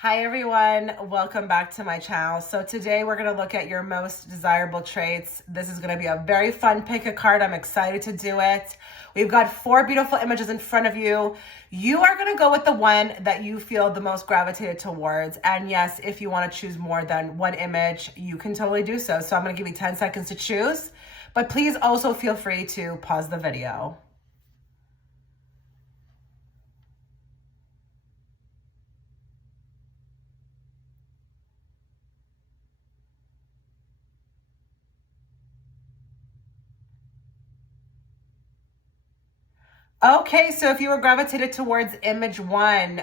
Hi everyone, welcome back to my channel. So today we're going to look at your most desirable traits. This is going to be a very fun pick a card. I'm excited to do it. We've got 4 beautiful images in front of you. You are going to go with the one that you feel the most gravitated towards. And yes, if you want to choose more than one image, you can totally do so. So I'm going to give you 10 seconds to choose, but please also feel free to pause the video. Okay, so if you were gravitated towards image 1,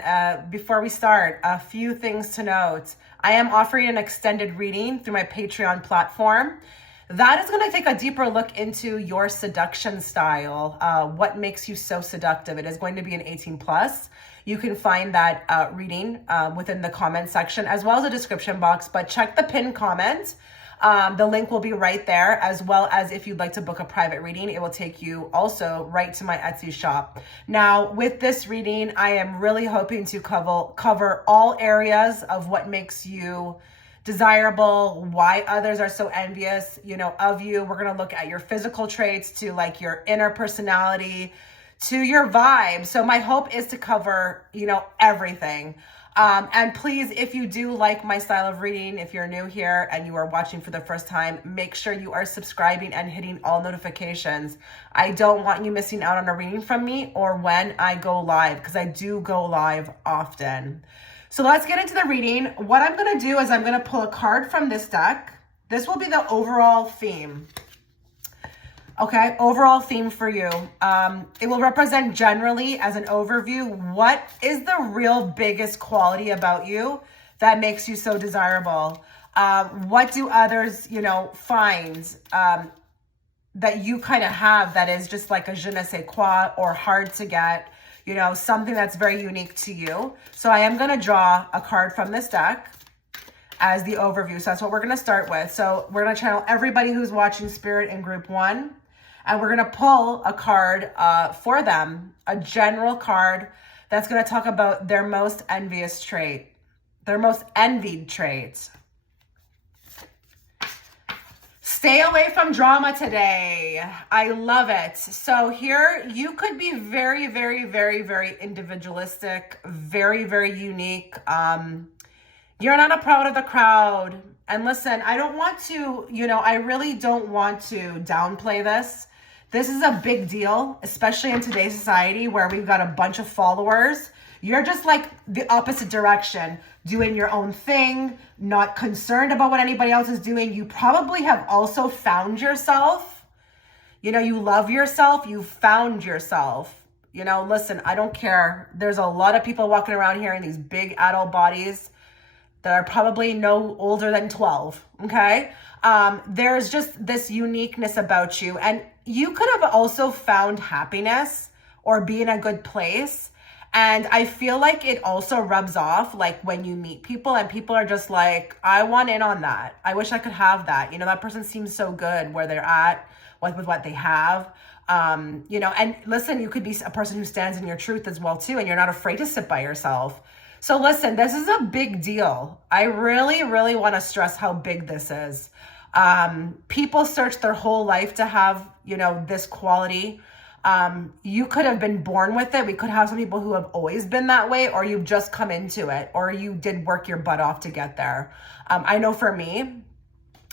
before we start, a few things to note. I am offering an extended reading through my Patreon platform. That is going to take a deeper look into your seduction style, what makes you so seductive. It is going to be an 18 plus. You can find that reading within the comment section as well as the description box, but check the pinned comment. The link will be right there, as well as if you'd like to book a private reading, it will take you also right to my Etsy shop. Now, with this reading, I am really hoping to cover all areas of what makes you desirable, why others are so envious, of you. We're going to look at your physical traits to like your inner personality to your vibe. So my hope is to cover, everything. And please, if you do like my style of reading, if you're new here and you are watching for the first time, make sure you are subscribing and hitting all notifications. I don't want you missing out on a reading from me or when I go live, because I do go live often. So let's get into the reading. What I'm going to do is I'm going to pull a card from this deck. This will be the overall theme. Okay, overall theme for you. It will represent generally as an overview, what is the real biggest quality about you that makes you so desirable? What do others, find that you kind of have that is just like a je ne sais quoi or hard to get, something that's very unique to you. So I am going to draw a card from this deck as the overview. So that's what we're going to start with. So we're going to channel everybody who's watching Spirit in group 1. And we're going to pull a card for them, a general card that's going to talk about their most envious trait, their most envied trait. Stay away from drama today. I love it. So here you could be very, very, very, very individualistic, very, very unique. You're not a part of the crowd. And listen, I don't want to, I really don't want to downplay this. This is a big deal, especially in today's society where we've got a bunch of followers. You're just like the opposite direction, doing your own thing, not concerned about what anybody else is doing. You probably have also found yourself. You love yourself. You found yourself. Listen, I don't care. There's a lot of people walking around here in these big adult bodies that are probably no older than 12, okay? There's just this uniqueness about you. And you could have also found happiness or be in a good place. And I feel like it also rubs off like when you meet people and people are just like, I want in on that. I wish I could have that. That person seems so good where they're at with what they have. And listen, you could be a person who stands in your truth as well too. And you're not afraid to sit by yourself. So listen, this is a big deal. I really, really want to stress how big this is. People search their whole life to have, this quality. You could have been born with it. We could have some people who have always been that way, or you've just come into it, or you did work your butt off to get there. I know for me,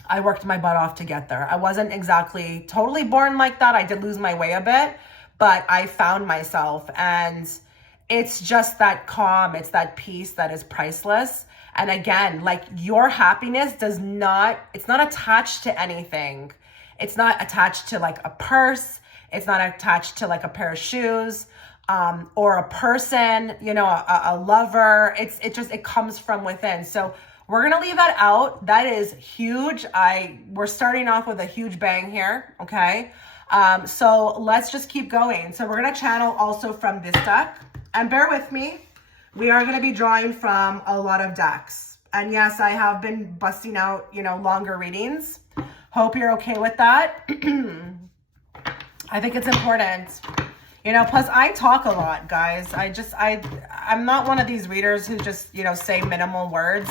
I worked my butt off to get there. I wasn't exactly totally born like that. I did lose my way a bit, but I found myself, and it's just that calm. It's that peace that is priceless. And again, like your happiness it's not attached to anything. It's not attached to like a purse. It's not attached to like a pair of shoes, or a person, a lover. It comes from within. So we're going to leave that out. That is huge. We're starting off with a huge bang here. Okay. So let's just keep going. So we're going to channel also from this deck, and bear with me. We are going to be drawing from a lot of decks. And yes, I have been busting out, longer readings. Hope you're okay with that. I think it's important. You know, plus I talk a lot, guys. I'm not one of these readers who just, you know, say minimal words.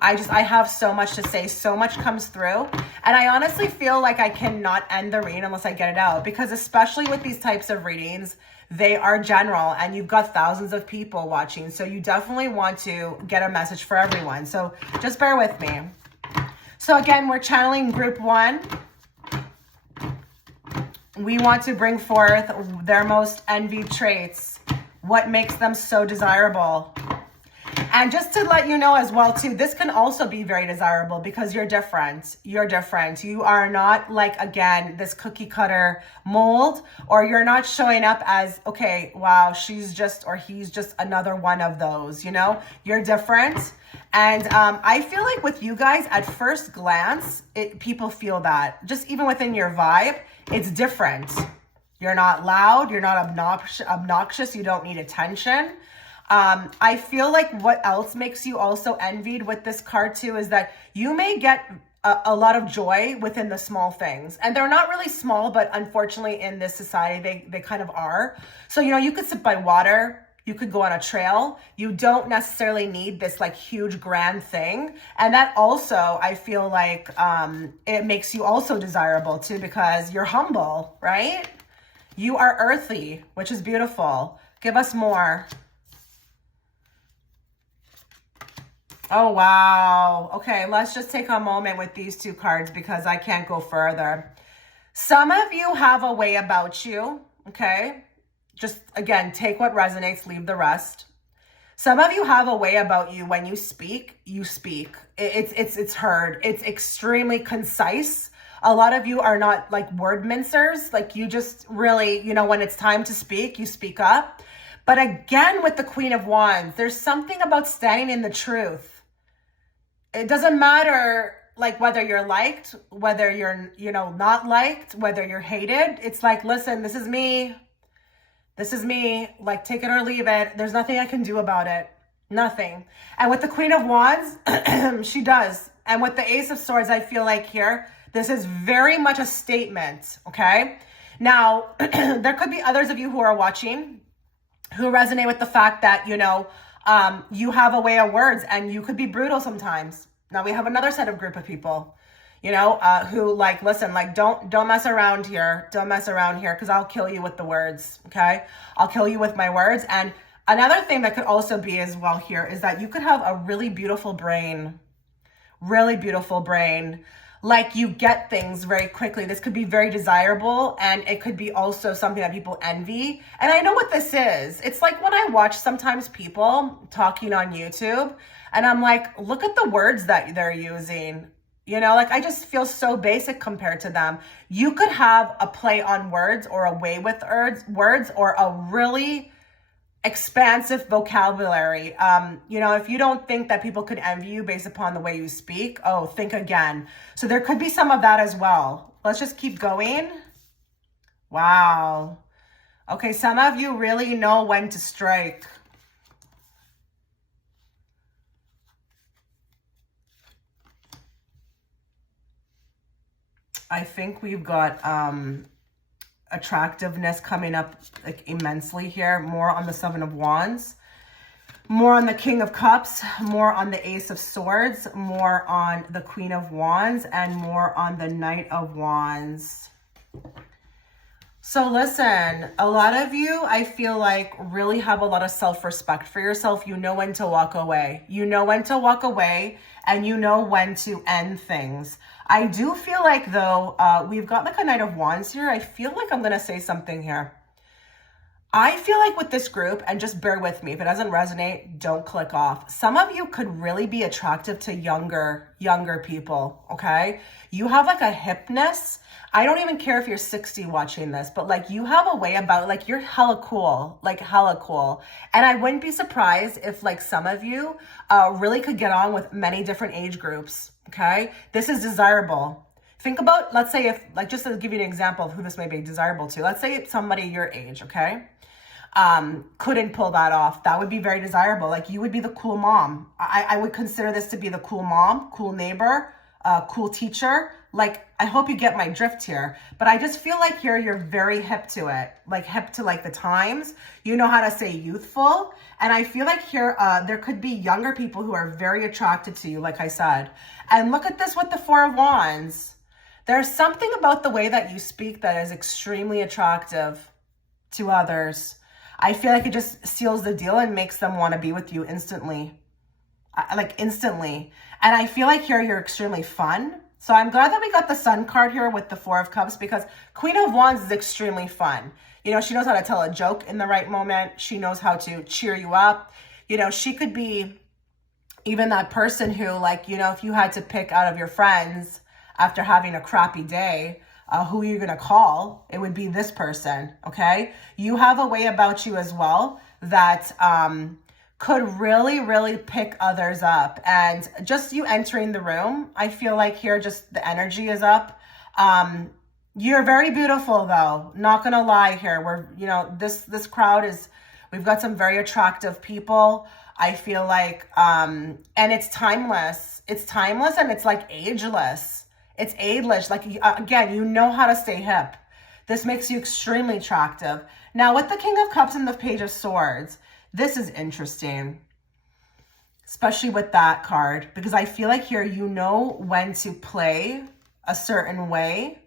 I have so much to say, so much comes through. And I honestly feel like I cannot end the reading unless I get it out, because especially with these types of readings, they are general and you've got thousands of people watching. So you definitely want to get a message for everyone. So just bear with me. So again, we're channeling group 1. We want to bring forth their most envied traits. What makes them so desirable? And just to let you know as well too, this can also be very desirable because you're different. You're different. You are not like, again, this cookie cutter mold, or you're not showing up as, okay, wow, she's just, or he's just another one of those, you know, you're different. And I feel like with you guys at first glance, people feel that just even within your vibe, it's different. You're not loud. You're not obnoxious. You don't need attention. I feel like what else makes you also envied with this card too is that you may get a lot of joy within the small things. And they're not really small, but unfortunately in this society, they kind of are. So, you know, you could sit by water. You could go on a trail. You don't necessarily need this like huge grand thing. And that also, I feel like it makes you also desirable too, because you're humble, right? You are earthy, which is beautiful. Give us more. Oh, wow. Okay, let's just take a moment with these two cards because I can't go further. Some of you have a way about you, okay? Just, again, take what resonates, leave the rest. Some of you have a way about you. When you speak, you speak. It's heard. It's extremely concise. A lot of you are not like word mincers. Like you just really, you know, when it's time to speak, you speak up. But again, with the Queen of Wands, there's something about standing in the truth. It doesn't matter like whether you're liked, whether you're, you know, not liked, whether you're hated. It's like, listen, this is me. This is me. Like, take it or leave it. There's nothing I can do about it. Nothing. And with the Queen of Wands, she does. And with the Ace of Swords, I feel like here, this is very much a statement, okay? Now, there could be others of you who are watching who resonate with the fact that, you know, you have a way of words and you could be brutal sometimes. Now we have another set of group of people, you know, who like, listen, like, don't mess around here. Don't mess around here because I'll kill you with the words, okay? I'll kill you with my words. And another thing that could also be as well here is that you could have a really beautiful brain, like you get things very quickly. This could be very desirable and it could be also something that people envy. And I know what this is. It's like when I watch sometimes people talking on YouTube and I'm like, look at the words that they're using. You know, like I just feel so basic compared to them. You could have a play on words or a way with words or a really expansive vocabulary. You know, if you don't think that people could envy you based upon the way you speak, oh, think again. So there could be some of that as well. Let's just keep going. Wow. Okay, some of you really know when to strike. I think we've got attractiveness coming up like immensely here, more on the Seven of Wands, more on the King of Cups, more on the Ace of Swords, more on the Queen of Wands, and more on the Knight of Wands. So listen, a lot of you, I feel like, really have a lot of self-respect for yourself. You know when to walk away. You know when to walk away and you know when to end things. I do feel like, though, we've got like a Knight of Wands here. I feel like I'm going to say something here. I feel like with this group, and just bear with me, if it doesn't resonate, don't click off. Some of you could really be attractive to younger people, okay? You have like a hipness. I don't even care if you're 60 watching this, but like you have a way about, like you're hella cool, like hella cool. And I wouldn't be surprised if like some of you really could get on with many different age groups, okay? This is desirable. Think about, let's say if, like, just to give you an example of who this may be desirable to, let's say it's somebody your age, okay? Couldn't pull that off. That would be very desirable. Like you would be the cool mom. I would consider this to be the cool mom, cool neighbor, a cool teacher. Like, I hope you get my drift here, but I just feel like here you're very hip to it, like hip to like the times. You know how to say youthful. And I feel like here, there could be younger people who are very attracted to you, like I said. And look at this with the Four of Wands. There's something about the way that you speak that is extremely attractive to others. I feel like it just seals the deal and makes them want to be with you instantly. Like instantly. And I feel like here you're extremely fun. So I'm glad that we got the Sun card here with the Four of Cups, because Queen of Wands is extremely fun. You know, she knows how to tell a joke in the right moment. She knows how to cheer you up. You know, she could be even that person who, like, you know, if you had to pick out of your friends after having a crappy day, who you're going to call, it would be this person, okay? You have a way about you as well that could really, really pick others up. And just you entering the room, I feel like here just the energy is up. You're very beautiful though, not gonna lie here. We're, you know, this crowd is, we've got some very attractive people. I feel like, and it's timeless. It's timeless and it's like ageless. It's ageless. Like, again, you know how to stay hip. This makes you extremely attractive. Now with the King of Cups and the Page of Swords, this is interesting, especially with that card, because I feel like here you know when to play a certain way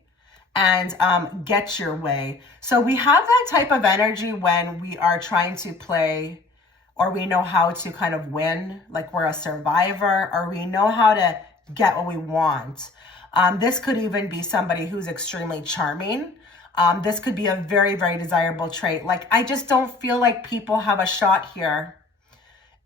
and get your way. So we have that type of energy when we are trying to play, or we know how to kind of win, like we're a survivor, or we know how to get what we want. This could even be somebody who's extremely charming. This could be a very, very desirable trait. Like, I just don't feel like people have a shot here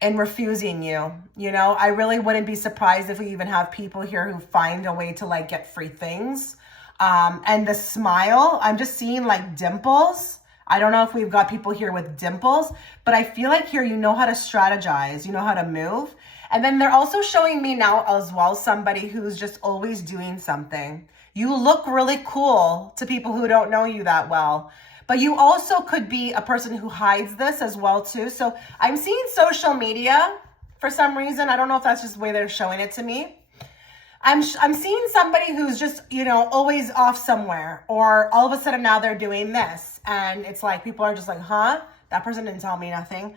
in refusing you. You know, I really wouldn't be surprised if we even have people here who find a way to like get free things. And the smile, I'm just seeing like dimples. I don't know if we've got people here with dimples, but I feel like here you know how to strategize, you know how to move. And then they're also showing me now as well somebody who's just always doing something. You look really cool to people who don't know you that well. But you also could be a person who hides this as well too. So I'm seeing social media for some reason. I don't know if that's just the way they're showing it to me. I'm seeing somebody who's just, you know, always off somewhere, or all of a sudden now they're doing this. And it's like, people are just like, huh? That person didn't tell me nothing.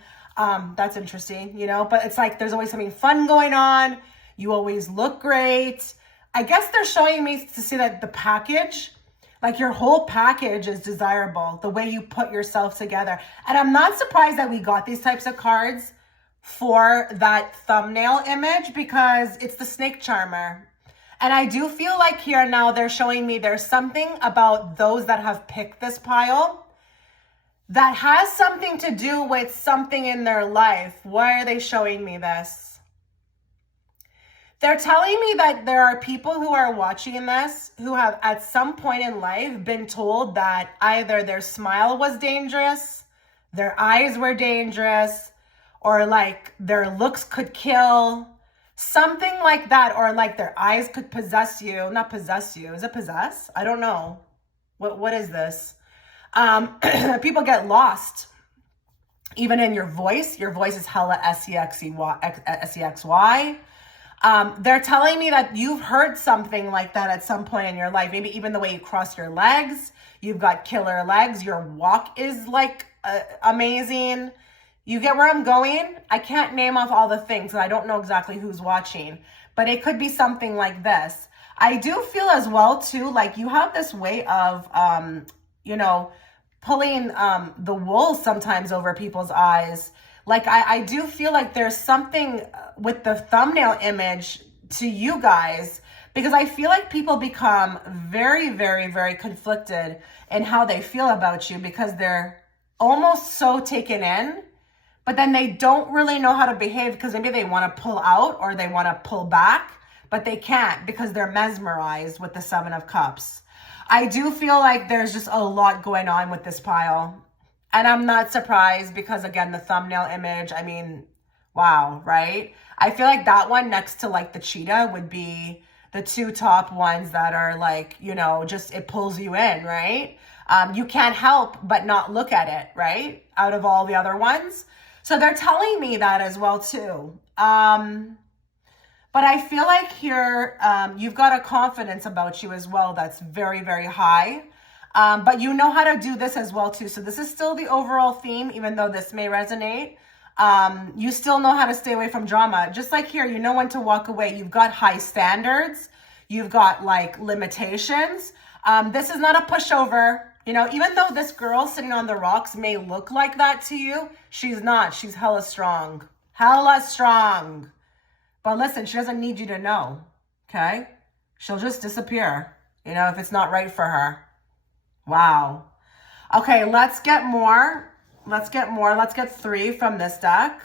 That's interesting, you know, but it's like, there's always something fun going on. You always look great. I guess they're showing me to see that the package, like your whole package is desirable, the way you put yourself together. And I'm not surprised that we got these types of cards for that thumbnail image, because it's the snake charmer. And I do feel like here now they're showing me there's something about those that have picked this pile that has something to do with something in their life. Why are they showing me this? They're telling me that there are people who are watching this who have at some point in life been told that either their smile was dangerous, their eyes were dangerous, or like their looks could kill, something like that, or like their eyes could possess you. Not possess you. Is it possess? I don't know. What is this? People get lost even in your voice. Your voice is hella S-E-X-Y. They're telling me that you've heard something like that at some point in your life. Maybe even the way you cross your legs. You've got killer legs. Your walk is like amazing. You get where I'm going? I can't name off all the things, and I don't know exactly who's watching, but it could be something like this. I do feel as well too, like you have this way of, you know, pulling the wool sometimes over people's eyes. Like I do feel like there's something with the thumbnail image to you guys, because I feel like people become very, very, very conflicted in how they feel about you, because they're almost so taken in, but then they don't really know how to behave, because maybe they want to pull out or they want to pull back, but they can't because they're mesmerized with the Seven of Cups. I do feel like there's just a lot going on with this pile. And I'm not surprised, because again, the thumbnail image, I mean, wow, right? I feel like that one next to like the cheetah would be the two top ones that are like, you know, just it pulls you in, right? You can't help but not look at it, right? Out of all the other ones. So they're telling me that as well too. But I feel like here, you've got a confidence about you as well that's very, very high. But you know how to do this as well too. So this is still the overall theme, even though this may resonate. You still know how to stay away from drama. Just like here, you know when to walk away. You've got high standards. You've got like limitations. This is not a pushover. You know, even though this girl sitting on the rocks may look like that to you, she's not. She's hella strong. Hella strong. But listen, she doesn't need you to know, okay? She'll just disappear, you know, if it's not right for her. Wow. Okay, let's get more. Let's get more. Let's get 3 from this deck.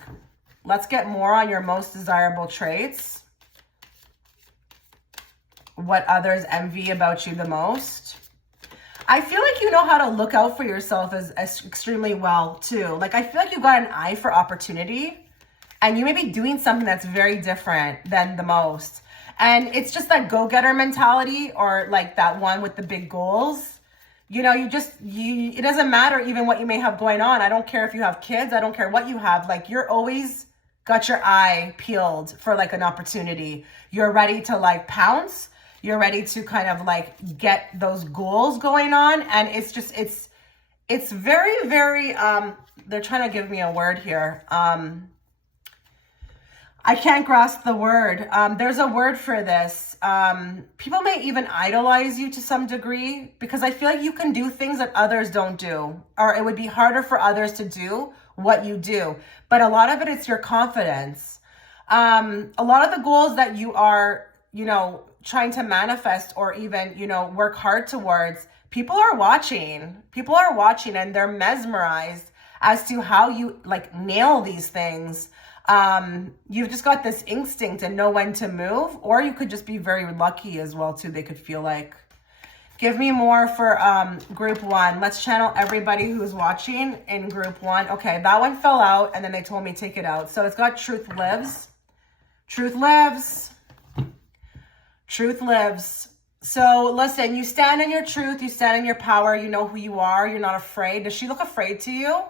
Let's get more on your most desirable traits. What others envy about you the most. I feel like you know how to look out for yourself as extremely well, too. Like, I feel like you've got an eye for opportunity. And you may be doing something that's very different than the most. And it's just that go-getter mentality, or like that one with the big goals. You know, it doesn't matter even what you may have going on. I don't care if you have kids. I don't care what you have. Like, you're always got your eye peeled for like an opportunity. You're ready to like pounce. You're ready to kind of like get those goals going on. And it's just, it's very, very, they're trying to give me a word here. I can't grasp the word. There's a word for this. People may even idolize you to some degree because I feel like you can do things that others don't do, or it would be harder for others to do what you do. But a lot of it, it's your confidence. A lot of the goals that you are, you know, trying to manifest or even, you know, work hard towards, people are watching. People are watching and they're mesmerized as to how you like nail these things. You've just got this instinct and know when to move, or you could just be very lucky as well too. They could feel like. Give me more for group 1. Let's channel everybody who's watching in group 1. Okay, that one fell out and then they told me take it out. So it's got truth lives. Truth lives. Truth lives. So listen, you stand in your truth, you stand in your power, you know who you are, you're not afraid. Does she look afraid to you?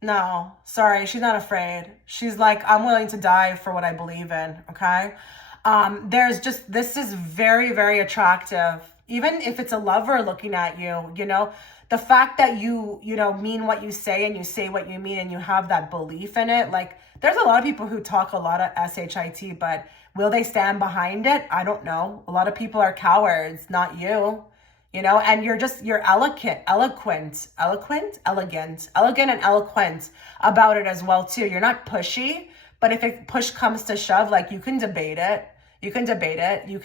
No, sorry, she's not afraid. She's like, I'm willing to die for what I believe in, okay? This is very, very attractive. Even if it's a lover looking at you, you know, the fact that you know, mean what you say and you say what you mean and you have that belief in it. Like, there's a lot of people who talk a lot of shit, but will they stand behind it? I don't know. A lot of people are cowards, not you. You know, and you're elegant and eloquent about it as well too. You're not pushy, but if push comes to shove, like you can debate it. You can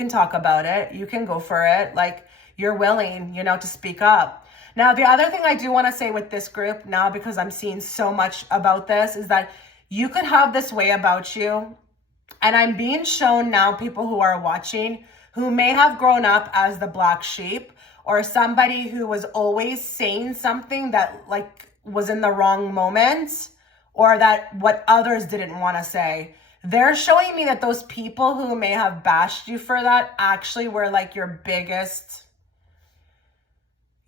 talk about it. You can go for it. Like you're willing, you know, to speak up. Now, the other thing I do want to say with this group now, because I'm seeing so much about this, is that you could have this way about you. And I'm being shown now people who are watching who may have grown up as the black sheep, or somebody who was always saying something that like was in the wrong moment, or that what others didn't want to say. They're showing me that those people who may have bashed you for that actually were like your biggest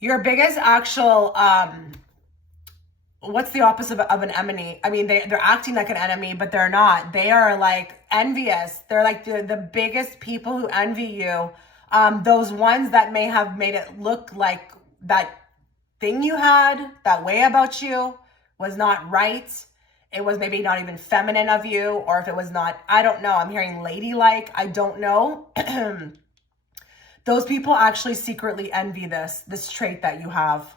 actual, what's the opposite of an enemy? I mean, they're acting like an enemy, but they're not. They are like envious. They're like the biggest people who envy you. Those ones that may have made it look like that thing you had, that way about you, was not right. It was maybe not even feminine of you, or if it was not, I don't know. I'm hearing ladylike. I don't know. Those people actually secretly envy this trait that you have.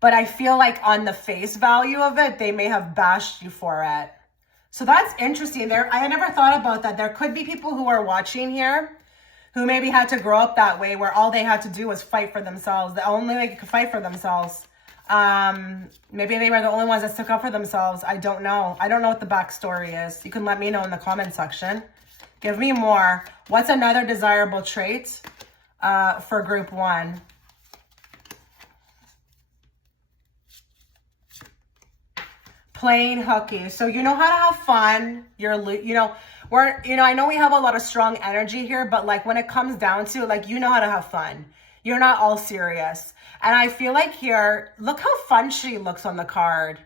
But I feel like on the face value of it, they may have bashed you for it. So that's interesting. I never thought about that. There could be people who are watching here who maybe had to grow up that way, where all they had to do was fight for themselves. The only way they could fight for themselves. Maybe they were the only ones that stuck up for themselves. I don't know. I don't know what the backstory is. You can let me know in the comment section. Give me more. What's another desirable trait for group 1? Playing hooky. So you know how to have fun. I know we have a lot of strong energy here, but like when it comes down to like, you know how to have fun. You're not all serious. And I feel like here, look how fun she looks on the card.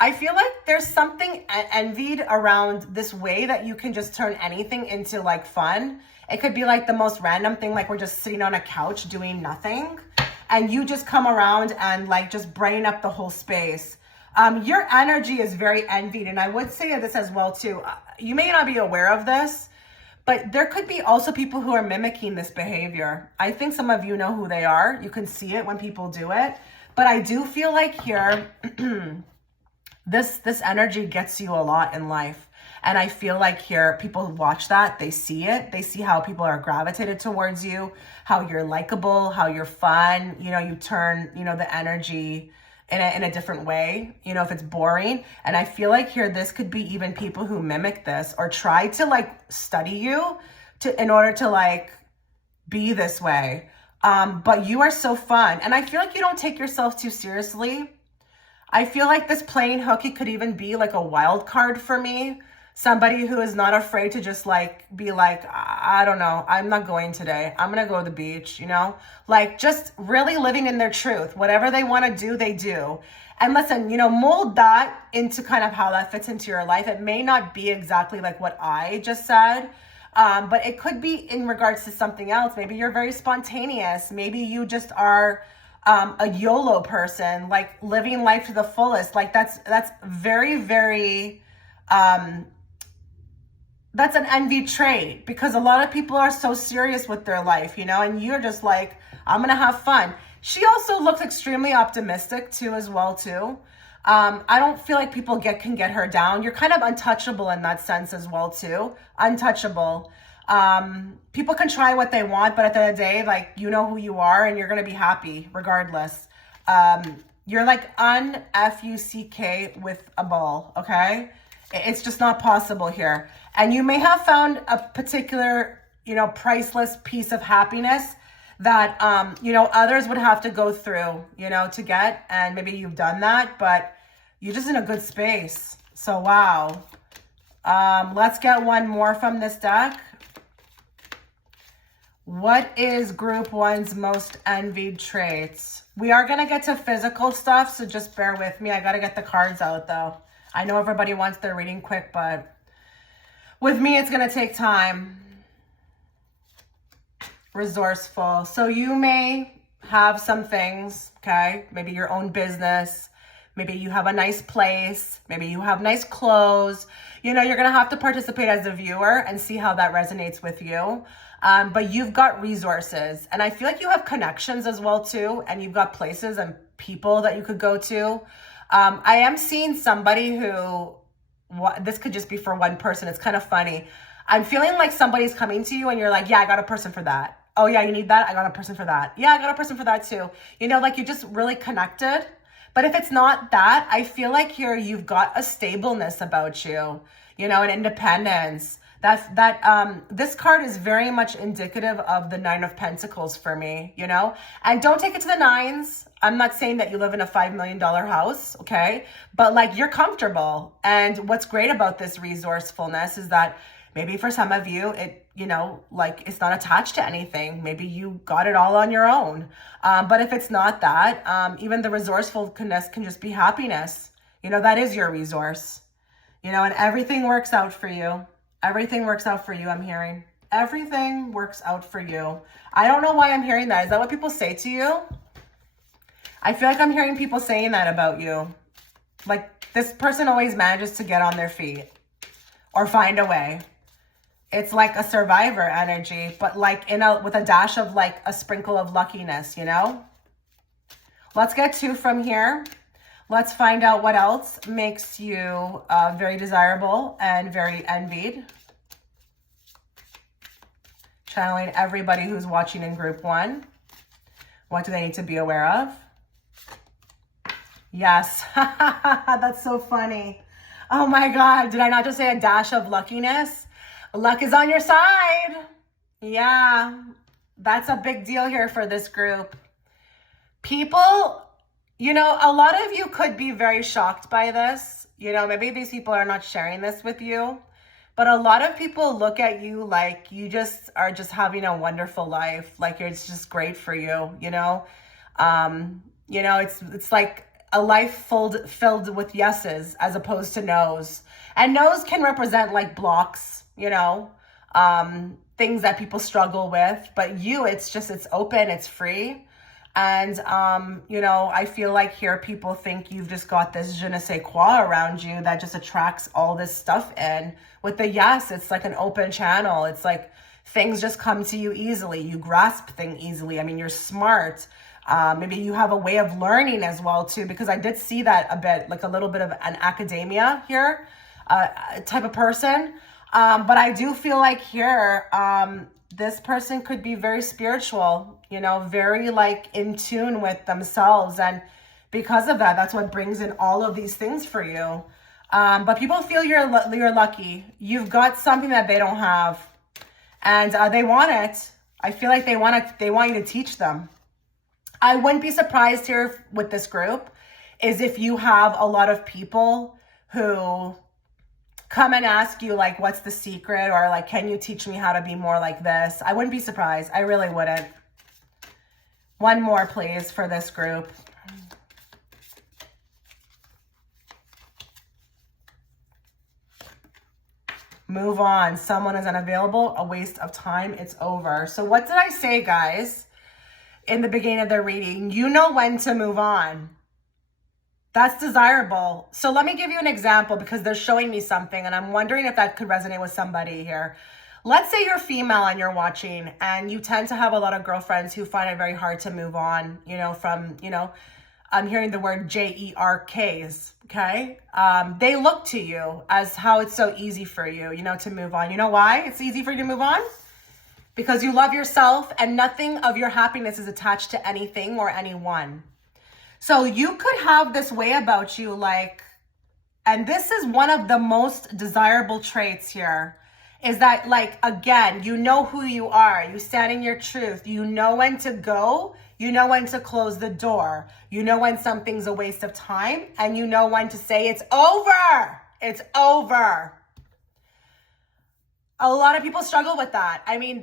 I feel like there's something envied around this way that you can just turn anything into like fun. It could be like the most random thing, like we're just sitting on a couch doing nothing, and you just come around and like just brighten up the whole space. Your energy is very envied, and I would say this as well too. You may not be aware of this, but there could be also people who are mimicking this behavior. I think some of you know who they are. You can see it when people do it. But I do feel like here, this energy gets you a lot in life. And I feel like here, people who watch that, they see it. They see how people are gravitated towards you, how you're likable, how you're fun. You know, you turn, you know, the energy in a different way, you know, if it's boring. And I feel like here, this could be even people who mimic this or try to like study you in order to like be this way. But you are so fun. And I feel like you don't take yourself too seriously. I feel like this playing hooky could even be like a wild card for me. Somebody who is not afraid to just like be like, I don't know, I'm not going today. I'm going to go to the beach, you know, like just really living in their truth. Whatever they want to do, they do. And listen, you know, mold that into kind of how that fits into your life. It may not be exactly like what I just said, but it could be in regards to something else. Maybe you're very spontaneous. Maybe you just are a YOLO person, like living life to the fullest. Like that's very, very, that's an envy trait, because a lot of people are so serious with their life, you know, and you're just like, I'm going to have fun. She also looks extremely optimistic too, as well too. I don't feel like people can get her down. You're kind of untouchable in that sense as well too. Untouchable. People can try what they want, but at the end of the day, like, you know who you are and you're going to be happy regardless. You're like unfuck with a ball. Okay. It's just not possible here. And you may have found a particular, you know, priceless piece of happiness that, you know, others would have to go through, you know, to get. And maybe you've done that, but you're just in a good space. So, wow. Let's get one more from this deck. What is group one's most envied traits? We are going to get to physical stuff, so just bear with me. I got to get the cards out, though. I know everybody wants their reading quick, but with me, it's going to take time. Resourceful. So you may have some things, okay? Maybe your own business. Maybe you have a nice place. Maybe you have nice clothes. You know, you're going to have to participate as a viewer and see how that resonates with you. But you've got resources. And I feel like you have connections as well, too. And you've got places and people that you could go to. I am seeing somebody who, this could just be for one person. It's kind of funny. I'm feeling like somebody's coming to you and you're like, yeah, I got a person for that. Oh yeah, you need that? I got a person for that. Yeah, I got a person for that too. You know, like you're just really connected. But if it's not that, I feel like here you've got a stableness about you, you know, an independence. This card is very much indicative of the Nine of Pentacles for me, you know, and don't take it to the nines. I'm not saying that you live in a $5 million house, okay, but like you're comfortable. And what's great about this resourcefulness is that maybe for some of you, it, you know, like it's not attached to anything. Maybe you got it all on your own. But if it's not that, even the resourcefulness can just be happiness. You know, that is your resource, you know, and everything works out for you. Everything works out for you, I'm hearing. Everything works out for you. I don't know why I'm hearing that. Is that what people say to you? I feel like I'm hearing people saying that about you. Like this person always manages to get on their feet or find a way. It's like a survivor energy, but like with a dash of like a sprinkle of luckiness, you know? Let's get two from here. Let's find out what else makes you very desirable and very envied. Channeling everybody who's watching in group one. What do they need to be aware of? Yes, that's so funny. Oh my God, did I not just say a dash of luckiness? Luck is on your side. Yeah, that's a big deal here for this group. People, you know, a lot of you could be very shocked by this. You know, maybe these people are not sharing this with you, but a lot of people look at you like you just are just having a wonderful life. Like it's just great for you, you know? You know, it's like a life filled with yeses as opposed to nos. And nos can represent like blocks, you know, things that people struggle with. But you, it's open, it's free. And, you know, I feel like here people think you've just got this je ne sais quoi around you that just attracts all this stuff in. With the yes, it's like an open channel. It's like things just come to you easily. You grasp things easily. I mean, you're smart. Maybe you have a way of learning as well too, because I did see that a bit, like a little bit of an academia here, type of person. But I do feel like here, this person could be very spiritual, you know, very like in tune with themselves. And because of that, that's what brings in all of these things for you. But people feel you're lucky. You've got something that they don't have, and they want it. I feel like they want you to teach them. I wouldn't be surprised here with this group is if you have a lot of people who come and ask you like, what's the secret? Or like, can you teach me how to be more like this? I wouldn't be surprised. I really wouldn't. One more, please, for this group. Move on. Someone is unavailable. A waste of time. It's over. So what did I say, guys, in the beginning of the reading? You know when to move on. That's desirable. So let me give you an example because they're showing me something and I'm wondering if that could resonate with somebody here. Let's say you're female and you're watching and you tend to have a lot of girlfriends who find it very hard to move on, you know, from, you know, I'm hearing the word JERKs, okay? They look to you as how it's so easy for you, you know, to move on. You know why it's easy for you to move on? Because you love yourself and nothing of your happiness is attached to anything or anyone. So you could have this way about you, like, and this is one of the most desirable traits here, is that, like, again, you know who you are. You stand in your truth. You know when to go. You know when to close the door. You know when something's a waste of time. And you know when to say, it's over. It's over. A lot of people struggle with that. I mean,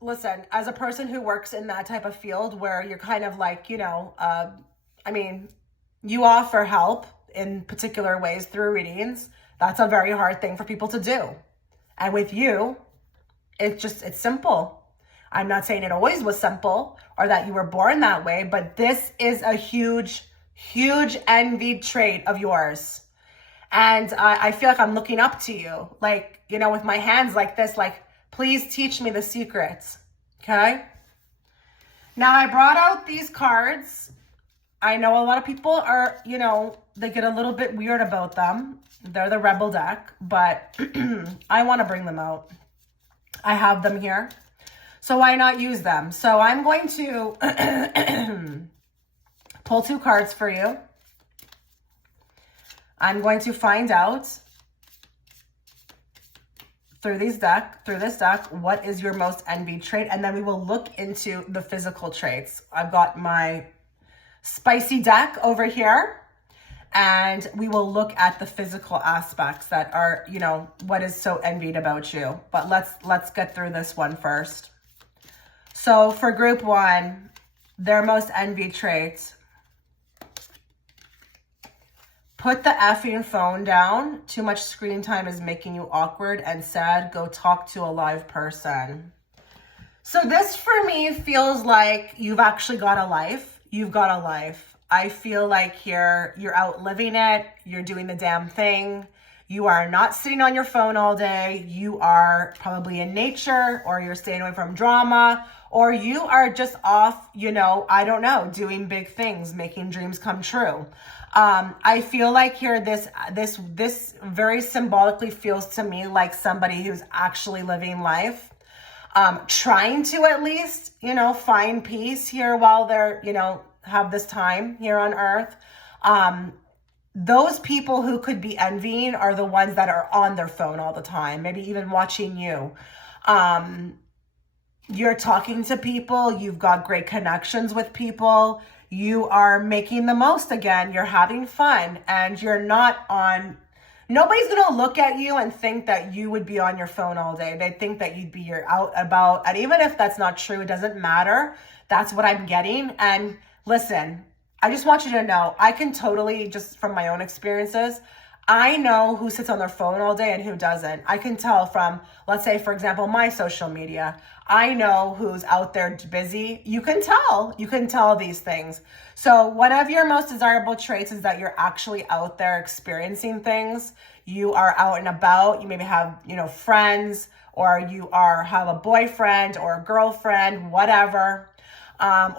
listen, as a person who works in that type of field where you're kind of like, you know, I mean, you offer help in particular ways through readings. That's a very hard thing for people to do. And with you, it's simple. I'm not saying it always was simple or that you were born that way, but this is a huge, huge envied trait of yours. And I feel like I'm looking up to you, like, you know, with my hands like this, like, please teach me the secrets, okay? Now, I brought out these cards. I know a lot of people are, you know, they get a little bit weird about them. They're the Rebel deck, but I want to bring them out. I have them here, so why not use them? So I'm going to pull 2 cards for you. I'm going to find out through this deck, what is your most envied trait, and then we will look into the physical traits. I've got my spicy deck over here, and we will look at the physical aspects that are, you know, what is so envied about you. But let's get through this one first. So for group 1, their most envied traits. Put the effing phone down. Too much screen time is making you awkward and sad. Go talk to a live person. So this for me feels like you've actually got a life. You've got a life. I feel like here you're out living it. You're doing the damn thing. You are not sitting on your phone all day. You are probably in nature, or you're staying away from drama, or you are just off, you know, I don't know, doing big things, making dreams come true. I feel like here this very symbolically feels to me like somebody who's actually living life, trying to at least, you know, find peace here while they're, you know, have this time here on earth. Those people who could be envying are the ones that are on their phone all the time, maybe even watching you. You're talking to people, you've got great connections with people, you are making the most again, you're having fun, and you're not on, nobody's gonna look at you and think that you would be on your phone all day. They think that you'd be you're out about, and even if that's not true, it doesn't matter. That's what I'm getting. And listen, I just want you to know, I can totally, just from my own experiences, I know who sits on their phone all day and who doesn't. I can tell from, let's say, for example, my social media. I know who's out there busy. You can tell these things. So one of your most desirable traits is that you're actually out there experiencing things. You are out and about. You maybe have, friends, or you have a boyfriend or a girlfriend, whatever.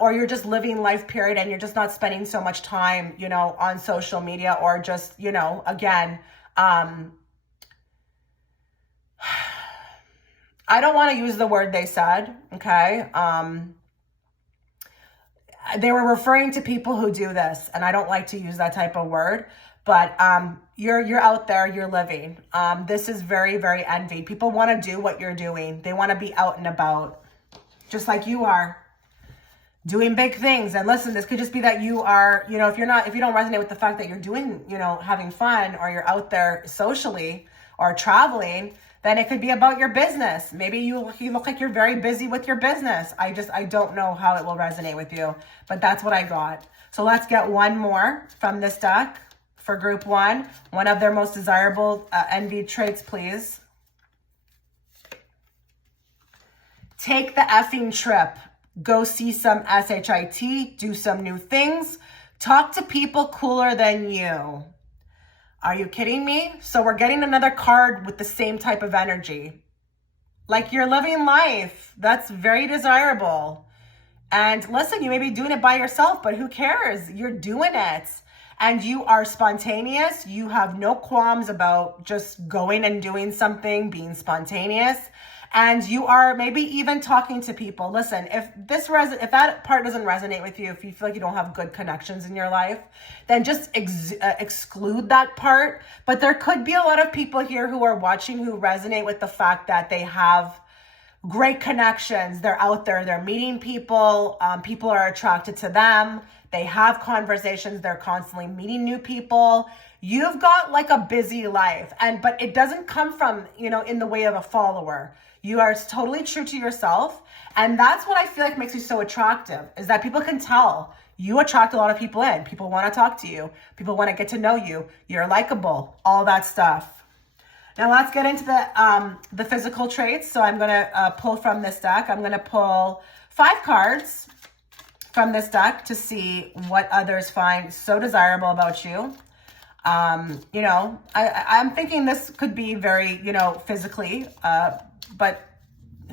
Or you're just living life, period, and you're just not spending so much time, on social media, or just, again, I don't want to use the word they said, okay? They were referring to people who do this, and I don't like to use that type of word, but you're out there, you're living. This is very, very envied. People want to do what you're doing. They want to be out and about, just like you are, doing big things. And listen, this could just be that you are, if you don't resonate with the fact that you're doing, having fun, or you're out there socially or traveling, then it could be about your business. Maybe you look like you're very busy with your business. I don't know how it will resonate with you, but that's what I got. So let's get one more from this deck for group one of their most desirable envied traits, please. Take the effing trip. Go see some SHIT, do some new things, talk to people cooler than you. Are you kidding me? So we're getting another card with the same type of energy. Like, you're living life. That's very desirable. And listen, you may be doing it by yourself, but who cares? You're doing it. And you are spontaneous. You have no qualms about just going and doing something, being spontaneous. And you are maybe even talking to people. Listen, if that part doesn't resonate with you, if you feel like you don't have good connections in your life, then just exclude that part. But there could be a lot of people here who are watching who resonate with the fact that they have great connections. They're out there, they're meeting people. People are attracted to them. They have conversations. They're constantly meeting new people. You've got like a busy life, but it doesn't come from, in the way of a follower. You are totally true to yourself. And that's what I feel like makes you so attractive, is that people can tell you attract a lot of people in. People want to talk to you. People want to get to know you. You're likable, all that stuff. Now let's get into the physical traits. So I'm going to pull from this deck. I'm going to pull 5 cards from this deck to see what others find so desirable about you. I'm thinking this could be very, physically, but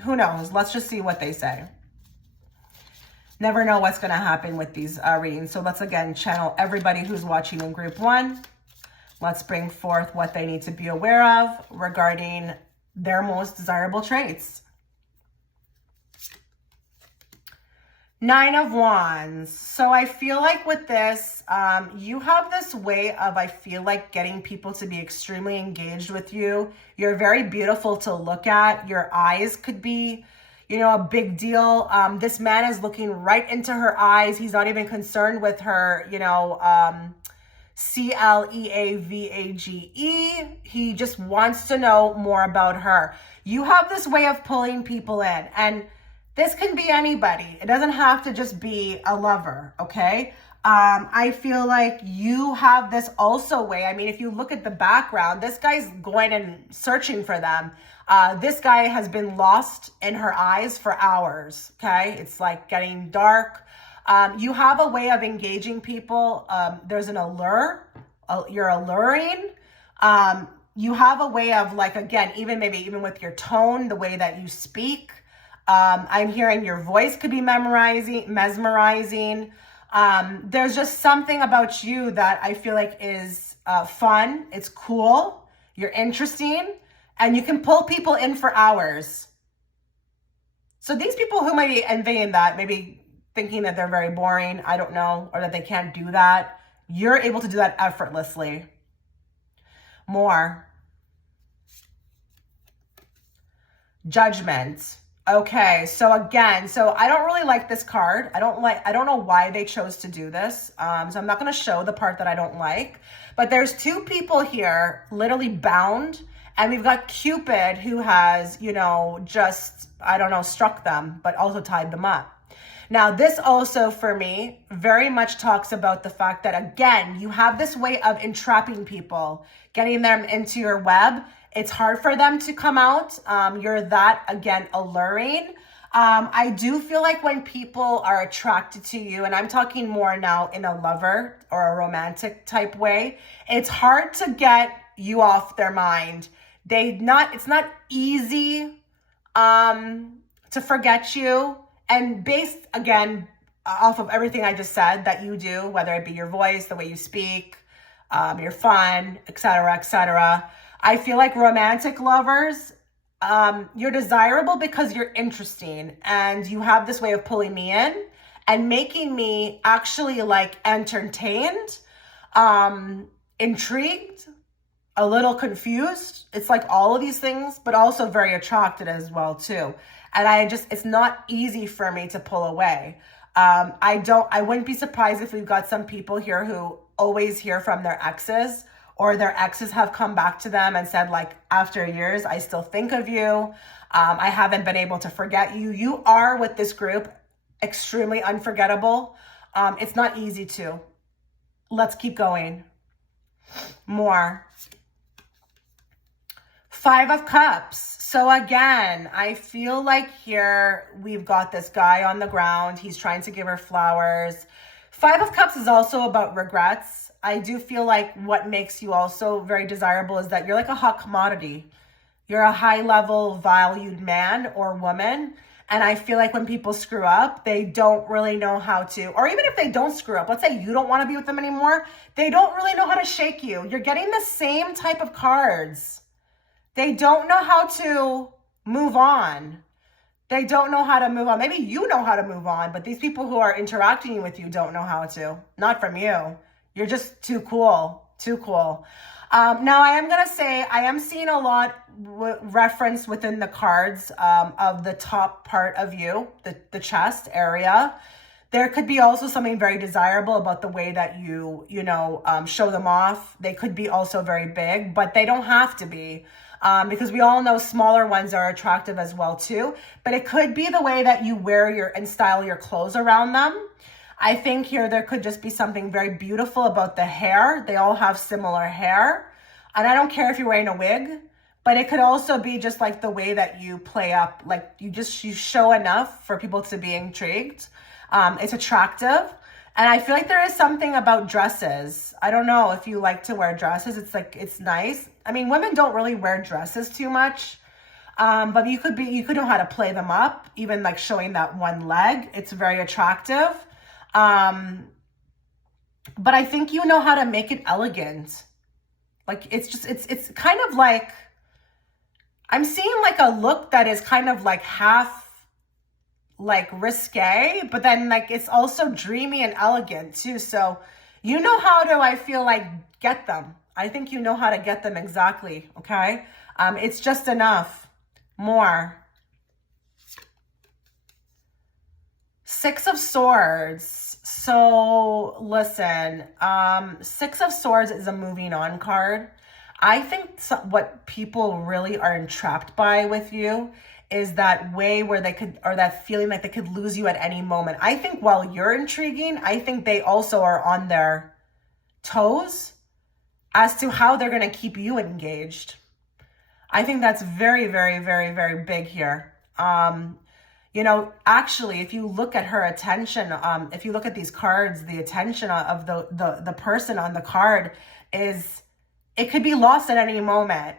who knows? Let's just see what they say. Never know what's going to happen with these readings. So let's again channel everybody who's watching in group 1. Let's bring forth what they need to be aware of regarding their most desirable traits. 9 of Wands. So I feel like with this, you have this way of, I feel like, getting people to be extremely engaged with you. You're very beautiful to look at. Your eyes could be, a big deal. This man is looking right into her eyes. He's not even concerned with her, CLEAVAGE. He just wants to know more about her. You have this way of pulling people in, and this can be anybody. It doesn't have to just be a lover, okay? I feel like you have this also way. I mean, if you look at the background, this guy's going and searching for them. This guy has been lost in her eyes for hours, okay? It's like getting dark. You have a way of engaging people. There's an allure. You're alluring. You have a way of, like, again, even with your tone, the way that you speak. I'm hearing your voice could be mesmerizing. There's just something about you that I feel like is fun. It's cool. You're interesting. And you can pull people in for hours. So these people who might be envying that, maybe thinking that they're very boring, I don't know, or that they can't do that, you're able to do that effortlessly. More. Judgment. Okay, so again, I don't really like this card. I don't know why they chose to do this. So I'm not going to show the part that I don't like. But there's 2 people here literally bound. And we've got Cupid who has, just, struck them, but also tied them up. Now, this also for me very much talks about the fact that, again, you have this way of entrapping people, getting them into your web. It's hard for them to come out. You're that, again, alluring. I do feel like when people are attracted to you, and I'm talking more now in a lover or a romantic type way, it's hard to get you off their mind. It's not easy to forget you. And based, again, off of everything I just said that you do, whether it be your voice, the way you speak, your fun, etc., I feel like romantic lovers, you're desirable because you're interesting and you have this way of pulling me in and making me actually like entertained, intrigued, a little confused. It's like all of these things, but also very attracted as well too. And it's not easy for me to pull away. I wouldn't be surprised if we've got some people here who always hear from their exes, or their exes have come back to them and said, like, after years, I still think of you. I haven't been able to forget you. You are, with this group, extremely unforgettable. It's not easy to. Let's keep going. More. 5 of Cups. So again, I feel like here we've got this guy on the ground. He's trying to give her flowers. 5 of Cups is also about regrets. I do feel like what makes you also very desirable is that you're like a hot commodity. You're a high level valued man or woman. And I feel like when people screw up, they don't really know how to, or even if they don't screw up, let's say you don't want to be with them anymore, they don't really know how to shake you. You're getting the same type of cards. They don't know how to move on. They don't know how to move on. Maybe you know how to move on, but these people who are interacting with you don't know how to. Not from you. You're just too cool. Too cool. Now, I am going to say, I am seeing a lot reference within the cards of the top part of you, the chest area. There could be also something very desirable about the way that you show them off. They could be also very big, but they don't have to be. Because we all know smaller ones are attractive as well too. But it could be the way that you wear and style your clothes around them. I think here there could just be something very beautiful about the hair. They all have similar hair. And I don't care if you're wearing a wig, but it could also be just like the way that you play up. Like you show enough for people to be intrigued. It's attractive. And I feel like there is something about dresses. I don't know if you like to wear dresses. It's nice. I mean, women don't really wear dresses too much. But you could know how to play them up, even like showing that one leg. It's very attractive. But I think you know how to make it elegant. Like it's kind of like, I'm seeing like a look that is kind of like half like risque, but then like it's also dreamy and elegant too. So you know how to, I feel like, get them. I think you know how to get them exactly. Okay. It's just enough. More. 6 of Swords. So listen, 6 of Swords is a moving on card. I think what people really are entrapped by with you is that way where they could, or that feeling like they could lose you at any moment. I think while you're intriguing, I think they also are on their toes as to how they're going to keep you engaged. I think that's very, very, very, very big here. Actually, if you look at her attention, if you look at these cards, the attention of the person on the card it could be lost at any moment.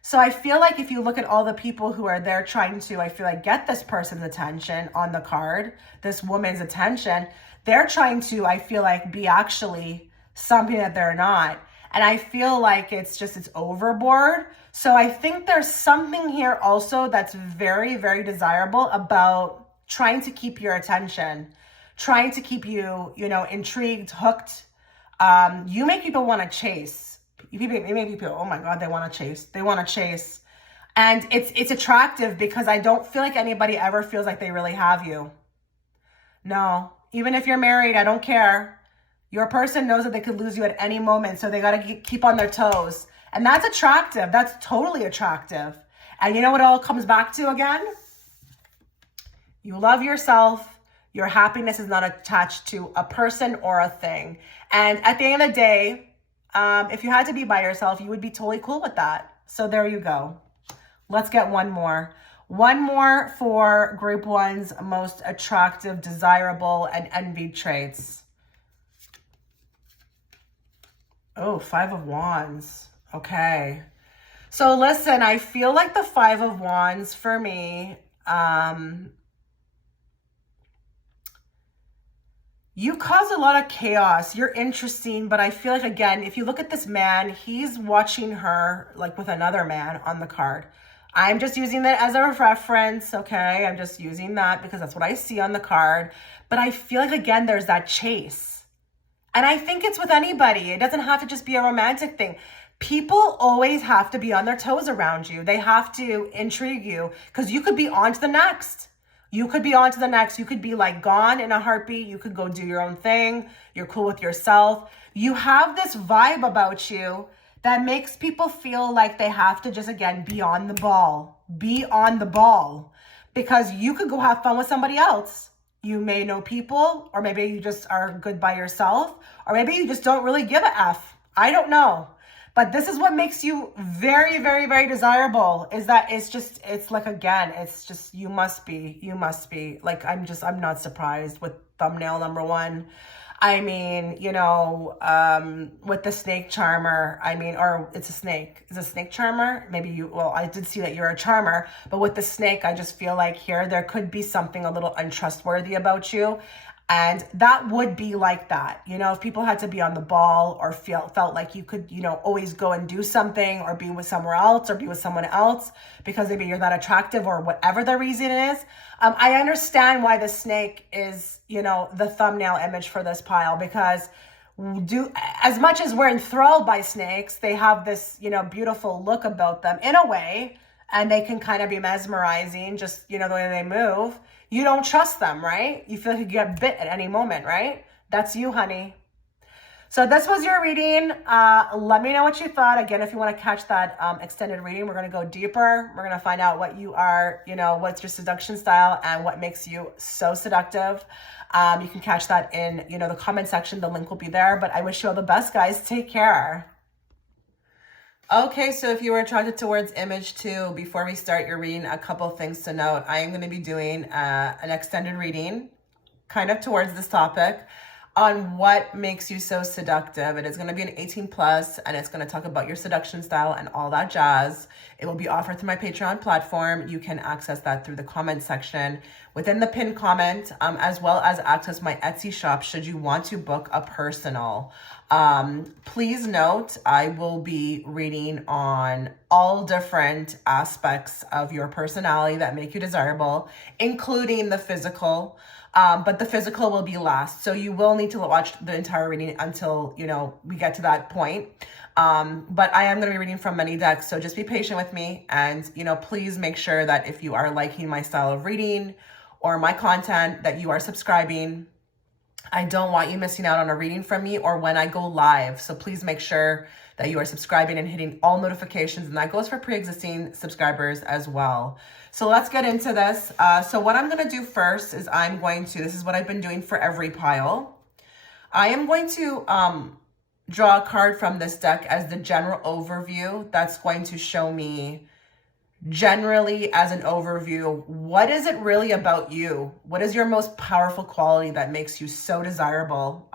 So I feel like if you look at all the people who are there trying to, I feel like, get this person's attention on the card, this woman's attention, they're trying to, I feel like, be actually something that they're not. And I feel like it's overboard. So I think there's something here also that's very, very desirable about trying to keep your attention, trying to keep you, intrigued, hooked. You make people want to chase. You make people, oh my God, they want to chase. They want to chase. And it's attractive because I don't feel like anybody ever feels like they really have you. No, even if you're married, I don't care. Your person knows that they could lose you at any moment, so they got to keep on their toes. And that's attractive. That's totally attractive. And you know what it all comes back to again? You love yourself. Your happiness is not attached to a person or a thing. And at the end of the day, if you had to be by yourself, you would be totally cool with that. So there you go. Let's get one more. One more for group one's most attractive, desirable, and envied traits. Oh, Five of Wands. Okay. So listen, I feel like the Five of Wands for me, you cause a lot of chaos. You're interesting, but I feel like, again, if you look at this man, he's watching her like with another man on the card. I'm just using that as a reference, okay? I'm just using that because that's what I see on the card. But I feel like, again, there's that chase. And I think it's with anybody. It doesn't have to just be a romantic thing. People always have to be on their toes around you. They have to intrigue you because you could be on to the next. You could be on to the next. You could be like gone in a heartbeat. You could go do your own thing. You're cool with yourself. You have this vibe about you that makes people feel like they have to just, again, be on the ball. Be on the ball. Because you could go have fun with somebody else. You may know people, or maybe you just are good by yourself, or maybe you just don't really give a F. I don't know. But this is what makes you very, very, very desirable, is that it's like, again, it's just, you must be. Like, I'm not surprised with thumbnail number one. I mean, you know, with the snake charmer, I mean, or it's a snake. Is it a snake charmer? Maybe well, I did see that you're a charmer, but with the snake, I just feel like here, there could be something a little untrustworthy about you. And that would be like that. You know, if people had to be on the ball or felt like you could, you know, always go and do something or be with somewhere else or be with someone else because maybe you're that attractive or whatever the reason is. I understand why the snake is, you know, the thumbnail image for this pile, because as much as we're enthralled by snakes, they have this, you know, beautiful look about them in a way, and they can kind of be mesmerizing, just, you know, the way they move. You don't trust them, right? You feel like you get bit at any moment, right? That's you, honey. So this was your reading. Let me know what you thought. Again, if you want to catch that extended reading, we're going to go deeper. We're going to find out what you are, you know, what's your seduction style and what makes you so seductive. You can catch that in, you know, the comment section. The link will be there. But I wish you all the best, guys. Take care. Okay, so if you were attracted towards image 2, before we start your reading, a couple things to note. I am going to be doing an extended reading kind of towards this topic on what makes you so seductive. It is going to be an 18 plus, and it's going to talk about your seduction style and all that jazz. It will be offered through my Patreon platform. You can access that through the comment section within the pinned comment, as well as access my Etsy shop should you want to book a personal. Please note, I will be reading on all different aspects of your personality that make you desirable, including the physical. But the physical will be last. So you will need to watch the entire reading until, you know, we get to that point. But I am going to be reading from many decks. So just be patient with me. And, you know, please make sure that if you are liking my style of reading or my content, that you are subscribing. I don't want you missing out on a reading from me or when I go live. So please make sure that you are subscribing and hitting all notifications. And that goes for pre-existing subscribers as well. So let's get into this. So what I'm going to do first is this is what I've been doing for every pile. I am going to draw a card from this deck as the general overview. That's going to show me generally as an overview, what is it really about you? What is your most powerful quality that makes you so desirable?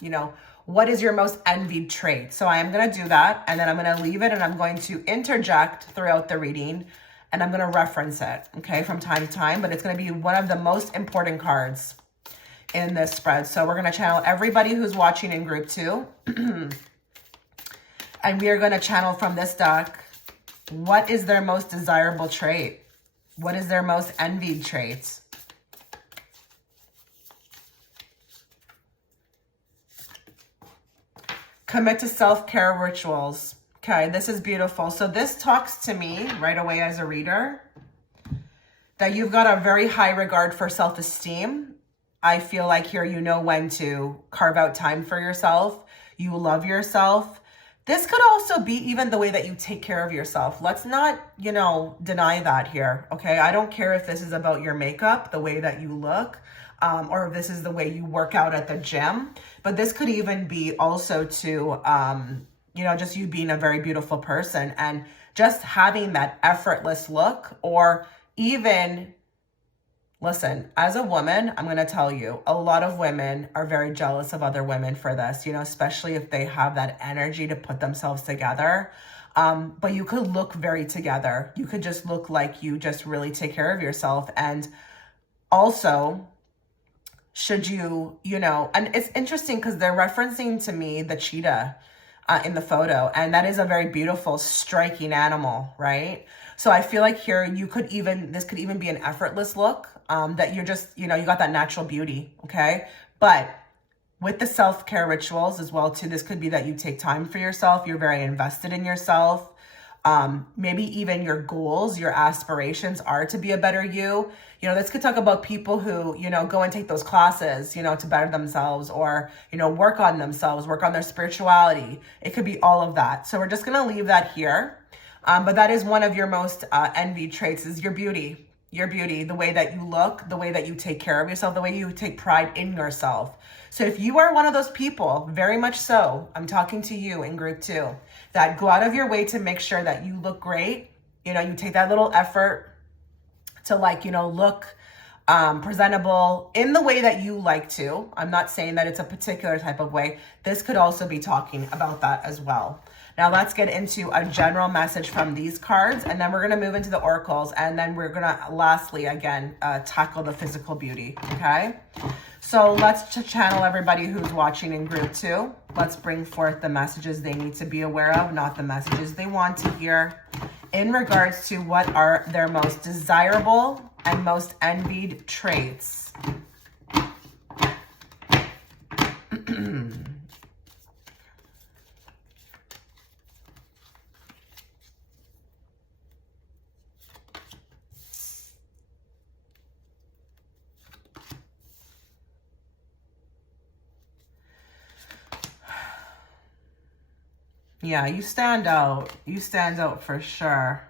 You know, what is your most envied trait? So I am going to do that, and then I'm going to leave it, and I'm going to interject throughout the reading, and I'm going to reference it, okay, from time to time, but it's going to be one of the most important cards in this spread. So we're going to channel everybody who's watching in group 2, and we are going to channel from this deck, what is their most desirable trait? What is their most envied traits? Commit to self-care rituals. Okay, this is beautiful. So this talks to me right away as a reader that you've got a very high regard for self-esteem. I feel like here you know when to carve out time for yourself. You love yourself. This could also be even the way that you take care of yourself. Let's not, you know, deny that here, okay? I don't care if this is about your makeup, the way that you look. or if this is the way you work out at the gym. But this could even be also to, just you being a very beautiful person and just having that effortless look, or even, listen, as a woman, I'm going to tell you, a lot of women are very jealous of other women for this, especially if they have that energy to put themselves together. But you could look very together. You could just look like you just really take care of yourself. And also, should you, and it's interesting because they're referencing to me the cheetah in the photo, and that is a very beautiful, striking animal, right? So I feel like here this could even be an effortless look, that you're just, you got that natural beauty, okay? But with the self-care rituals as well too, this could be that you take time for yourself, you're very invested in yourself. Maybe even your goals, your aspirations are to be a better you. This could talk about people who, go and take those classes, to better themselves, or, work on themselves, work on their spirituality. It could be all of that. So we're just going to leave that here. But that is one of your most envied traits, is your beauty. Your beauty, the way that you look, the way that you take care of yourself, the way you take pride in yourself. So if you are one of those people, very much so, I'm talking to you in group 2, that go out of your way to make sure that you look great. You take that little effort to look presentable in the way that you like to. I'm not saying that it's a particular type of way. This could also be talking about that as well. Now let's get into a general message from these cards, and then we're going to move into the oracles, and then we're going to lastly, again, tackle the physical beauty, okay? So let's channel everybody who's watching in group 2. Let's bring forth the messages they need to be aware of, not the messages they want to hear, in regards to what are their most desirable and most envied traits. Yeah, you stand out. You stand out for sure.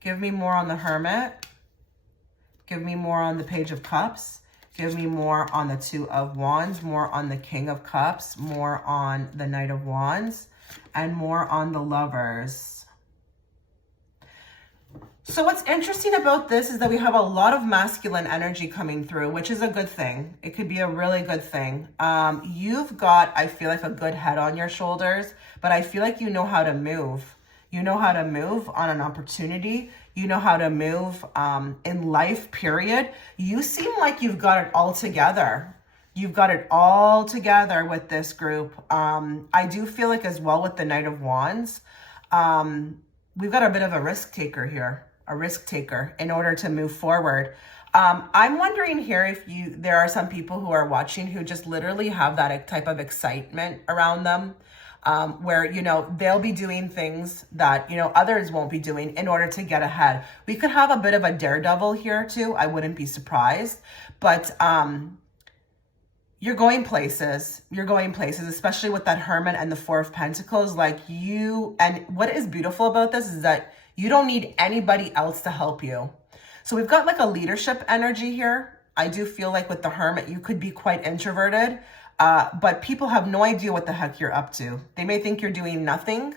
Give me more on the Hermit. Give me more on the Page of Cups. Give me more on the Two of Wands, more on the King of Cups, more on the Knight of Wands, and more on the Lovers. So what's interesting about this is that we have a lot of masculine energy coming through, which is a good thing. It could be a really good thing. You've got, I feel like, a good head on your shoulders, but I feel like you know how to move. You know how to move on an opportunity. You know how to move in life, period. You seem like you've got it all together. You've got it all together with this group. I do feel like as well with the Knight of Wands, we've got a bit of a risk taker here. A risk taker in order to move forward. I'm wondering here if there are some people who are watching who just literally have that type of excitement around them, where, they'll be doing things that, others won't be doing in order to get ahead. We could have a bit of a daredevil here too. I wouldn't be surprised, but, you're going places, especially with that Hermit and the Four of Pentacles. And what is beautiful about this is that you don't need anybody else to help you. So we've got like a leadership energy here. I do feel like with the Hermit, you could be quite introverted, but people have no idea what the heck you're up to. They may think you're doing nothing,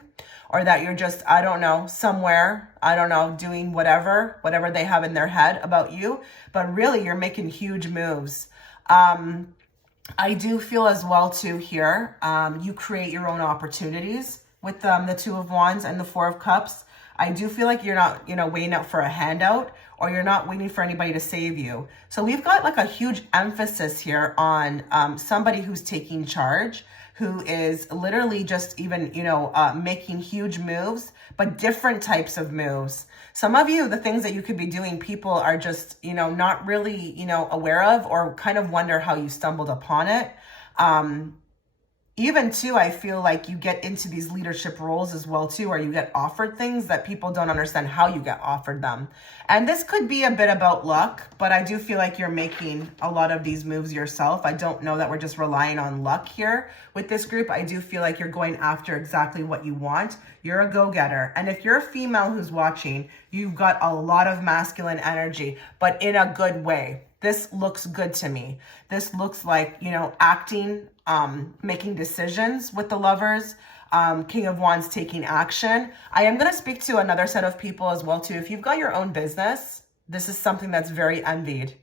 or that you're just, I don't know, somewhere, doing whatever they have in their head about you. But really, you're making huge moves. I do feel as well too here, you create your own opportunities with the Two of Wands and the Four of Cups. I do feel like you're not, waiting out for a handout, or you're not waiting for anybody to save you. So we've got like a huge emphasis here on somebody who's taking charge, who is literally just even, making huge moves, but different types of moves. Some of you, the things that you could be doing, people are just, not really, aware of, or kind of wonder how you stumbled upon it. even too, I feel like you get into these leadership roles as well too, where you get offered things that people don't understand how you get offered them. And this could be a bit about luck, but I do feel like you're making a lot of these moves yourself. I don't know that we're just relying on luck here with this group. I do feel like you're going after exactly what you want. You're a go-getter. And if you're a female who's watching, you've got a lot of masculine energy, but in a good way. This looks good to me. This looks like, acting, making decisions with the Lovers, King of Wands taking action. I am going to speak to another set of people as well too. If you've got your own business, this is something that's very envied.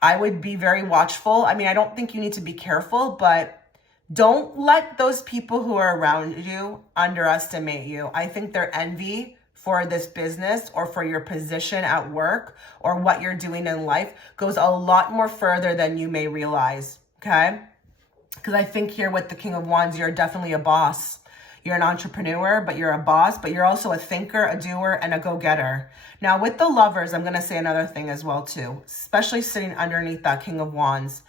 I would be very watchful. I mean, I don't think you need to be careful, but don't let those people who are around you underestimate you. I think their envy for this business or for your position at work or what you're doing in life goes a lot more further than you may realize, okay? Because I think here with the King of Wands, you're definitely a boss. You're an entrepreneur, but you're a boss, but you're also a thinker, a doer, and a go-getter. Now, with the Lovers, I'm going to say another thing as well, too, especially sitting underneath that King of Wands.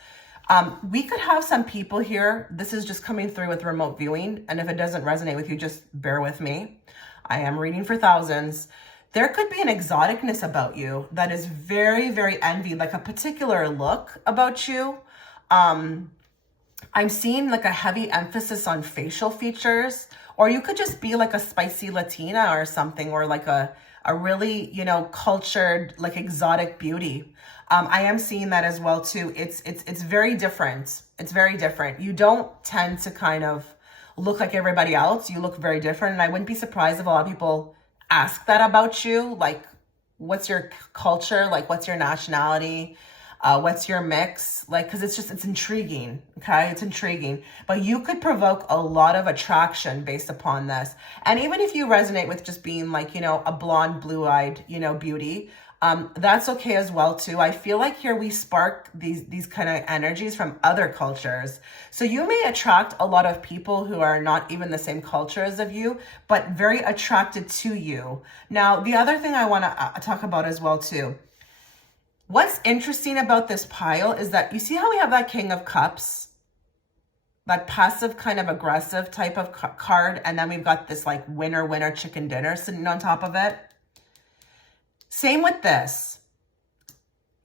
We could have some people here. This is just coming through with remote viewing. And if it doesn't resonate with you, just bear with me. I am reading for thousands. There could be an exoticness about you that is very, very envied, like a particular look about you. I'm seeing like a heavy emphasis on facial features, or you could just be like a spicy Latina or something, or like a really, cultured, like exotic beauty. I am seeing that as well too. It's very different. It's very different. You don't tend to kind of look like everybody else. You look very different. And I wouldn't be surprised if a lot of people ask that about you. Like, what's your culture? Like, what's your nationality? What's your mix? Like, because it's intriguing. Okay. It's intriguing, but you could provoke a lot of attraction based upon this. And even if you resonate with just being like, a blonde, blue-eyed, beauty, that's okay as well too. I feel like here we spark these kind of energies from other cultures. So you may attract a lot of people who are not even the same culture as of you, but very attracted to you. Now, the other thing I want to talk about as well too. What's interesting about this pile is that you see how we have that King of Cups, that passive kind of aggressive type of card. And then we've got this like winner, winner, chicken dinner sitting on top of it. Same with this.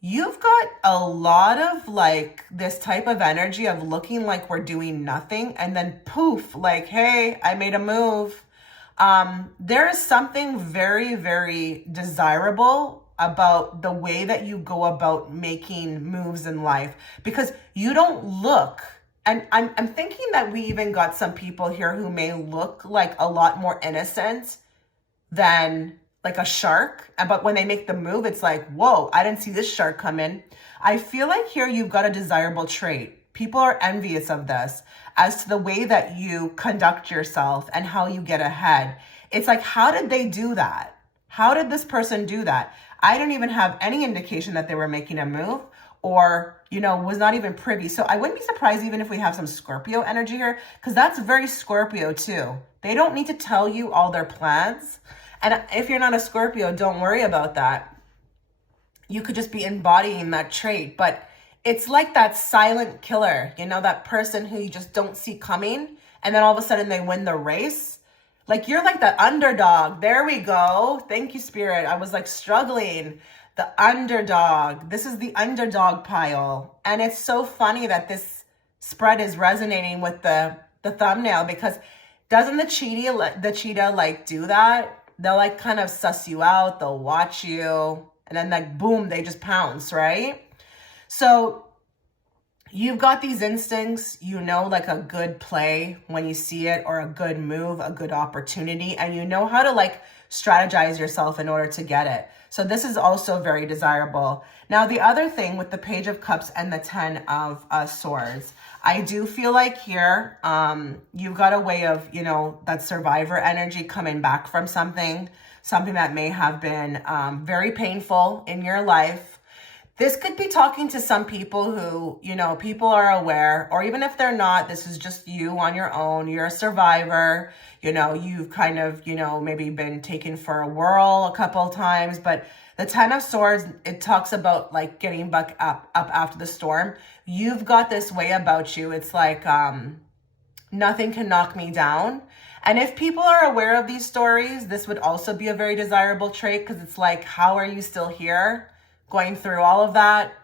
You've got a lot of like this type of energy of looking like we're doing nothing. And then poof, like, hey, I made a move. There is something very, very desirable about the way that you go about making moves in life, because you don't look, and I'm thinking that we even got some people here who may look like a lot more innocent than like a shark, but when they make the move, it's like, whoa, I didn't see this shark come in. I feel like here you've got a desirable trait. People are envious of this as to the way that you conduct yourself and how you get ahead. It's like, how did they do that? How did this person do that? I didn't even have any indication that they were making a move, or, was not even privy. So I wouldn't be surprised even if we have some Scorpio energy here, because that's very Scorpio too. They don't need to tell you all their plans. And if you're not a Scorpio, don't worry about that. You could just be embodying that trait. But it's like that silent killer, that person who you just don't see coming. And then all of a sudden they win the race. Like, you're like the underdog. There we go. Thank you, Spirit. I was like struggling. The underdog. This is the underdog pile. And it's so funny that this spread is resonating with the thumbnail, because doesn't the cheetah like do that? They'll like kind of suss you out. They'll watch you. And then like, boom, they just pounce, right? So you've got these instincts, like a good play when you see it, or a good move, a good opportunity, and you know how to like strategize yourself in order to get it. So this is also very desirable. Now, the other thing with the Page of Cups and the 10 of Swords, I do feel like here, you've got a way of, that survivor energy coming back from something that may have been very painful in your life. This could be talking to some people who, people are aware, or even if they're not, this is just you on your own. You're a survivor. You've kind of, maybe been taken for a whirl a couple of times, but the 10 of Swords, it talks about like getting back up after the storm. You've got this way about you. It's like, Nothing can knock me down. And if people are aware of these stories, this would also be a very desirable trait, because it's like, how are you still here going through all of that?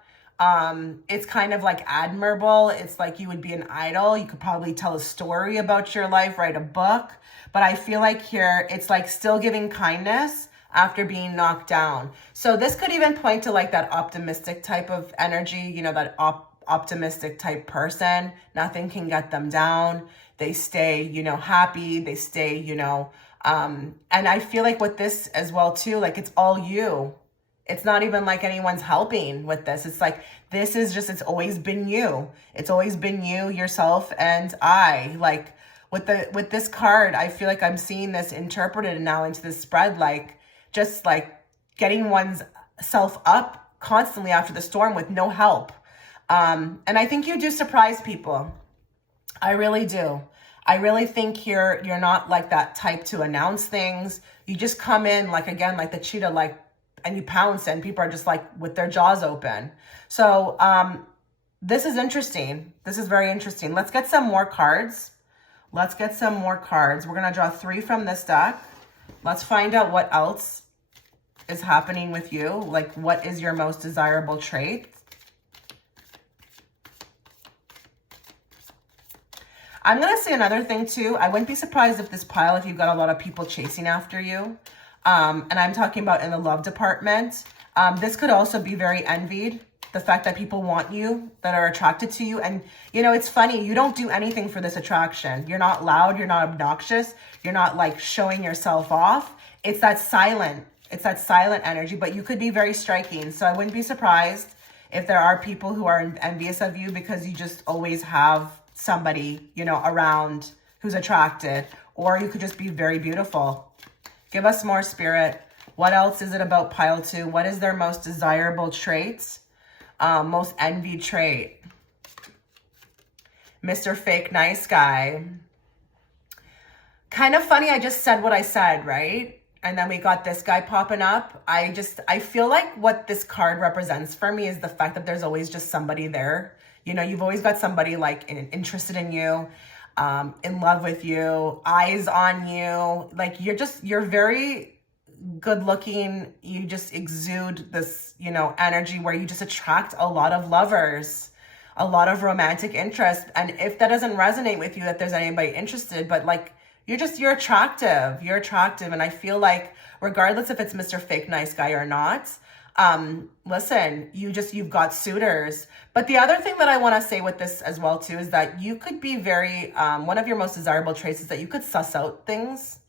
It's kind of like admirable. It's like you would be an idol. You could probably tell a story about your life, write a book. But I feel like here it's like still giving kindness after being knocked down. So this could even point to like that optimistic type of energy, you know, that optimistic type person. Nothing can get them down. They stay, you know, happy. They stay, you know, and I feel like with this as well too, like it's all you. It's not even like anyone's helping with this. It's like, this is just, it's always been you. It's always been you, yourself, and I. Like with this card, I feel like I'm seeing this interpreted now into this spread, like just like getting one's self up constantly after the storm with no help. And I think you do surprise people. I really do. I really think you're not like that type to announce things. You just come in like, again, like the cheetah, like, and you pounce and people are just like with their jaws open. So this is interesting. This is very interesting. Let's get some more cards. Let's get some more cards. We're going to draw 3 from this deck. Let's find out what else is happening with you. Like, what is your most desirable trait? I'm going to say another thing too. I wouldn't be surprised if this pile, if you've got a lot of people chasing after you. And I'm talking about in the love department. This could also be very envied. The fact that people want you, that are attracted to you. And, you know, it's funny. You don't do anything for this attraction. You're not loud. You're not obnoxious. You're not like showing yourself off. It's that silent energy, but you could be very striking. So I wouldn't be surprised if there are people who are envious of you because you just always have somebody, you know, around who's attracted, or you could just be very beautiful. Give us more, Spirit. What else is it about pile 2? What is their most desirable traits? Most envied trait? Mr. Fake Nice Guy. Kind of funny, I just said what I said, right? And then we got this guy popping up. I feel like what this card represents for me is the fact that there's always just somebody there. You know, you've always got somebody like interested in you, in love with you, eyes on you. Like you're very good looking. You just exude this, you know, energy where you just attract a lot of lovers, a lot of romantic interest. And if that doesn't resonate with you, that there's anybody interested, but like, you're attractive. You're attractive. And I feel like regardless if it's Mr. Fake Nice Guy or not, listen, you've got suitors. But the other thing that I want to say with this as well too is that you could be very, one of your most desirable traits is that you could suss out things.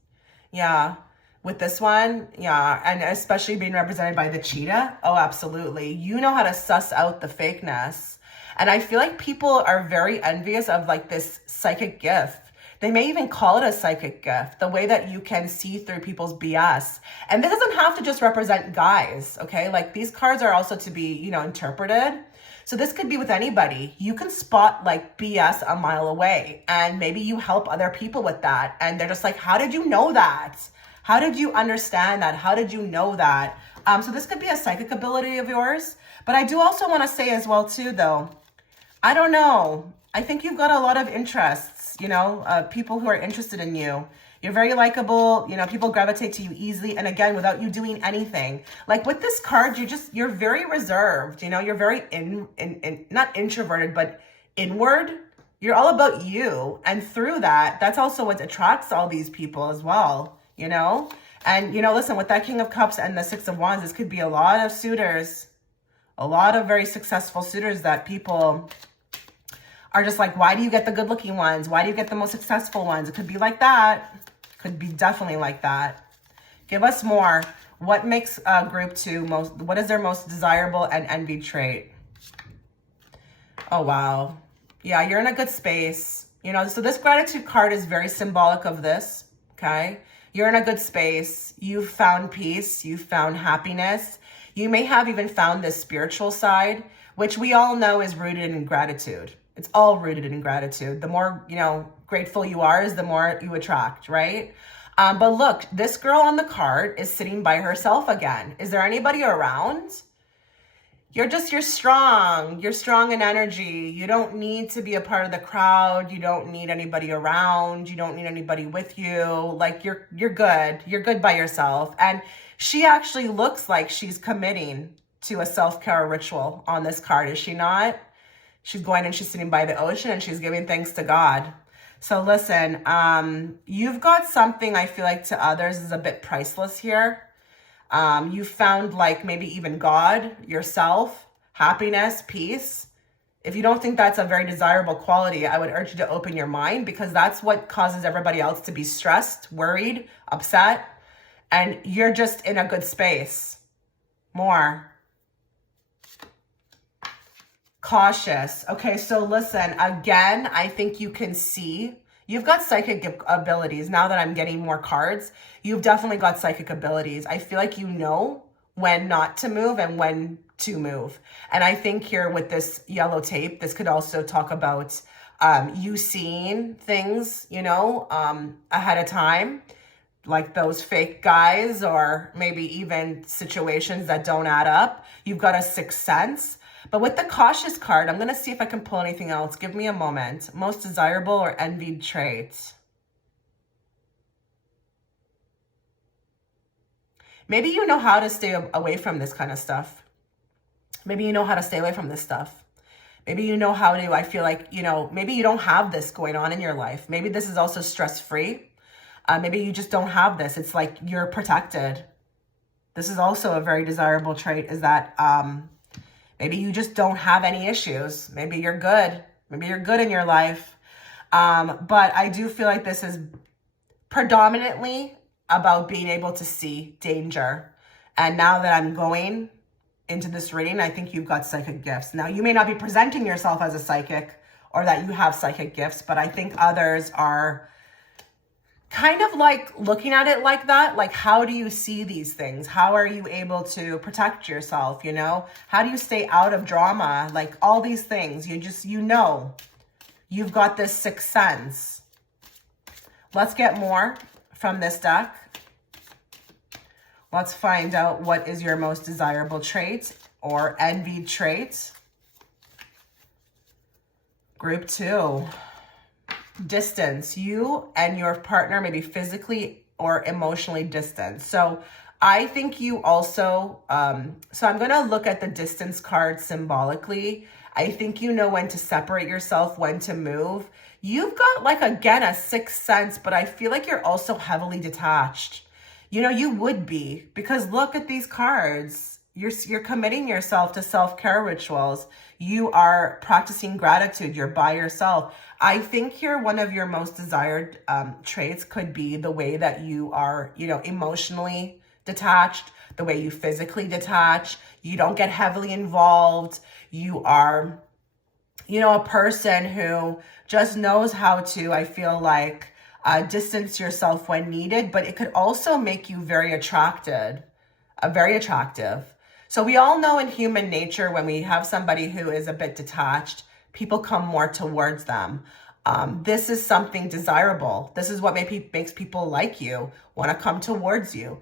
Yeah. With this one. Yeah. And especially being represented by the cheetah. Oh, absolutely. You know how to suss out the fakeness. And I feel like people are very envious of like this psychic gift. They may even call it a psychic gift, the way that you can see through people's BS. And this doesn't have to just represent guys, okay? Like these cards are also to be, you know, interpreted. So this could be with anybody. You can spot like BS a mile away, and maybe you help other people with that. And they're just like, how did you know that? How did you understand that? How did you know that? So this could be a psychic ability of yours. But I do also want to say as well too, though, I don't know. I think you've got a lot of interests, you know, people who are interested in you. You're very likable, you know, people gravitate to you easily. And again, without you doing anything. Like with this card, you're very reserved, you know, you're very not introverted, but inward. You're all about you. And through that, that's also what attracts all these people as well, you know. And, you know, listen, with that King of Cups and the Six of Wands, this could be a lot of suitors, a lot of very successful suitors that people are just like, why do you get the good looking ones? Why do you get the most successful ones? It could be like that. Could be definitely like that. Give us more. What makes group 2 what is their most desirable and envied trait? Oh, wow. Yeah, you're in a good space. You know, so this gratitude card is very symbolic of this, okay? You're in a good space. You've found peace. You've found happiness. You may have even found this spiritual side, which we all know is rooted in gratitude. It's all rooted in gratitude. The more, you know, grateful you are is the more you attract, right? But look, this girl on the card is sitting by herself again. Is there anybody around? you're strong. You're strong in energy. You don't need to be a part of the crowd. You don't need anybody around. You don't need anybody with you. Like you're good. You're good by yourself. And she actually looks like she's committing to a self-care ritual on this card, is she not? She's going and she's sitting by the ocean and she's giving thanks to God. So listen, you've got something I feel like to others is a bit priceless here. You found like maybe even God, yourself, happiness, peace. If you don't think that's a very desirable quality, I would urge you to open your mind, because that's what causes everybody else to be stressed, worried, upset, and you're just in a good space. More. Cautious. Okay, so listen, again, I think you can see you've got psychic abilities. Now that I'm getting more cards, you've definitely got psychic abilities. I feel like you know when not to move and when to move. And I think here with this yellow tape, this could also talk about you seeing things, you know, ahead of time, like those fake guys, or maybe even situations that don't add up. You've got a sixth sense. But with the cautious card, I'm going to see if I can pull anything else. Give me a moment. Most desirable or envied trait. Maybe you know how to stay away from this kind of stuff. Maybe you know how to stay away from this stuff. Maybe you know how to, I feel like, you know, maybe you don't have this going on in your life. Maybe this is also stress-free. Maybe you just don't have this. It's like you're protected. This is also a very desirable trait, is that maybe you just don't have any issues. Maybe you're good. Maybe you're good in your life. But I do feel like this is predominantly about being able to see danger. And now that I'm going into this reading, I think you've got psychic gifts. Now, you may not be presenting yourself as a psychic or that you have psychic gifts, but I think others are kind of like looking at it like that. Like, how do you see these things? How are you able to protect yourself? You know, how do you stay out of drama? Like all these things, you know, you've got this sixth sense. Let's get more from this deck. Let's find out what is your most desirable trait or envied trait. Group 2. Distance. You and your partner may be physically or emotionally distant. So I think you also, so I'm going to look at the distance card symbolically. I think you know when to separate yourself, when to move. You've got, like, again, a sixth sense, but I feel like you're also heavily detached. You know, you would be, because look at these cards. You're committing yourself to self-care rituals. You are practicing gratitude. You're by yourself. I think here one of your most desired traits could be the way that you are, you know, emotionally detached, the way you physically detach. You don't get heavily involved. You are, you know, a person who just knows how to, I feel like, distance yourself when needed, but it could also make you very attractive. So we all know in human nature, when we have somebody who is a bit detached, people come more towards them. This is something desirable. This is what makes people like you, want to come towards you.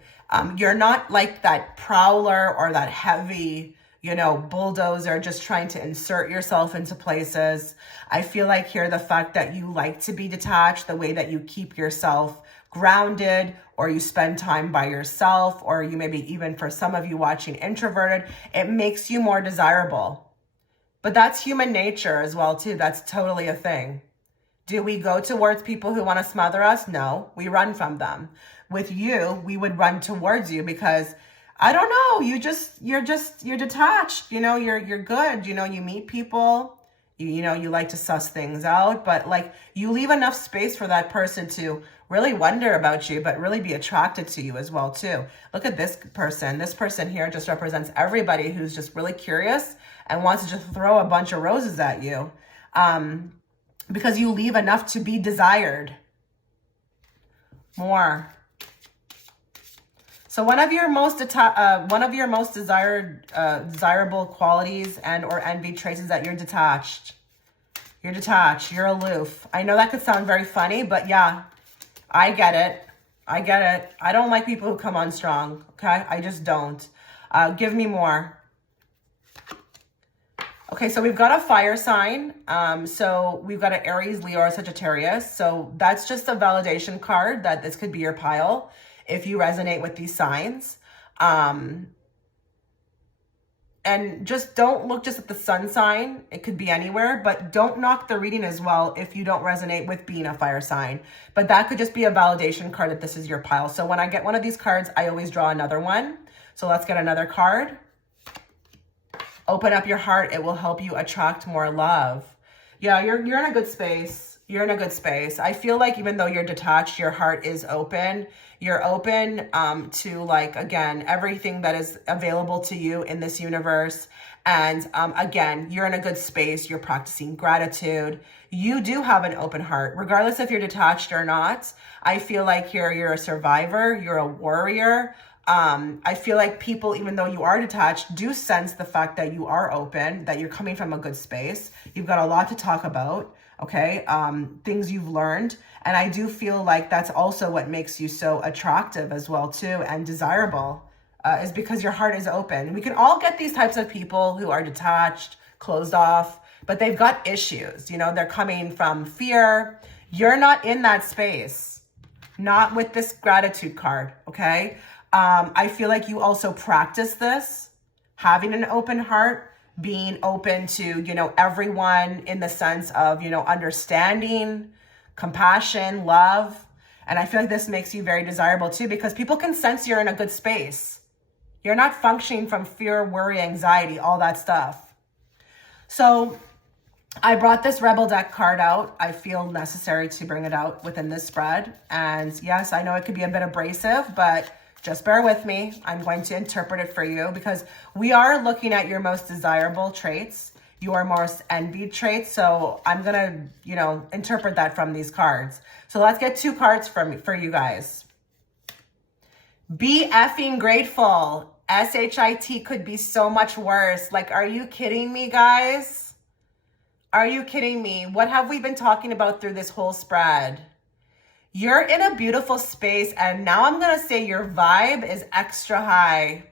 You're not like that prowler or that heavy, you know, bulldozer just trying to insert yourself into places. I feel like here the fact that you like to be detached, the way that you keep yourself grounded, or you spend time by yourself, or you maybe even, for some of you watching, introverted, it makes you more desirable. But that's human nature as well too. That's totally a thing. Do we go towards people who want to smother us? No, we run from them. With you, we would run towards you because, I don't know, you're detached, you know, you're good, you know, you meet people, you know, you like to suss things out, but like you leave enough space for that person to really wonder about you, but really be attracted to you as well too. Look at this person. This person here just represents everybody who's just really curious and wants to just throw a bunch of roses at you, because you leave enough to be desired. More. So one of your most desirable qualities and or envy traits is that you're detached. You're detached. You're aloof. I know that could sound very funny, but yeah, I get it. I get it. I don't like people who come on strong. Okay, I just don't. Give me more. Okay, so we've got a fire sign. So we've got an Aries, Leo, or Sagittarius. So that's just a validation card that this could be your pile if you resonate with these signs. And just don't look just at the sun sign. It could be anywhere, but don't knock the reading as well if you don't resonate with being a fire sign. But that could just be a validation card that this is your pile. So when I get one of these cards, I always draw another one. So let's get another card. Open up your heart. It will help you attract more love. Yeah, you're in a good space. You're in a good space. I feel like even though you're detached, your heart is open. You're open to, like, again, everything that is available to you in this universe. And again, you're in a good space. You're practicing gratitude. You do have an open heart, regardless if you're detached or not. I feel like you're a survivor. You're a warrior. I feel like people, even though you are detached, do sense the fact that you are open, that you're coming from a good space. You've got a lot to talk about, okay? Things you've learned. And I do feel like that's also what makes you so attractive as well, too, and desirable, is because your heart is open. We can all get these types of people who are detached, closed off, but they've got issues. You know, they're coming from fear. You're not in that space, not with this gratitude card, okay? I feel like you also practice this, having an open heart, being open to, you know, everyone in the sense of, you know, understanding, compassion, love. And I feel like this makes you very desirable too, because people can sense you're in a good space. You're not functioning from fear, worry, anxiety, all that stuff. So I brought this Rebel deck card out. I feel necessary to bring it out within this spread. And yes, I know it could be a bit abrasive, but just bear with me. I'm going to interpret it for you because we are looking at your most desirable traits, your most envied traits. So I'm going to, you know, interpret that from these cards. So let's get two cards for you guys. Be effing grateful. SHIT could be so much worse. Like, are you kidding me, guys? Are you kidding me? What have we been talking about through this whole spread? You're in a beautiful space, and now I'm going to say your vibe is extra high.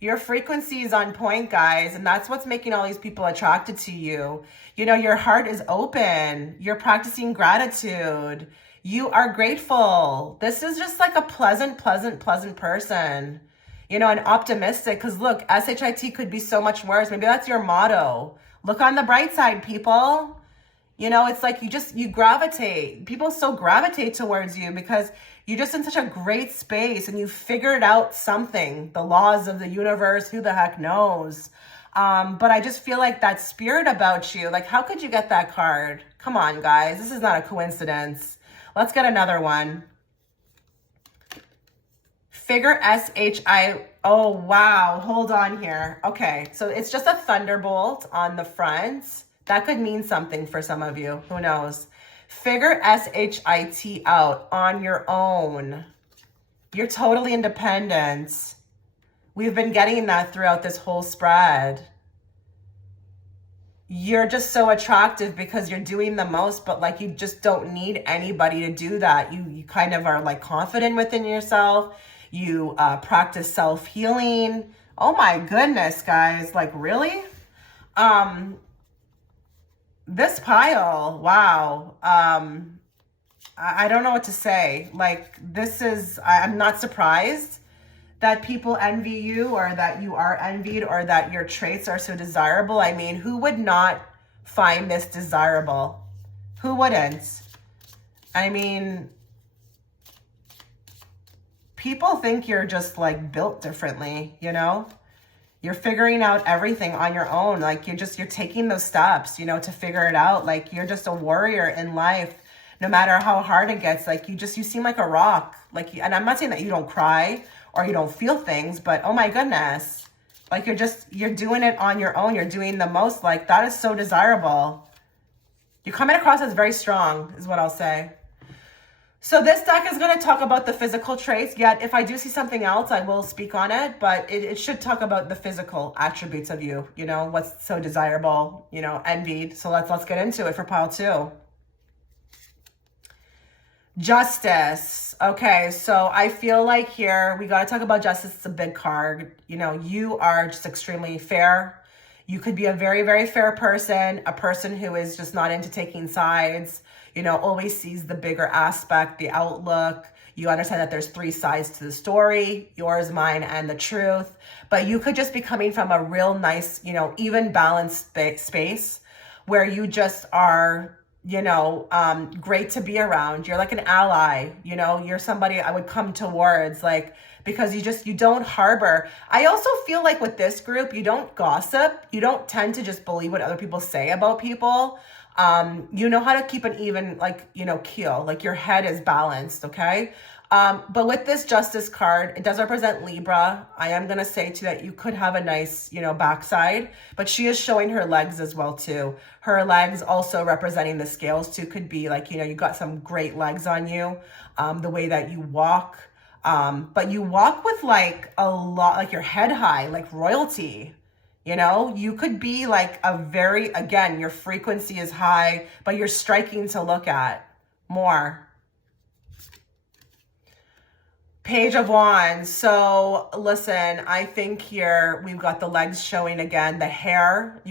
Your frequency is on point, guys, and that's what's making all these people attracted to you. You know, your heart is open. You're practicing gratitude. You are grateful. This is just like a pleasant person. You know, and optimistic, because look, SHIT could be so much worse. Maybe that's your motto. Look on the bright side, people. You know, it's like you gravitate. People so gravitate towards you because you're just in such a great space and you figured out something, the laws of the universe, who the heck knows. But I just feel like that spirit about you, like, how could you get that card? Come on, guys. This is not a coincidence. Let's get another one. Figure SHI. Oh, wow. Hold on here. Okay. So it's just a thunderbolt on the front. That could mean something for some of you. Who knows? Figure SHIT out on your own. You're totally independent. We've been getting that throughout this whole spread. You're just so attractive because you're doing the most, but like you just don't need anybody to do that. You kind of are like confident within yourself. You practice self-healing. Oh my goodness, guys. Like, really? This pile, wow. I don't know what to say. Like, this is, I'm not surprised that people envy you or that you are envied or that your traits are so desirable. I mean, who would not find this desirable? Who wouldn't? I mean, people think you're just like built differently, you know? You're figuring out everything on your own. Like, you're taking those steps, you know, to figure it out. Like, you're just a warrior in life, no matter how hard it gets. Like, you seem like a rock. Like, and I'm not saying that you don't cry or you don't feel things, but oh my goodness, like, you're doing it on your own. You're doing the most. Like, that is so desirable. You're coming across as very strong is what I'll say. So this deck is going to talk about the physical traits, yet if I do see something else, I will speak on it, but it should talk about the physical attributes of you, you know, what's so desirable, you know, envied. So let's get into it for pile 2. Justice. Okay, so I feel like here we got to talk about justice. It's a big card. You know, you are just extremely fair. You could be a very, very fair person, a person who is just not into taking sides, always sees the bigger aspect, the outlook. You understand that there's three sides to the story, yours, mine, and the truth. But you could just be coming from a real nice, even balanced space where you just are, great to be around. You're like an ally, you're somebody I would come towards, like, because you don't harbor. I also feel like with this group, you don't gossip. You don't tend to just believe what other people say about people. You know how to keep an even, keel, like your head is balanced, okay? But with this Justice card, it does represent Libra. I am going to say too that you could have a nice, backside, but she is showing her legs as well too. Her legs also representing the scales too could be like, you got some great legs on you, the way that you walk. But you walk with like a lot, like your head high, like royalty. You could be like again, your frequency is high, but you're striking to look at more. Page of Wands. So listen, I think here we've got the legs showing again, the hair.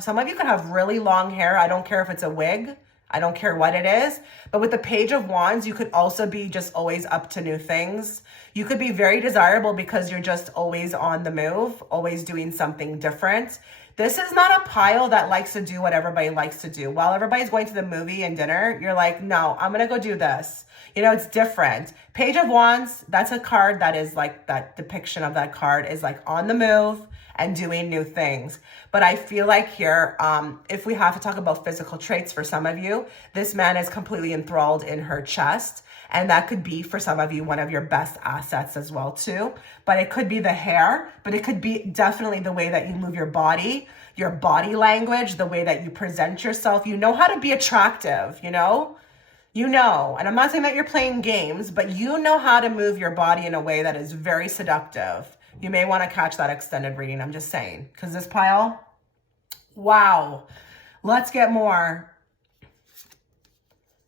Some of you could have really long hair. I don't care if it's a wig. I don't care what it is. But with the Page of Wands, you could also be just always up to new things. You could be very desirable because you're just always on the move, always doing something different. This is not a pile that likes to do what everybody likes to do. While everybody's going to the movie and dinner, you're like, no, I'm going to go do this. It's different. Page of Wands, that's a card that is like, that depiction of that card is like on the move and doing new things. But I feel like here, if we have to talk about physical traits for some of you, this man is completely enthralled in her chest. And that could be, for some of you, one of your best assets as well, too. But it could be the hair, but it could be definitely the way that you move your body language, the way that you present yourself. You know how to be attractive, and I'm not saying that you're playing games, but you know how to move your body in a way that is very seductive. You may want to catch that extended reading, I'm just saying, because this pile, wow. Let's get more.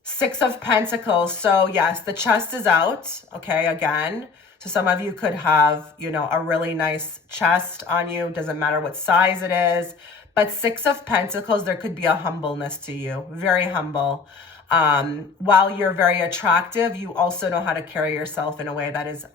Six of Pentacles. So yes, the chest is out, okay, again. So some of you could have, a really nice chest on you. Doesn't matter what size it is. But Six of Pentacles, there could be a humbleness to you. Very humble. While you're very attractive, you also know how to carry yourself in a way that is,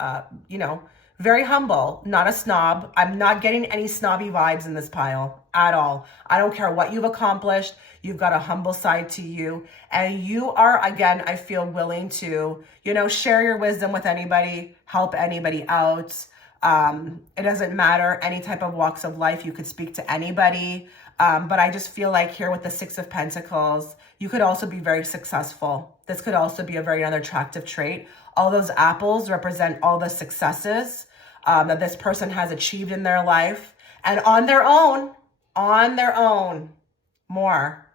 very humble, not a snob. I'm not getting any snobby vibes in this pile at all. I don't care what you've accomplished. You've got a humble side to you. And you are, again, I feel willing to, share your wisdom with anybody, help anybody out. It doesn't matter, any type of walks of life. You could speak to anybody. But I just feel like here with the Six of Pentacles, you could also be very successful. This could also be a very another attractive trait. All those apples represent all the successes that this person has achieved in their life. And on their own, more.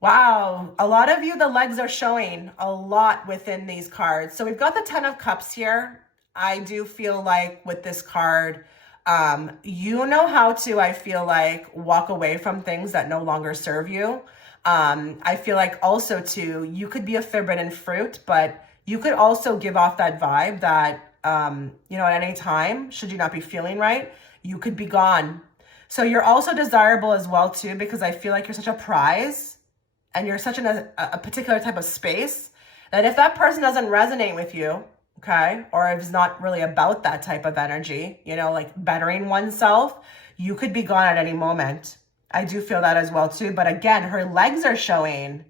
Wow, a lot of you, the legs are showing a lot within these cards. So we've got the Ten of Cups here. I do feel like with this card, you know how to, I feel like, walk away from things that no longer serve you. I feel like also too, you could be a forbidden fruit, but you could also give off that vibe that, at any time, should you not be feeling right, you could be gone. So you're also desirable as well too, because I feel like you're such a prize and you're such a particular type of space that if that person doesn't resonate with you, okay, or if it's not really about that type of energy, like bettering oneself, you could be gone at any moment. I do feel that as well too. But again, her legs are showing.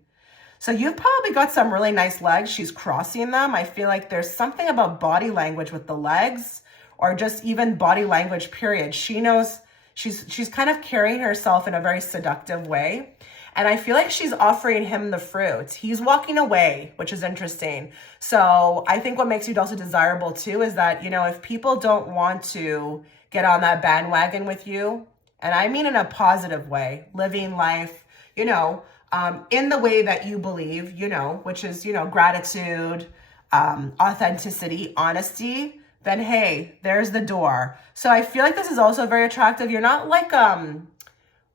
So you've probably got some really nice legs. She's crossing them. I feel like there's something about body language with the legs, or just even body language, period. She knows she's kind of carrying herself in a very seductive way. And I feel like she's offering him the fruit. He's walking away, which is interesting. So I think what makes you also desirable too is that, if people don't want to get on that bandwagon with you, and I mean in a positive way, living life, in the way that you believe, which is, gratitude, authenticity, honesty, then hey, there's the door. So I feel like this is also very attractive. You're not like a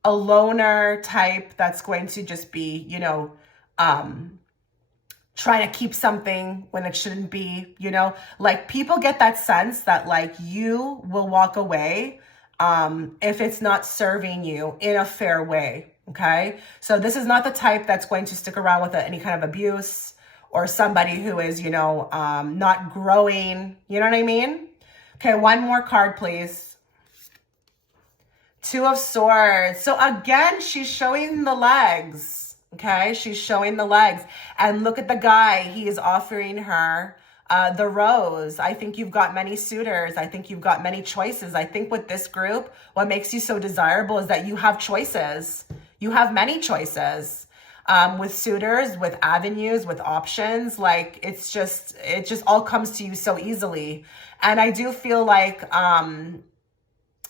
loner type that's going to just be, trying to keep something when it shouldn't be, like people get that sense that like you will walk away if it's not serving you in a fair way. Okay. So this is not the type that's going to stick around with any kind of abuse or somebody who is, not growing. You know what I mean? Okay. One more card, please. Two of Swords. So again, she's showing the legs. Okay. She's showing the legs. And look at the guy. He is offering her the rose. I think you've got many suitors. I think you've got many choices. I think with this group, what makes you so desirable is that you have choices. You have many choices with suitors, with avenues, with options. Like it just all comes to you so easily. And I do feel like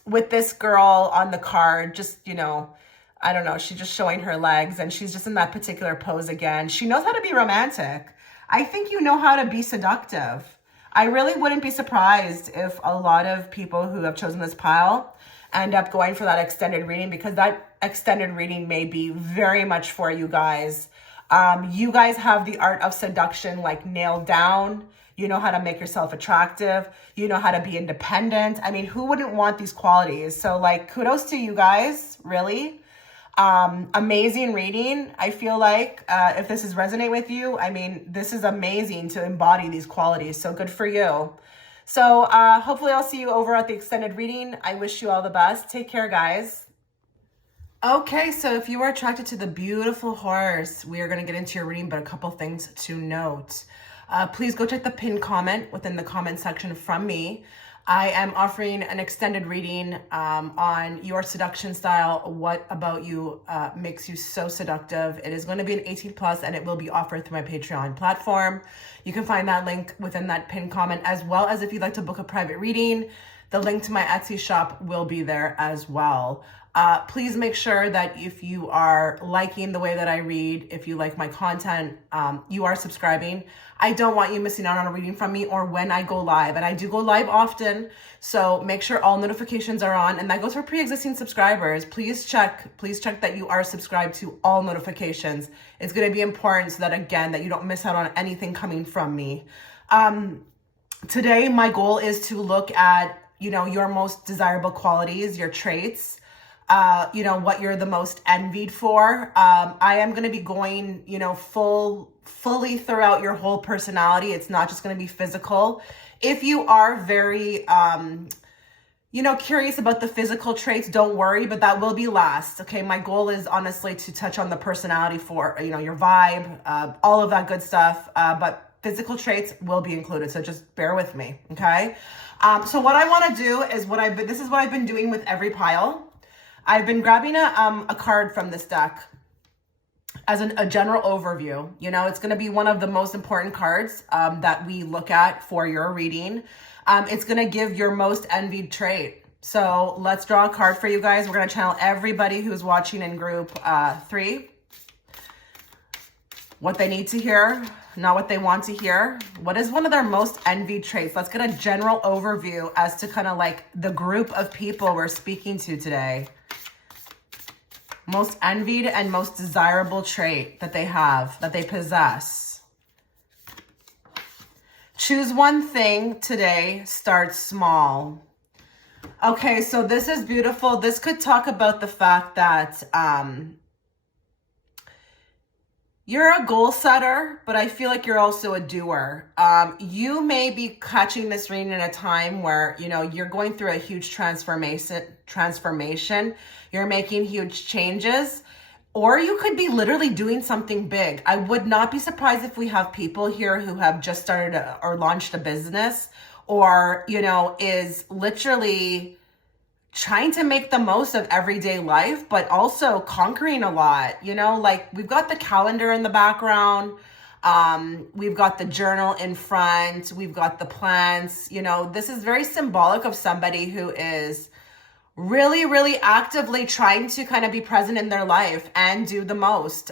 with this girl on the card, just, I don't know, she's just showing her legs and she's just in that particular pose again. She knows how to be romantic. I think you know how to be seductive. I really wouldn't be surprised if a lot of people who have chosen this pile end up going for that extended reading, because that extended reading may be very much for you guys. You guys have the art of seduction like nailed down. You know how to make yourself attractive. You know how to be independent. I mean, who wouldn't want these qualities? So like, kudos to you guys, really. Amazing reading. I feel like if this is resonate with you, I mean, this is amazing to embody these qualities. So good for you. So hopefully I'll see you over at the extended reading. I wish you all the best. Take care, guys. Okay, so if you are attracted to the beautiful horse, we are going to get into your reading, but a couple things to note. Please go check the pinned comment within the comment section from me. I am offering an extended reading on your seduction style. What about you makes you so seductive? It is going to be an 18 plus and it will be offered through my Patreon platform. You can find that link within that pinned comment, as well as if you'd like to book a private reading, the link to my Etsy shop will be there as well. Please make sure that if you are liking the way that I read, if you like my content, you are subscribing. I don't want you missing out on a reading from me or when I go live. And I do go live often, so make sure all notifications are on. And that goes for pre-existing subscribers. Please check that you are subscribed to all notifications. It's going to be important so that, again, that you don't miss out on anything coming from me. Today, my goal is to look at, your most desirable qualities, your traits, what you're the most envied for. I am going to be going, fully throughout your whole personality. It's not just going to be physical. If you are very, curious about the physical traits, don't worry, but that will be last. Okay. My goal is honestly to touch on the personality for, your vibe, all of that good stuff. But physical traits will be included. So just bear with me. Okay. So what I want to do is this is what I've been doing with every pile. I've been grabbing a card from this deck as a general overview. It's going to be one of the most important cards that we look at for your reading. It's going to give your most envied trait. So let's draw a card for you guys. We're going to channel everybody who's watching in group 3. What they need to hear, not what they want to hear. What is one of their most envied traits? Let's get a general overview as to kind of like the group of people we're speaking to today. Most envied and most desirable trait that they have, that they possess. Choose one thing today, start small. Okay, so this is beautiful. This could talk about the fact that you're a goal setter, but I feel like you're also a doer. You may be catching this reading in a time where, you're going through a huge transformation. You're making huge changes, or you could be literally doing something big. I would not be surprised if we have people here who have just started or launched a business, or, is literally trying to make the most of everyday life, but also conquering a lot. Like we've got the calendar in the background. We've got the journal in front. We've got the plants. This is very symbolic of somebody who is really, really actively trying to kind of be present in their life and do the most,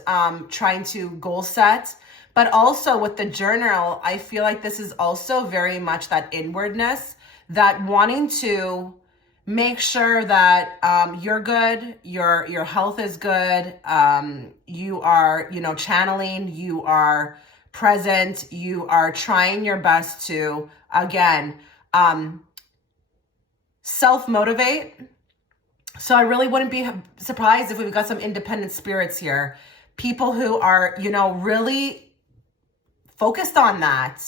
trying to goal set. But also with the journal, I feel like this is also very much that inwardness, that wanting to make sure that you're good, your health is good, you are, channeling, you are present, you are trying your best to, again, self-motivate, So I really wouldn't be surprised if we've got some independent spirits here. People who are, really focused on that.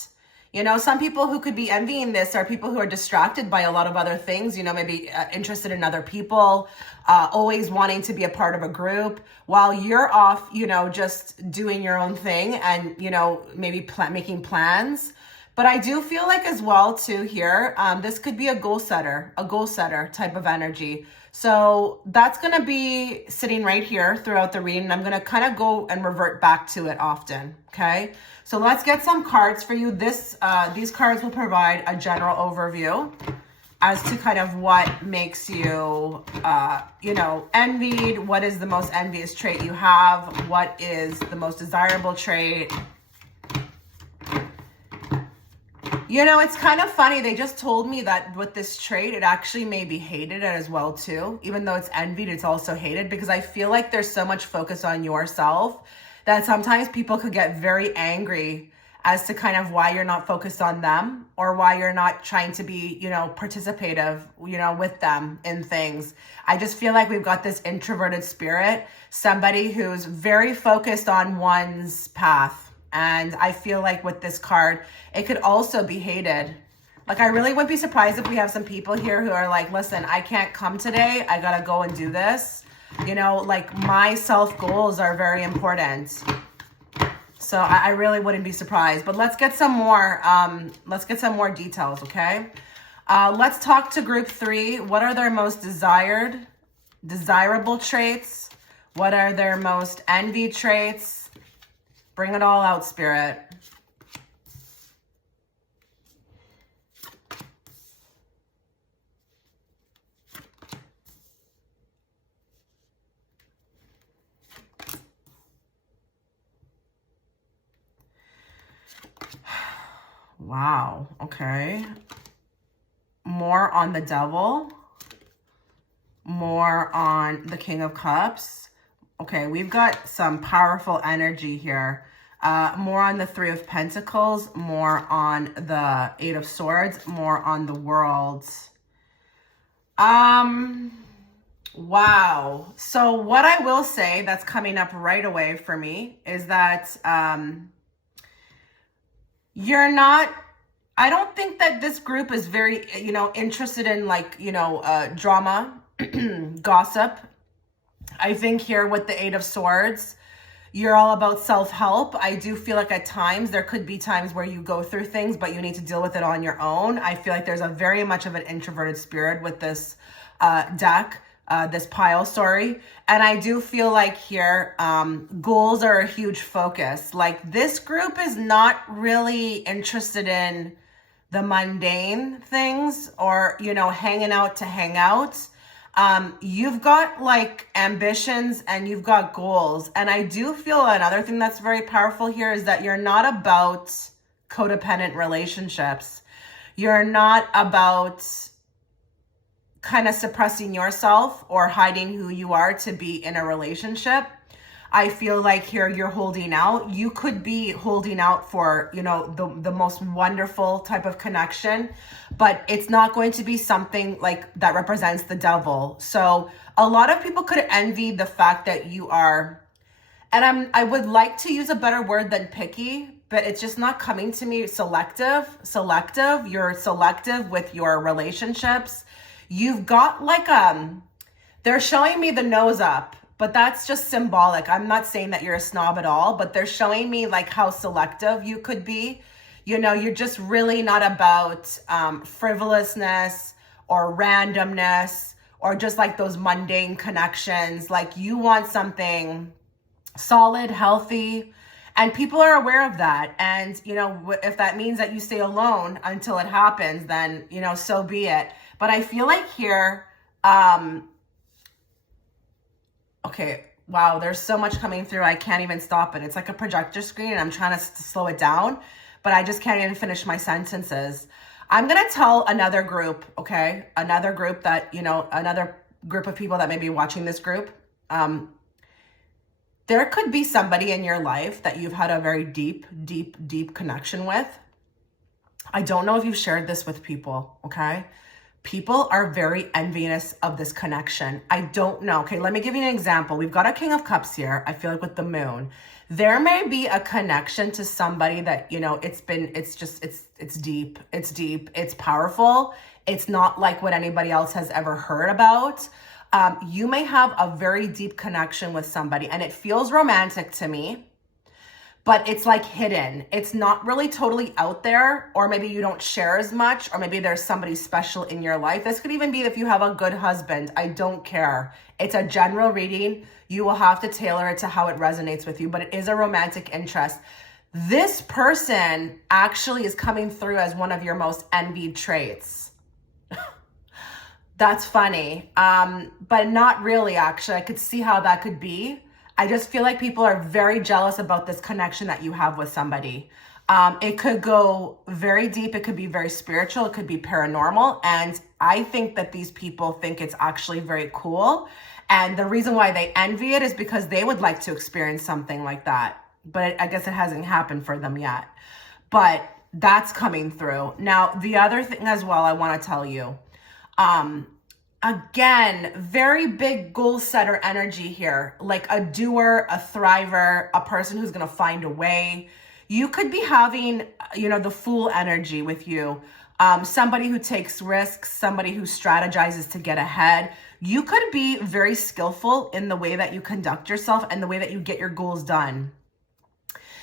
Some people who could be envying this are people who are distracted by a lot of other things, maybe interested in other people, always wanting to be a part of a group while you're off, just doing your own thing and, maybe making plans. But I do feel like as well too here, this could be a goal setter type of energy. So that's going to be sitting right here throughout the reading. I'm going to kind of go and revert back to it often. Okay. So let's get some cards for you. These cards will provide a general overview as to kind of what makes you, envied. What is the most envious trait you have? What is the most desirable trait? It's kind of funny. They just told me that with this trait, it actually may be hated as well too. Even though it's envied, it's also hated, because I feel like there's so much focus on yourself that sometimes people could get very angry as to kind of why you're not focused on them or why you're not trying to be, participative, with them in things. I just feel like we've got this introverted spirit, somebody who's very focused on one's path. And I feel like with this card, it could also be hated. Like, I really wouldn't be surprised if we have some people here who are like, listen, I can't come today. I got to go and do this. Like, my self goals are very important. So I really wouldn't be surprised. But let's get some more. Let's get some more details, okay? Let's talk to group 3. What are their most desirable traits? What are their most envied traits? Bring it all out, Spirit. Wow, okay. More on the Devil. More on the King of Cups. Okay, we've got some powerful energy here. More on the 3 of Pentacles, more on the 8 of Swords, more on the World. Wow. So what I will say that's coming up right away for me is that I don't think that this group is very, interested in like, drama, gossip. I think here with the 8 of Swords, you're all about self-help. I do feel like at times, there could be times where you go through things, but you need to deal with it on your own. I feel like there's a very much of an introverted spirit with this deck, this pile, sorry. And I do feel like here, goals are a huge focus. Like, this group is not really interested in the mundane things or, hanging out to hang out. You've got like ambitions and you've got goals. And I do feel another thing that's very powerful here is that you're not about codependent relationships. You're not about kind of suppressing yourself or hiding who you are to be in a relationship. I feel like here you're holding out. You could be holding out for, the most wonderful type of connection, but it's not going to be something like that represents the Devil. So a lot of people could envy the fact that you are, and I would like to use a better word than picky, but it's just not coming to me. Selective. You're selective with your relationships. You've got like, they're showing me the nose up. But that's just symbolic. I'm not saying that you're a snob at all, but they're showing me like how selective you could be. You're just really not about frivolousness or randomness or just like those mundane connections. Like, you want something solid, healthy, and people are aware of that. And, if that means that you stay alone until it happens, then, so be it. But I feel like here, okay, wow, there's so much coming through. I can't even stop it. It's like a projector screen and I'm trying to slow it down, but I just can't even finish my sentences. I'm going to tell another group, okay? Another group that, another group of people that may be watching this group. There could be somebody in your life that you've had a very deep connection with. I don't know if you've shared this with people, okay? people are very envious of this connection. I don't know. Okay, let me give you an example. We've got a King of Cups here. I feel like with the moon, there may be a connection to somebody that, it's deep. It's deep. It's powerful. It's not like what anybody else has ever heard about. You may have a very deep connection with somebody and it feels romantic to me, but it's like hidden. It's not really totally out there, or maybe you don't share as much, or maybe there's somebody special in your life. This could even be if you have a good husband. I don't care. It's a general reading. You will have to tailor it to how it resonates with you, but it is a romantic interest. This person actually is coming through as one of your most envied traits. That's funny, but not really, actually. I could see how that could be. I just feel like people are very jealous about this connection that you have with somebody. It could go very deep. It could be very spiritual. It could be paranormal. And I think that these people think it's actually very cool. And the reason why they envy it is because they would like to experience something like that. But I guess it hasn't happened for them yet. But that's coming through. Now, the other thing as well I want to tell you, again, very big goal setter energy here, like a doer, a thriver, a person who's going to find a way. You could be having, the fool energy with you. Somebody who takes risks, somebody who strategizes to get ahead. You could be very skillful in the way that you conduct yourself and the way that you get your goals done.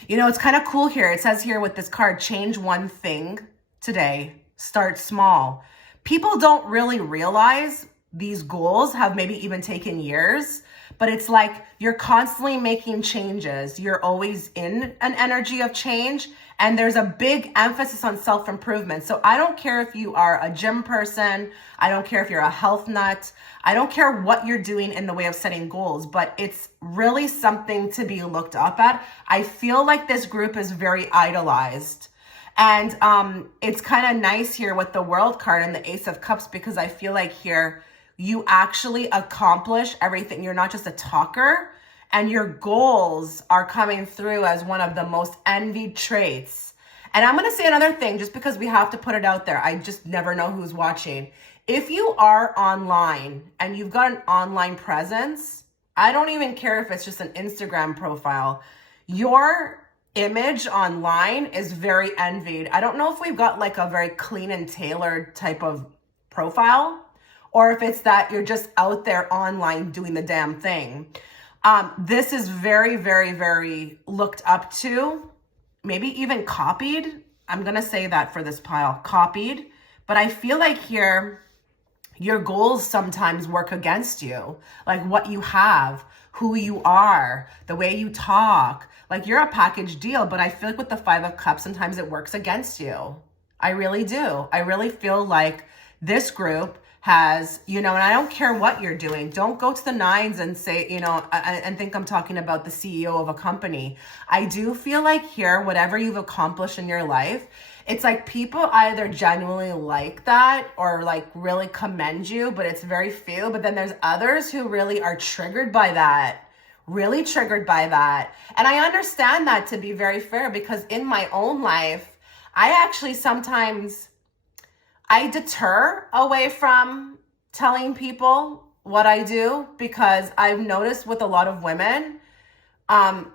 It's kind of cool here. It says here with this card, change one thing today, start small. People don't really realize these goals have maybe even taken years, but it's like you're constantly making changes. You're always in an energy of change, and there's a big emphasis on self-improvement. So I don't care if you are a gym person. I don't care if you're a health nut. I don't care what you're doing in the way of setting goals, but it's really something to be looked up at. I feel like this group is very idolized. And it's kind of nice here with the World card and the Ace of Cups, because I feel like here you actually accomplish everything. You're not just a talker, and your goals are coming through as one of the most envied traits. And I'm going to say another thing, just because we have to put it out there. I just never know who's watching. If you are online and you've got an online presence, I don't even care if it's just an Instagram profile. Your image online is very envied. I don't know if we've got like a very clean and tailored type of profile, or if it's that you're just out there online doing the damn thing. This is very, very, very looked up to, maybe even copied. I'm going to say that for this pile, copied. But I feel like here, your goals sometimes work against you. Like what you have, who you are, the way you talk. Like you're a package deal, but I feel like with the Five of Cups, sometimes it works against you. I really do. I really feel like this group has, and I don't care what you're doing. Don't go to the nines and say, and think I'm talking about the CEO of a company. I do feel like here, whatever you've accomplished in your life, it's like people either genuinely like that or like really commend you, but it's very few. But then there's others who really are triggered by that. Really triggered by that. And I understand that, to be very fair, because in my own life, I actually sometimes I deter away from telling people what I do, because I've noticed with a lot of women,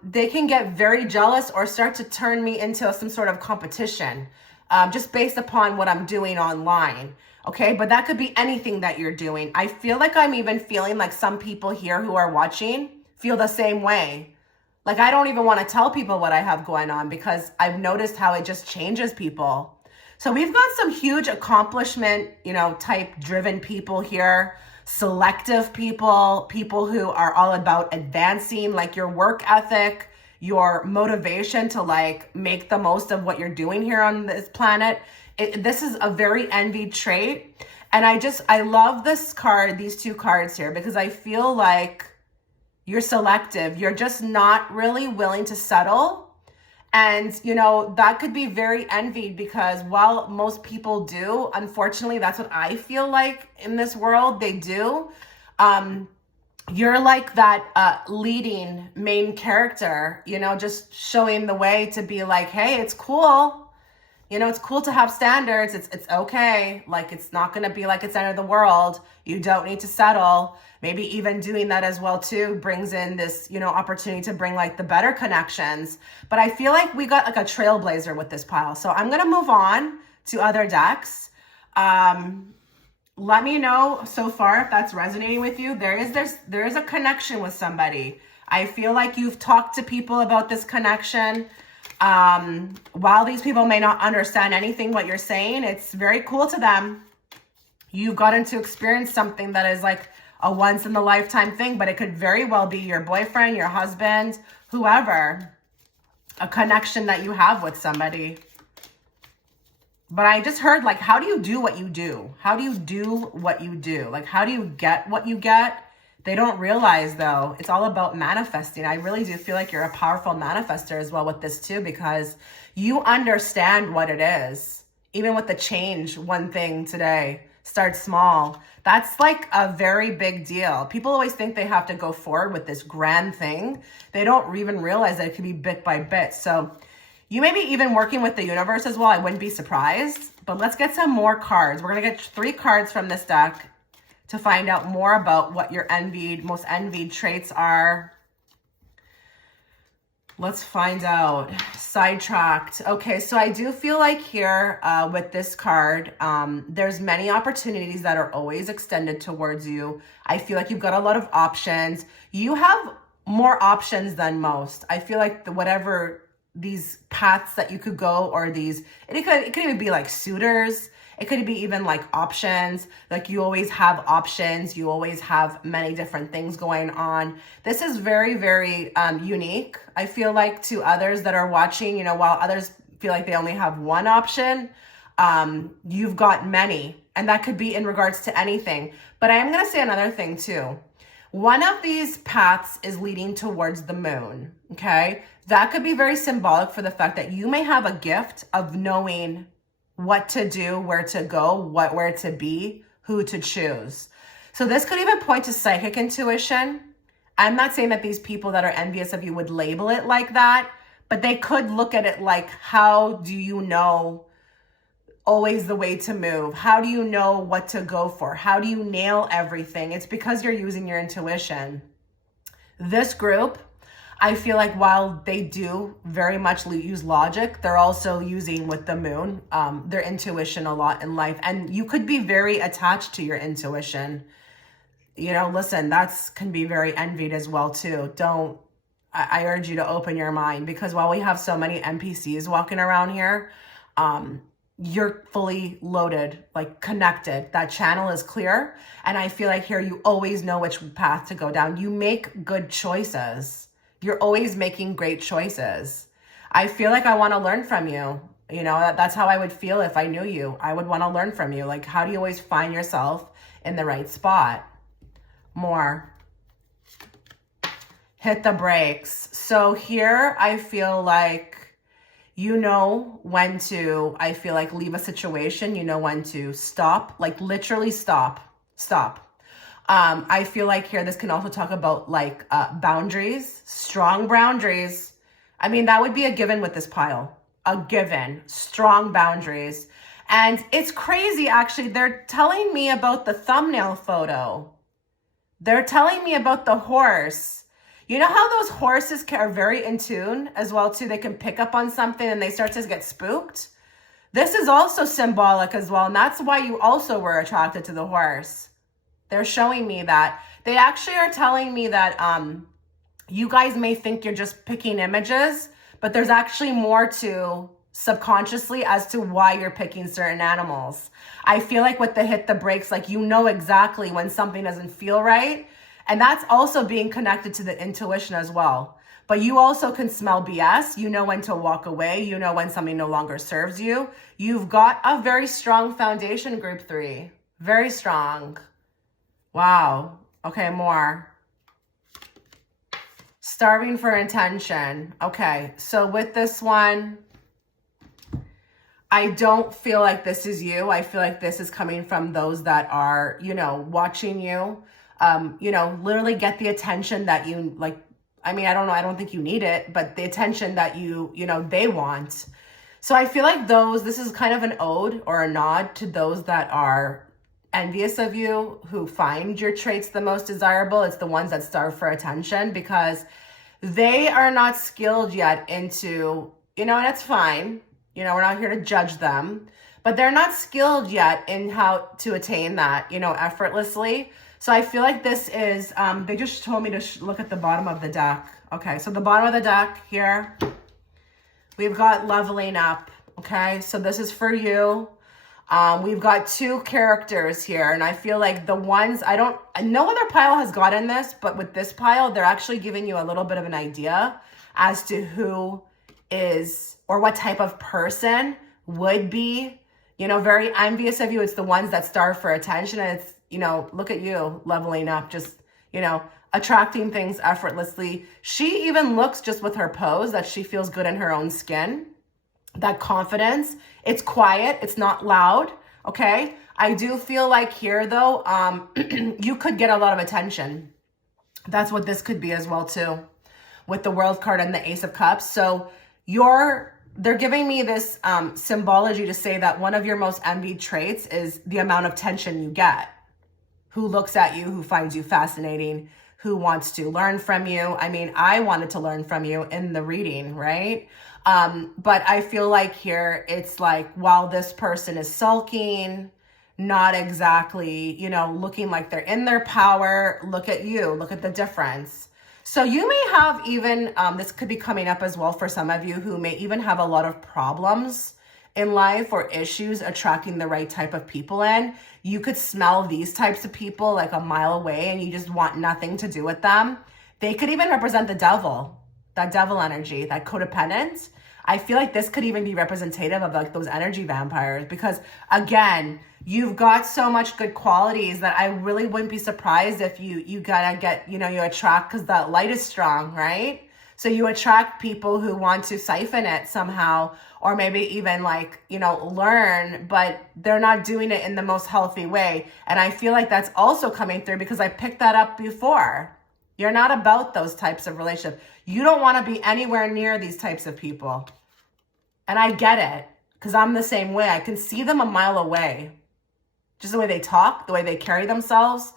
they can get very jealous or start to turn me into some sort of competition, just based upon what I'm doing online. Okay, but that could be anything that you're doing. I feel like I'm even feeling like some people here who are watching feel the same way. Like I don't even want to tell people what I have going on, because I've noticed how it just changes people. So we've got some huge accomplishment, type driven people here, selective people, people who are all about advancing, like your work ethic, your motivation to like make the most of what you're doing here on this planet. This is a very envied trait. And I love this card, these two cards here, because I feel like you're selective. You're just not really willing to settle. And, that could be very envied, because while most people do, unfortunately, that's what I feel like in this world, they do. You're like that leading main character, just showing the way to be like, hey, it's cool. You know, it's cool to have standards. It's okay. Like, it's not going to be like it's the end of the world. You don't need to settle. Maybe even doing that as well too brings in this, you know, opportunity to bring like the better connections. But I feel like we got like a trailblazer with this pile. So I'm going to move on to other decks. Let me know so far if that's resonating with you. There is a connection with somebody. I feel like you've talked to people about this connection. While these people may not understand anything what you're saying, it's very cool to them. You've gotten to experience something that is like a once in a lifetime thing, but it could very well be your boyfriend, your husband, whoever, a connection that you have with somebody. But I just heard, like, how do you do what you do? How do you do what you do? Like, how do you get what you get? They don't realize, though, it's all about manifesting. I really do feel like you're a powerful manifester as well with this, too, because you understand what it is. Even with the change, one thing today, start small. That's like a very big deal. People always think they have to go forward with this grand thing. They don't even realize that it can be bit by bit. So you may be even working with the universe as well. I wouldn't be surprised. But let's get some more cards. We're going to get 3 cards from this deck to find out more about what your most envied traits are. Let's find out. Sidetracked. Okay, so I do feel like here with this card, there's many opportunities that are always extended towards you. I feel like you've got a lot of options. You have more options than most. I feel like whatever these paths that you could go, or it could even be like suitors. It could be even like options. Like, you always have options. You always have many different things going on. This is very, very unique, I feel like, to others that are watching. You know, while others feel like they only have one option, you've got many. And that could be in regards to anything. But I am going to say another thing too. One of these paths is leading towards the moon, okay? That could be very symbolic for the fact that you may have a gift of knowing what to do, where to go, where to be, who to choose. So this could even point to psychic intuition. I'm not saying that these people that are envious of you would label it like that, but they could look at it like, how do you know always the way to move? How do you know what to go for? How do you nail everything? It's because you're using your intuition. This group, I feel like while they do very much use logic, they're also using, with the moon, their intuition a lot in life. And you could be very attached to your intuition. You know, listen, can be very envied as well too. I urge you to open your mind, because while we have so many NPCs walking around here, you're fully loaded, like connected. That channel is clear. And I feel like here you always know which path to go down. You make good choices. You're always making great choices. I feel like I want to learn from you. You know, that's how I would feel if I knew you. I would want to learn from you. Like, how do you always find yourself in the right spot? More. Hit the brakes. So here I feel like you know when to, I feel like, leave a situation. You know when to stop, like literally stop. I feel like here this can also talk about like boundaries, strong boundaries. I mean, that would be a given with this pile. A given, strong boundaries. And it's crazy, actually. They're telling me about the thumbnail photo. They're telling me about the horse. You know how those horses are very in tune as well too? They can pick up on something and they start to get spooked. This is also symbolic as well. And that's why you also were attracted to the horse. They're showing me that. They actually are telling me that you guys may think you're just picking images, but there's actually more to subconsciously as to why you're picking certain animals. I feel like with the hit the brakes, like you know exactly when something doesn't feel right. And that's also being connected to the intuition as well. But you also can smell BS. You know when to walk away. You know when something no longer serves you. You've got a very strong foundation, group 3. Very strong. Wow. Okay, more. Starving for attention. Okay, so with this one, I don't feel like this is you. I feel like this is coming from those that are, you know, watching you, you know, literally get the attention that you like. I mean, I don't know. I don't think you need it, but the attention that you know, they want. So I feel like this is kind of an ode or a nod to those that are envious of you, who find your traits the most desirable. It's the ones that starve for attention because they are not skilled yet into, and that's fine. We're not here to judge them, but they're not skilled yet in how to attain that, effortlessly. So I feel like this is, they just told me to look at the bottom of the deck. Okay, so the bottom of the deck here, we've got leveling up. Okay, so this is for you. We've got 2 characters here, and I feel like the ones, no other pile has gotten this, but with this pile, they're actually giving you a little bit of an idea as to who is, or what type of person would be, very envious of you. It's the ones that starve for attention, and it's, look at you leveling up, just, attracting things effortlessly. She even looks, just with her pose, that she feels good in her own skin. That confidence, it's quiet, it's not loud, okay? I do feel like here, though, you could get a lot of attention. That's what this could be as well, too, with the World card and the Ace of Cups. So they're giving me this symbology to say that one of your most envied traits is the amount of attention you get. Who looks at you, who finds you fascinating, who wants to learn from you. I mean, I wanted to learn from you in the reading, right? But I feel like here, it's like, while this person is sulking, not exactly, looking like they're in their power, look at you, look at the difference. So you may have even, this could be coming up as well for some of you who may even have a lot of problems in life or issues attracting the right type of people in. You could smell these types of people like a mile away and you just want nothing to do with them. They could even represent the devil, that devil energy, that codependent. I feel like this could even be representative of like those energy vampires, because again, you've got so much good qualities that I really wouldn't be surprised if you gotta get, you attract, because that light is strong, right? So you attract people who want to siphon it somehow, or maybe even like, learn, but they're not doing it in the most healthy way. And I feel like that's also coming through because I picked that up before. You're not about those types of relationships. You don't want to be anywhere near these types of people. And I get it, because I'm the same way. I can see them a mile away. Just the way they talk, the way they carry themselves.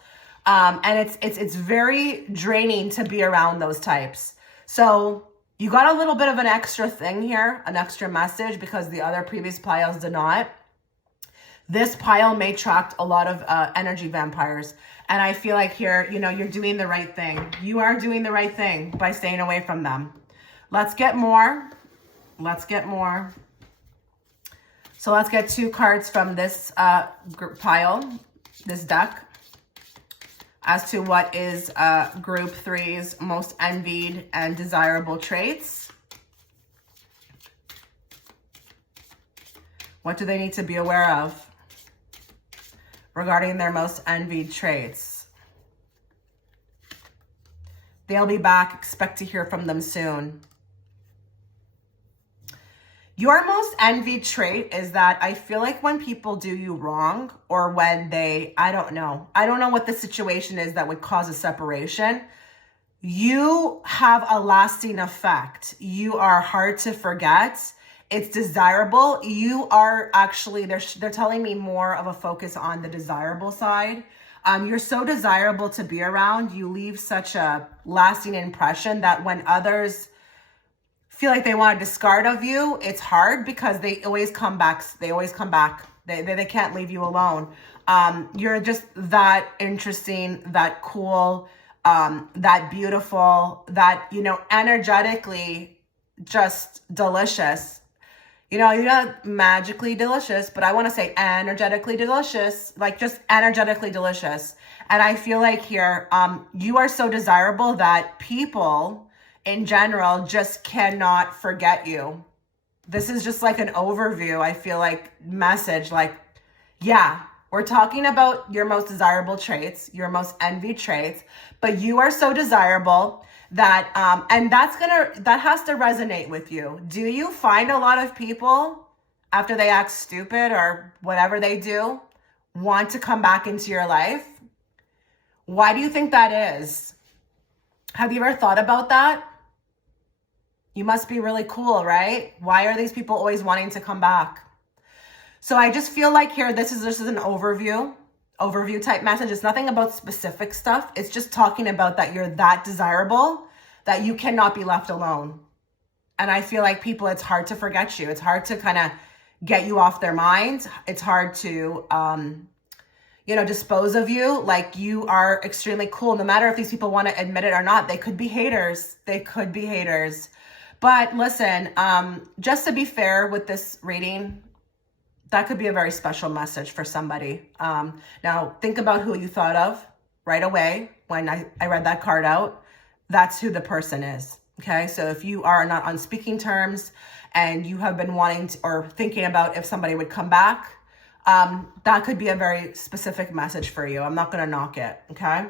And it's very draining to be around those types. So you got a little bit of an extra thing here, an extra message, because the other previous piles did not. This pile may attract a lot of energy vampires. And I feel like here, you're doing the right thing. You are doing the right thing by staying away from them. Let's get more. Let's get more. So let's get 2 cards from this pile, this deck, as to what is Group 3's most envied and desirable traits. What do they need to be aware of regarding their most envied traits? They'll be back. Expect to hear from them soon. Your most envied trait is that I feel like when people do you wrong, or when I don't know what the situation is that would cause a separation, you have a lasting effect. You are hard to forget. It's desirable. You are actually, they're telling me more of a focus on the desirable side. You're so desirable to be around. You leave such a lasting impression that when others feel like they want to discard of you, it's hard, because they always come back. They always come back. They can't leave you alone. You're just that interesting, that cool, that beautiful, that, energetically just delicious. You're not magically delicious, but I want to say energetically delicious, like just energetically delicious. And I feel like here, you are so desirable that people in general just cannot forget you. This is just like an overview, I feel like, message, like, yeah, we're talking about your most desirable traits, your most envied traits, but you are so desirable that, and that has to resonate with you. Do you find a lot of people, after they act stupid or whatever they do, want to come back into your life? Why do you think that is? Have you ever thought about that? You must be really cool, right? Why are these people always wanting to come back? So I just feel like here, this is an overview type message. It's nothing about specific stuff. It's just talking about that you're that desirable that you cannot be left alone. And I feel like people, it's hard to forget you. It's hard to kind of get you off their mind. It's hard to, dispose of you. Like, you are extremely cool. No matter if these people want to admit it or not, they could be haters. But listen, just to be fair with this reading, that could be a very special message for somebody. Now, think about who you thought of right away when I read that card out. That's who the person is, okay? So if you are not on speaking terms and you have been wanting to, or thinking about if somebody would come back, that could be a very specific message for you. I'm not going to knock it, okay?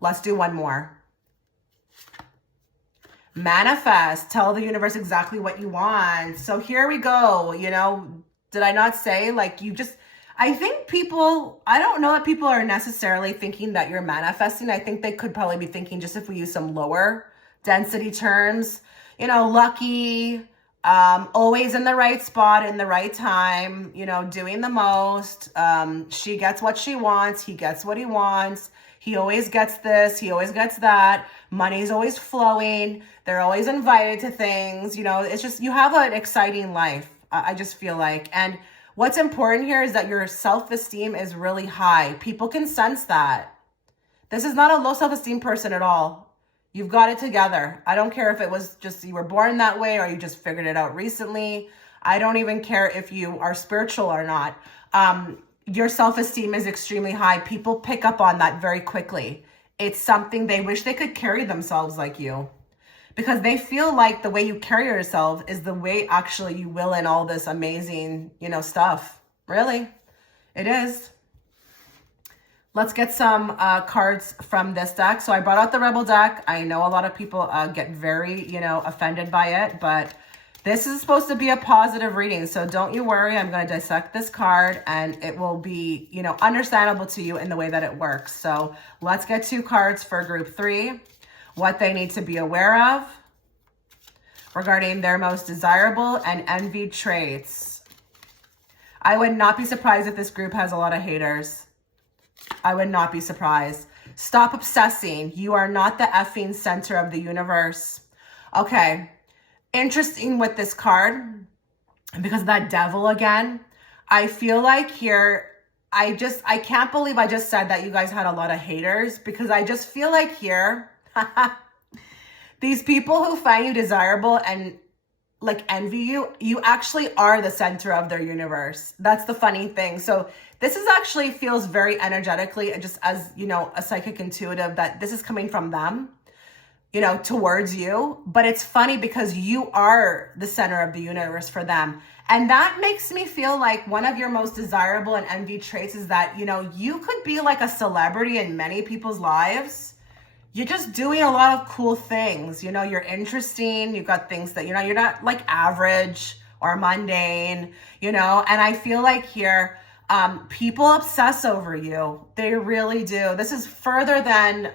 Let's do one more. Manifest. Tell the universe exactly what you want. So here we go. Did I not say, like, I think people, I don't know that people are necessarily thinking that you're manifesting. I think they could probably be thinking, just if we use some lower density terms, lucky, always in the right spot, in the right time, doing the most. She gets what she wants. He gets what he wants. He always gets this. He always gets that. Money's always flowing. They're always invited to things. It's just, you have an exciting life. I just feel like. And what's important here is that your self-esteem is really high. People can sense that. This is not a low self-esteem person at all. You've got it together. I don't care if it was just you were born that way or you just figured it out recently. I don't even care if you are spiritual or not. Your self-esteem is extremely high. People pick up on that very quickly. It's something they wish they could carry themselves like you, because they feel like the way you carry yourself is the way actually you will in all this amazing, stuff. Really, it is. Let's get some cards from this deck. So I brought out the Rebel deck. I know a lot of people get very, offended by it, but this is supposed to be a positive reading. So don't you worry. I'm going to dissect this card and it will be, understandable to you in the way that it works. So let's get 2 cards for group 3. What they need to be aware of regarding their most desirable and envied traits. I would not be surprised if this group has a lot of haters. I would not be surprised. Stop obsessing. You are not the effing center of the universe. Okay. Interesting with this card, because of that devil again, I feel like here, I can't believe I just said that you guys had a lot of haters, because I just feel like here, these people who find you desirable and like envy you, you actually are the center of their universe. That's the funny thing. So this is actually feels very energetically, just as, a psychic intuitive, that this is coming from them, towards you. But it's funny because you are the center of the universe for them. And that makes me feel like one of your most desirable and envied traits is that, you could be like a celebrity in many people's lives. You're just doing a lot of cool things. You're interesting. You've got things that, you're not like average or mundane, and I feel like here, people obsess over you. They really do. This is further than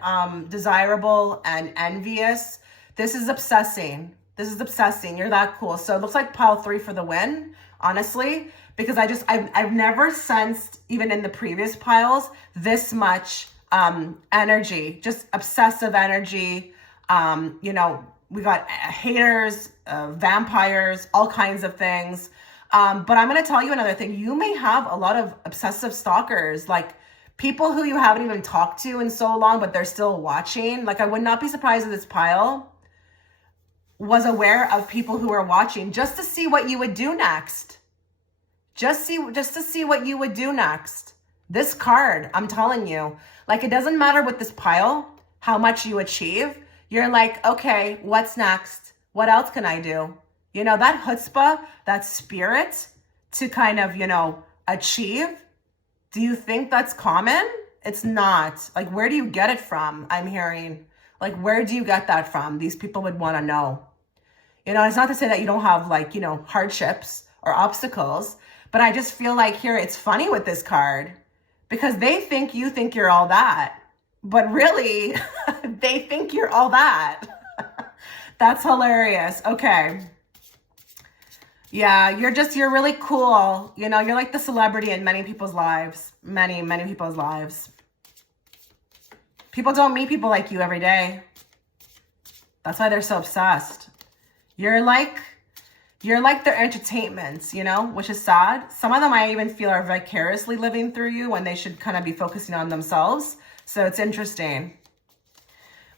desirable and envious. This is obsessing. You're that cool. So it looks like pile 3 for the win, honestly, because I've never sensed, even in the previous piles, this much energy, just obsessive energy. We got haters, vampires, all kinds of things. But I'm going to tell you another thing. You may have a lot of obsessive stalkers, like people who you haven't even talked to in so long, but they're still watching. Like, I would not be surprised if this pile was aware of people who are watching just to see what you would do next. Just to see what you would do next. This card, I'm telling you, like, it doesn't matter with this pile, how much you achieve. You're like, okay, what's next? What else can I do? That chutzpah, that spirit to kind of, achieve. Do you think that's common? It's not. Like, where do you get it from? I'm hearing, like, where do you get that from? These people would want to know. It's not to say that you don't have, like, hardships or obstacles, but I just feel like here it's funny with this card because they think you think you're all that, but really they think you're all that. That's hilarious. Okay. Yeah, you're really cool. You know, you're like the celebrity in many people's lives. Many people's lives. People don't meet people like you every day. That's why they're so obsessed. You're like their entertainment, you know, which is sad. Some of them I even feel are vicariously living through you when they should kind of be focusing on themselves. So it's interesting.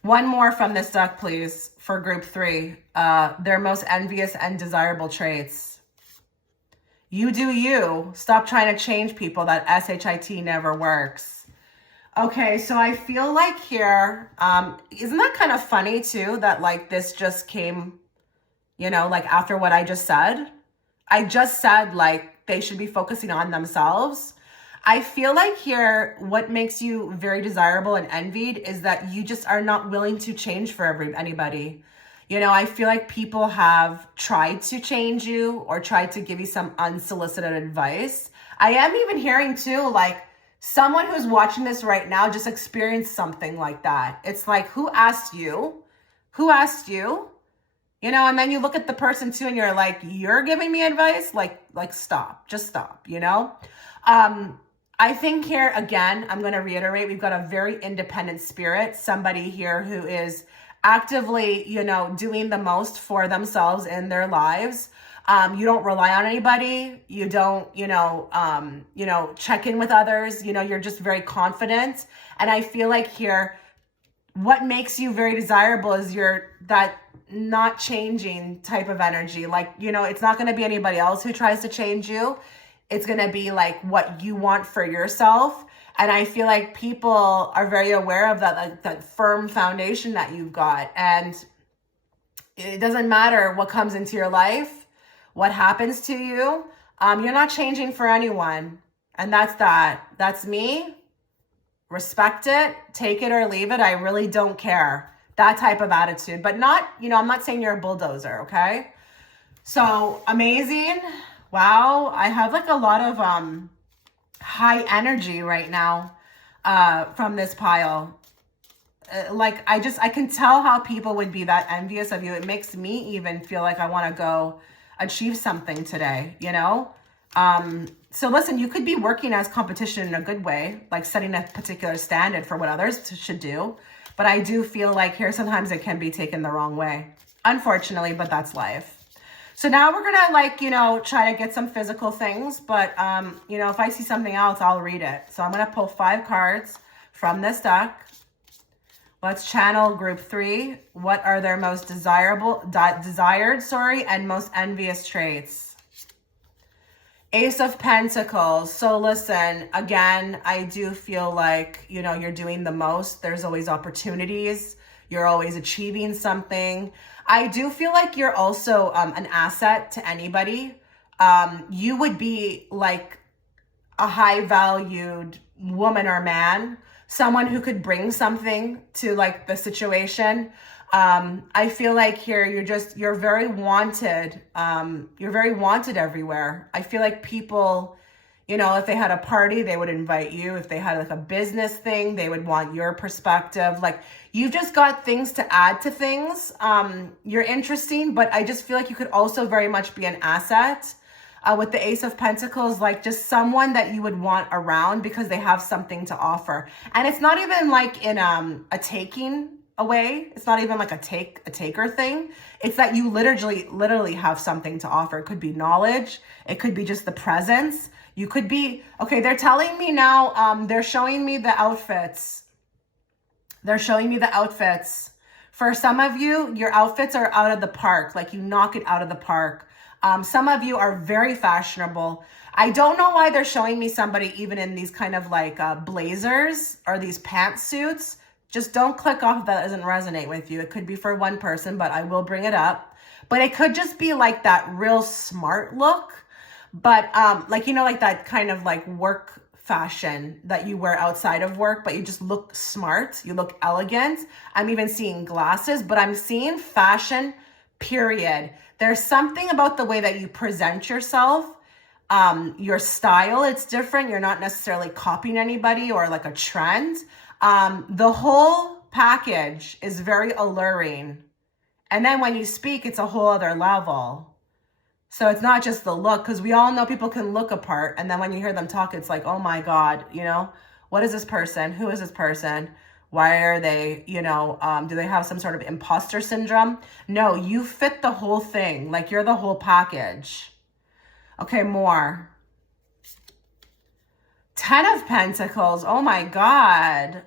One more from this deck, please, for group 3. Their most envious and desirable traits. You do you. Stop trying to change people. That SHIT never works. Okay, so I feel like here, isn't that kind of funny too, that like this just came, you know, like after what I just said? I just said like they should be focusing on themselves. I feel like here, what makes you very desirable and envied is that you just are not willing to change for anybody. You know, I feel like people have tried to change you or tried to give you some unsolicited advice. I am even hearing too, like someone who's watching this right now just experienced something like that. It's like, who asked you? Who asked you? You know, and then you look at the person too and you're like, you're giving me advice? Like stop, just stop, you know? I think here, again, I'm going to reiterate, we've got a very independent spirit, somebody here who is actively, you know, doing the most for themselves in their lives. You don't rely on anybody. You don't, check in with others. You know, you're just very confident. And I feel like here, what makes you very desirable is that not changing type of energy. Like, you know, it's not going to be anybody else who tries to change you. It's going to be like what you want for yourself. And I feel like people are very aware of that, like that firm foundation that you've got. And it doesn't matter what comes into your life, what happens to you. You're not changing for anyone. And that's that. That's me. Respect it, take it or leave it. I really don't care. That type of attitude, but not, you know, I'm not saying you're a bulldozer. Okay. So amazing. Wow. I have like a lot of, high energy right now, from this pile. I can tell how people would be that envious of you. It makes me even feel like I want to go achieve something today, you know? So listen, you could be working as competition in a good way, like setting a particular standard for what others should do. But I do feel like here sometimes it can be taken the wrong way, unfortunately, but that's life. So now we're going to try to get some physical things, but if I see something else, I'll read it. So I'm going to pull 5 cards from this deck. Let's channel group 3. What are their most desired, and most envious traits? Ace of Pentacles. So listen, again, I do feel like, you're doing the most. There's always opportunities. You're always achieving something. I do feel like you're also an asset to anybody. You would be like a high valued woman or man, someone who could bring something to like the situation. I feel like here you're very wanted. You're very wanted everywhere. I feel like people, if they had a party, they would invite you. If they had like a business thing, they would want your perspective. Like you've just got things to add to things. You're interesting, but I just feel like you could also very much be an asset. With the Ace of Pentacles, like just someone that you would want around because they have something to offer. And it's not even like in a taking away. It's not even like a taker thing. It's that you literally have something to offer. It could be knowledge. It could be just the presence. You could be, okay, they're telling me now, they're showing me the outfits. They're showing me the outfits. For some of you, your outfits are out of the park. Like you knock it out of the park. Some of you are very fashionable. I don't know why they're showing me somebody even in these kind of like blazers or these pantsuits. Just don't click off if that doesn't resonate with you. It could be for one person, but I will bring it up. But it could just be like that real smart look. But like that kind of like work fashion that you wear outside of work, but you just look smart. You look elegant. I'm even seeing glasses, but I'm seeing fashion, period. There's something about the way that you present yourself, your style, it's different. You're not necessarily copying anybody or like a trend. The whole package is very alluring And then when you speak, it's a whole other level. So it's not just the look, because we all know people can look a part. And then when you hear them talk, it's like, oh my God, you know, what is this person? Who is this person? Why are they, you know, do they have some sort of imposter syndrome? No, you fit the whole thing. Like you're the whole package. Okay, more. 10 of Pentacles. Oh my God.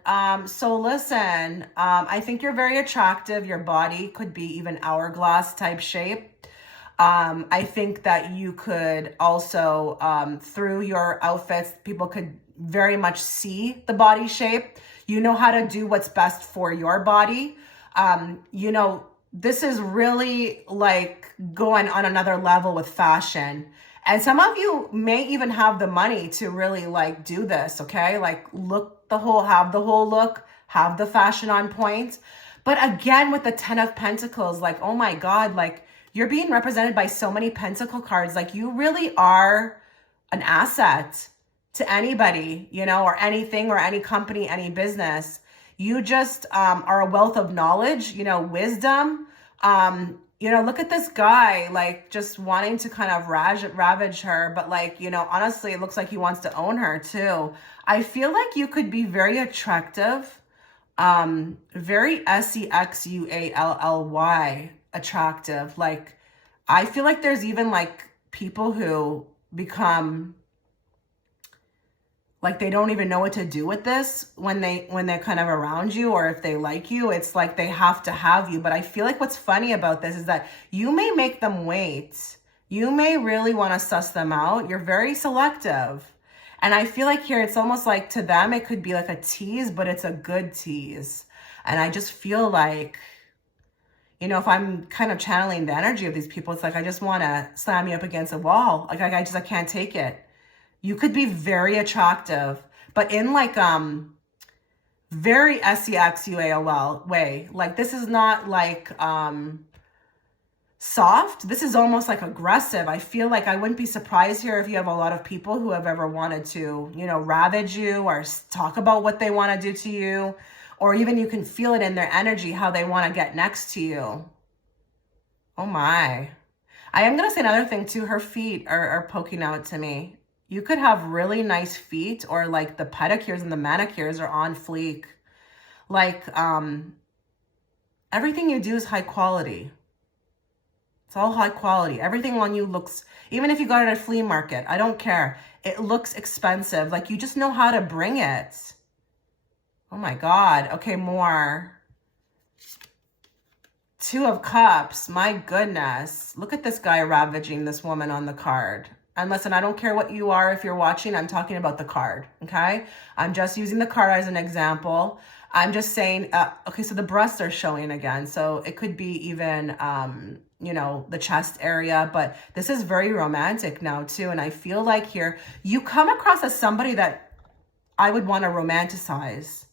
So listen, I think you're very attractive. Your body could be even hourglass type shape. I think that you could also, through your outfits, people could very much see the body shape. You know how to do what's best for your body. You know, this is really like going on another level with fashion. And some of you may even have the money to really like do this, okay? Like have the whole look, have the fashion on point. But again, with the 10 of Pentacles, like, oh my God, like you're being represented by so many Pentacle cards. Like you really are an asset to anybody, you know, or anything or any company, any business. You just are a wealth of knowledge, you know, wisdom. You know, look at this guy, like just wanting to kind of ravage her. But like, you know, honestly, it looks like he wants to own her too. I feel like you could be very attractive, very sexually attractive. Like, I feel like there's even like people who become like they don't even know what to do with this when they're kind of around you, or if they like you, it's like they have to have you. But I feel like what's funny about this is that you may make them wait. You may really want to suss them out. You're very selective. And I feel like here it's almost like to them it could be like a tease, but it's a good tease. And I just feel like, you know, if I'm kind of channeling the energy of these people, it's like I just want to slam you up against a wall. Like I can't take it. You could be very attractive, but in like very sexual way. Like this is not like soft. This is almost like aggressive. I feel like I wouldn't be surprised here if you have a lot of people who have ever wanted to, you know, ravage you or talk about what they want to do to you, or even you can feel it in their energy how they want to get next to you. Oh my. I am going to say another thing too. Her feet are poking out to me. You could have really nice feet, or like the pedicures and the manicures are on fleek. Like, everything you do is high quality. It's all high quality. Everything on you looks, even if you got it at a flea market, I don't care. It looks expensive. Like you just know how to bring it. Oh my God. Okay, more. 2 of Cups. My goodness. Look at this guy ravaging this woman on the card. And listen, I don't care what you are. If you're watching, I'm talking about the card, okay? I'm just using the card as an example. I'm just saying, okay, so the breasts are showing again. So it could be even, you know, the chest area. But this is very romantic now, too. And I feel like here, you come across as somebody that I would want to romanticize.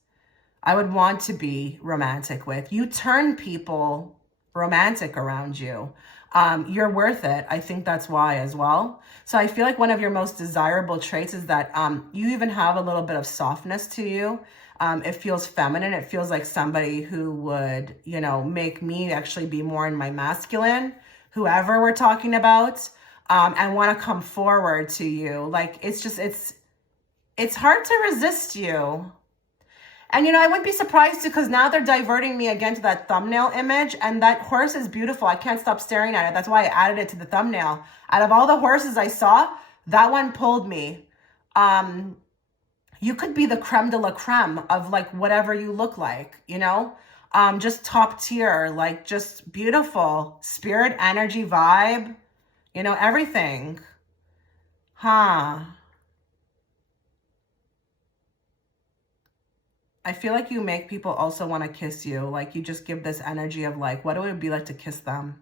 I would want to be romantic with. You turn people romantic around you. You're worth it. I think that's why as well. So I feel like one of your most desirable traits is that you even have a little bit of softness to you. It feels feminine. It feels like somebody who would, you know, make me actually be more in my masculine, whoever we're talking about, and want to come forward to you. Like, it's just, it's hard to resist you. And, you know, I wouldn't be surprised too, because now they're diverting me again to that thumbnail image. And that horse is beautiful. I can't stop staring at it. That's why I added it to the thumbnail. Out of all the horses I saw, that one pulled me. You could be the creme de la creme of like whatever you look like, you know, just top tier, like just beautiful spirit, energy, vibe, you know, everything. Huh. I feel like you make people also want to kiss you. Like you just give this energy of like, what would it be like to kiss them?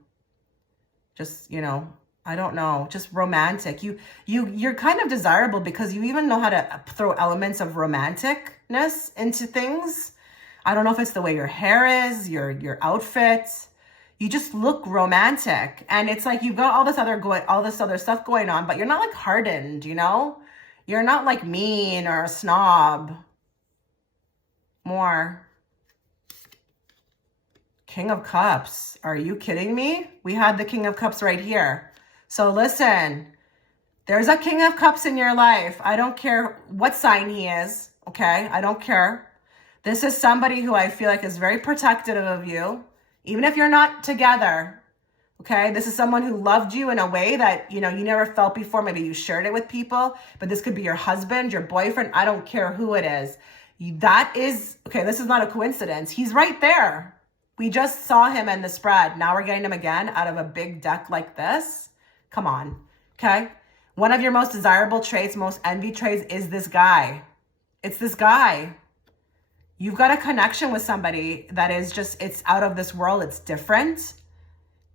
Just, you know, I don't know, just romantic. You're kind of desirable because you even know how to throw elements of romanticness into things. I don't know if it's the way your hair is, your outfit. You just look romantic. And it's like you've got all this other stuff going on, but you're not like hardened, you know? You're not like mean or a snob. More. King of Cups. Are you kidding me? We had the King of Cups right here. So listen, there's a King of Cups in your life. I don't care what sign he is, okay? I don't care. This is somebody who I feel like is very protective of you, even if you're not together, okay? This is someone who loved you in a way that, you never felt before. Maybe you shared it with people, but this could be your husband, your boyfriend. I don't care who it is. That is, okay, this is not a coincidence. He's right there. We just saw him in the spread. Now we're getting him again out of a big deck like this. Come on, okay? One of your most desirable traits, most envied traits is this guy. It's this guy. You've got a connection with somebody that is just, it's out of this world. It's different.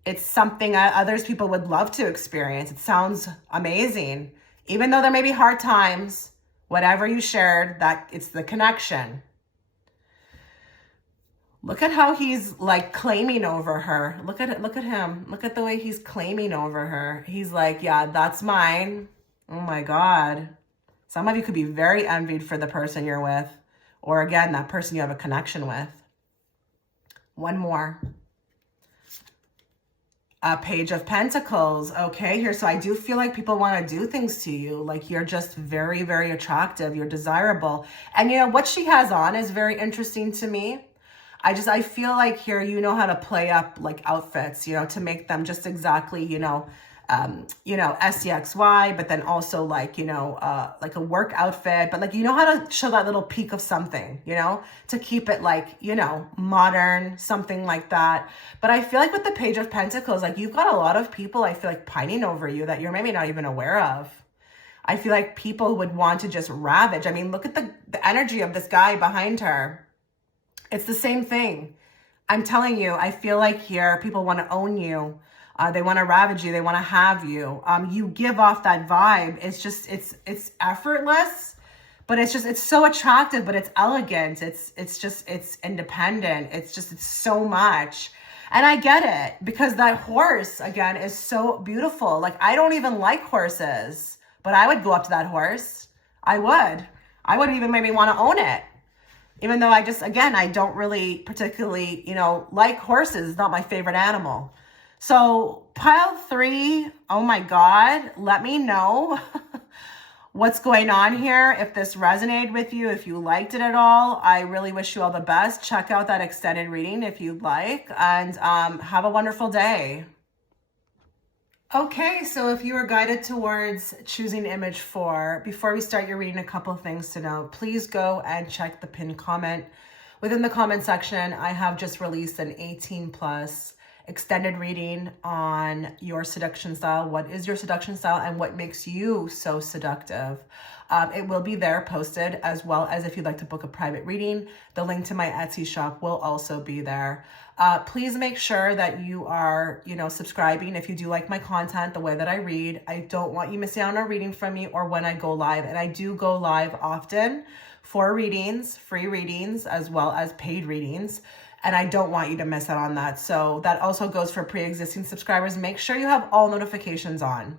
It's something others people would love to experience. It sounds amazing. Even though there may be hard times, whatever you shared, that it's the connection. Look at how he's like claiming over her. Look at it. Look at him. Look at the way he's claiming over her. He's like, yeah, that's mine. Oh my God. Some of you could be very envied for the person you're with, or again, that person you have a connection with. One more. A Page of Pentacles. Okay, here. So I do feel like people want to do things to you. Like you're just very, very attractive. You're desirable. And what she has on is very interesting to me. I feel like here, how to play up like outfits, to make them just exactly, SCXY, but then also like, like a work outfit, but like, how to show that little peak of something, to keep it like, modern, something like that. But I feel like with the Page of Pentacles, like you've got a lot of people, I feel like pining over you that you're maybe not even aware of. I feel like people would want to just ravage. I mean, look at the energy of this guy behind her. It's the same thing. I'm telling you, I feel like here people want to own you. They want to ravage you. They want to have you. You give off that vibe. It's just, it's effortless, but it's so attractive, but it's elegant. It's independent. It's so much. And I get it because that horse again is so beautiful. Like I don't even like horses, but I would go up to that horse. I would even maybe want to own it. Even though I don't really particularly, like horses. It's not my favorite animal. So pile 3, oh my God, let me know what's going on here. If this resonated with you, if you liked it at all, I really wish you all the best. Check out that extended reading if you'd like, and have a wonderful day. Okay, so if you are guided towards choosing image 4, before we start your reading, a couple of things to know. Please go and check the pinned comment. Within the comment section, I have just released an 18+ extended reading on your seduction style. What is your seduction style and what makes you so seductive? It will be there posted, as well as if you'd like to book a private reading, the link to my Etsy shop will also be there. Please make sure that you are, subscribing if you do like my content, the way that I read. I don't want you missing out on a reading from me or when I go live. And I do go live often for readings, free readings, as well as paid readings. And I don't want you to miss out on that. So that also goes for pre-existing subscribers. Make sure you have all notifications on.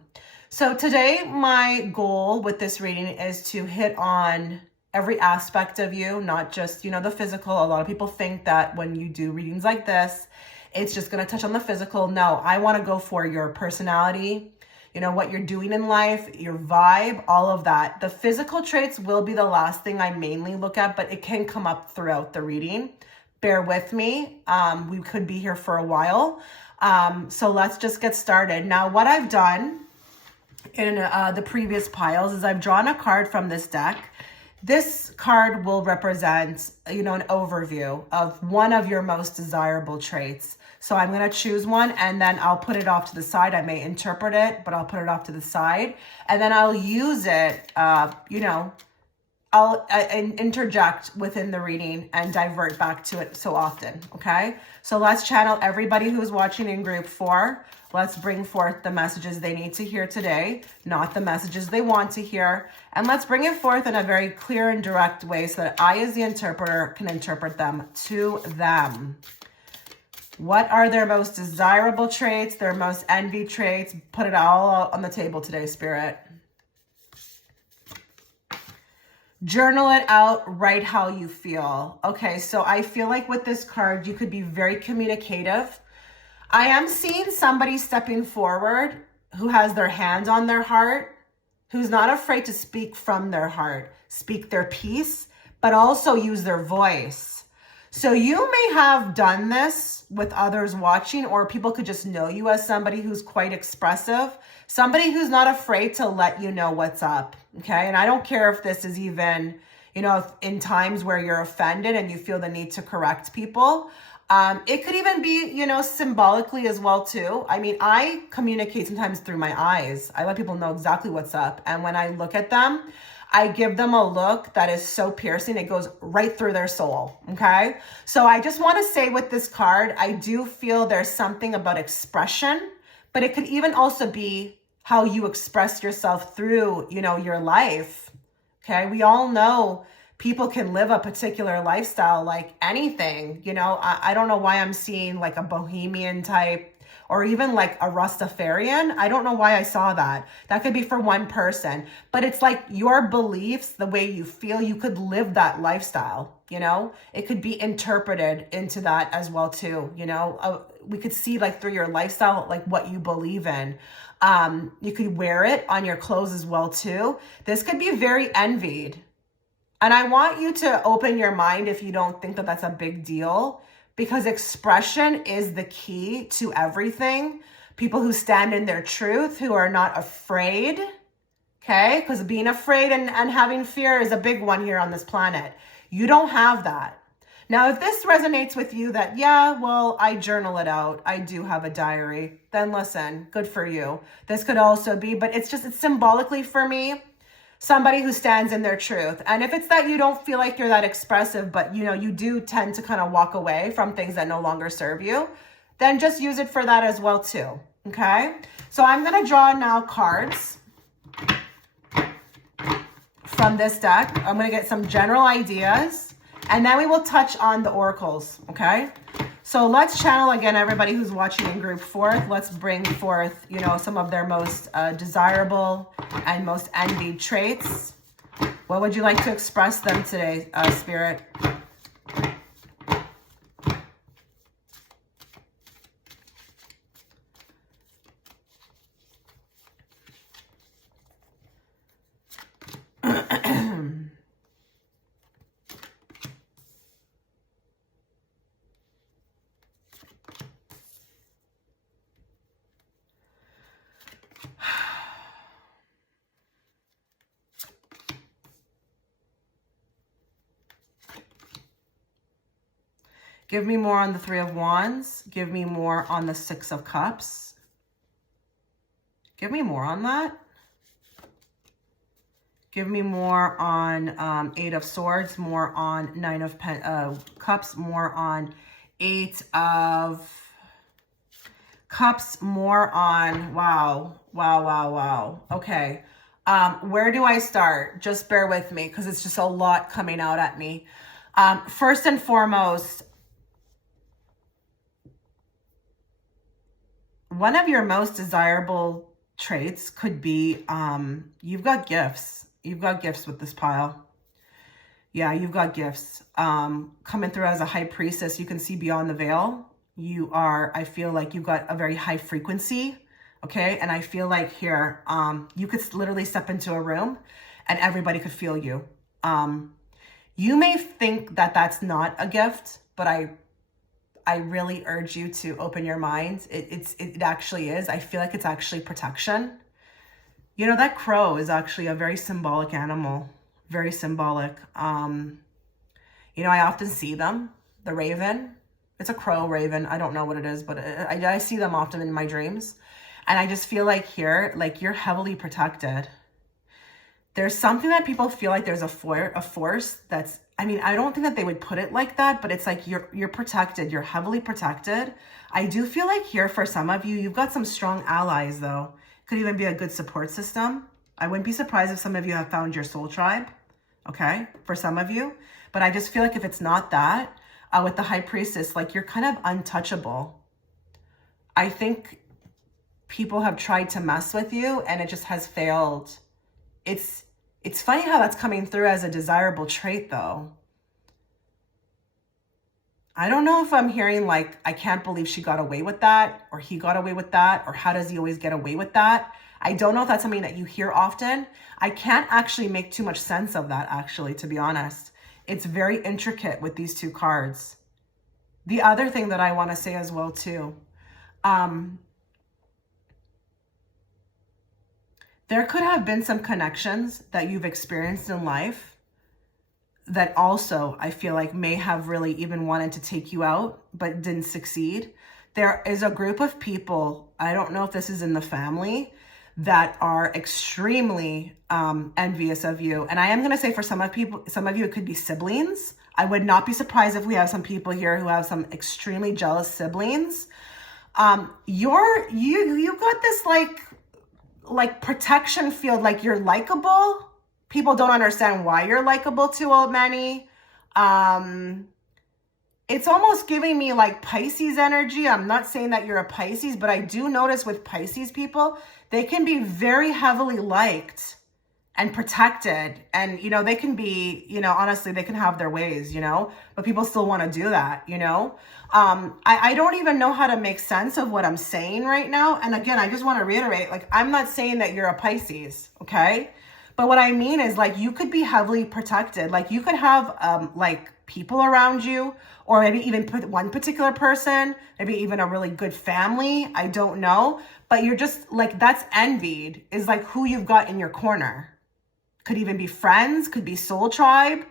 So today, my goal with this reading is to hit on every aspect of you, not just, the physical. A lot of people think that when you do readings like this, it's just going to touch on the physical. No, I want to go for your personality, what you're doing in life, your vibe, all of that. The physical traits will be the last thing I mainly look at, but it can come up throughout the reading. Bear with me. We could be here for a while. So let's just get started. Now, what I've done in the previous piles is I've drawn a card from this deck. This card will represent, an overview of one of your most desirable traits. So I'm going to choose one and then I'll put it off to the side. I may interpret it, but I'll put it off to the side and then I'll use it, I'll interject within the reading and divert back to it so often, okay? So let's channel everybody who's watching in group 4. Let's bring forth the messages they need to hear today, not the messages they want to hear. And let's bring it forth in a very clear and direct way so that I, as the interpreter, can interpret them to them. What are their most desirable traits, their most envied traits? Put it all on the table today, Spirit. Journal it out, write how you feel. Okay, so I feel like with this card, you could be very communicative. I am seeing somebody stepping forward who has their hand on their heart, who's not afraid to speak from their heart, speak their piece, but also use their voice. So you may have done this with others watching, or people could just know you as somebody who's quite expressive, somebody who's not afraid to let you know what's up, okay? And I don't care if this is even, you know, in times where you're offended and you feel the need to correct people. It could even be, you know, symbolically as well too. I mean, I communicate sometimes through my eyes. I let people know exactly what's up. And when I look at them, I give them a look that is so piercing. It goes right through their soul. Okay. So I just want to say with this card, I do feel there's something about expression, but it could even also be how you express yourself through, you know, your life. Okay. We all know people can live a particular lifestyle like anything, you know. I don't know why I'm seeing like a bohemian type or even like a Rastafarian. I don't know why I saw that. That could be for one person, but it's like your beliefs, the way you feel, you could live that lifestyle, you know. It could be interpreted into that as well too, you know. We could see like through your lifestyle, like what you believe in. You could wear it on your clothes as well too. This could be very envied. And I want you to open your mind if you don't think that that's a big deal, because expression is the key to everything. People who stand in their truth, who are not afraid, okay? Because being afraid and having fear is a big one here on this planet. You don't have that. Now, if this resonates with you that, yeah, well, I journal it out, I do have a diary, then listen, good for you. This could also be, but it's symbolically for me, somebody who stands in their truth. And if it's that you don't feel like you're that expressive, but you know, you do tend to kind of walk away from things that no longer serve you, then just use it for that as well too. Okay. So I'm going to draw now cards from this deck. I'm going to get some general ideas and then we will touch on the oracles. Okay. So let's channel again, everybody who's watching in group forth. Let's bring forth, you know, some of their most desirable and most envied traits. What would you like to express them today, Spirit? Give me more on the Three of Wands. Give me more on the Six of Cups. Give me more on that. Give me more on Eight of Swords, more on Nine of Cups, more on Eight of Cups, more on, wow. Okay. Where do I start? Just bear with me because it's just a lot coming out at me. First and foremost, one of your most desirable traits could be you've got gifts. You've got gifts with this pile. Yeah, you've got gifts. Coming through as a high priestess, you can see beyond the veil. You are, I feel like you've got a very high frequency, okay? And I feel like here, you could literally step into a room and everybody could feel you. You may think that that's not a gift, but I really urge you to open your mind. It actually is. I feel like it's actually protection. You know, that crow is actually a very symbolic animal, very symbolic. You know, I often see them, the raven. It's a crow raven. I don't know what it is, but I see them often in my dreams. And I just feel like here, like you're heavily protected. There's something that people feel like there's a force that's, I mean, I don't think that they would put it like that, but it's like you're protected. You're heavily protected. I do feel like here for some of you, you've got some strong allies though. Could even be a good support system. I wouldn't be surprised if some of you have found your soul tribe, okay, for some of you. But I just feel like if it's not that, with the high priestess, like you're kind of untouchable. I think people have tried to mess with you and it just has failed. It's funny how that's coming through as a desirable trait though. I don't know if I'm hearing like, I can't believe she got away with that, or he got away with that, or how does he always get away with that? I don't know if that's something that you hear often. I can't actually make too much sense of that, actually, to be honest. It's very intricate with these two cards. The other thing that I want to say as well, too, there could have been some connections that you've experienced in life that also I feel like may have really even wanted to take you out, but didn't succeed. There is a group of people, I don't know if this is in the family, that are extremely envious of you. And I am going to say for some of you, it could be siblings. I would not be surprised if we have some people here who have some extremely jealous siblings. You got this like protection field, like you're likable. People don't understand why you're likable to many. It's almost giving me like Pisces energy. I'm not saying that you're a Pisces, but I do notice with Pisces people, they can be very heavily liked and protected. And, you know, they can be, you know, honestly, they can have their ways, you know, but people still want to do that, you know. I don't even know how to make sense of what I'm saying right now. And again, I just want to reiterate, like, I'm not saying that you're a Pisces, okay? But what I mean is, like, you could be heavily protected. Like, you could have, like, people around you, or maybe even put one particular person, maybe even a really good family. I don't know. But you're just, like, that's envied, is, like, who you've got in your corner. Could even be friends, could be soul tribe.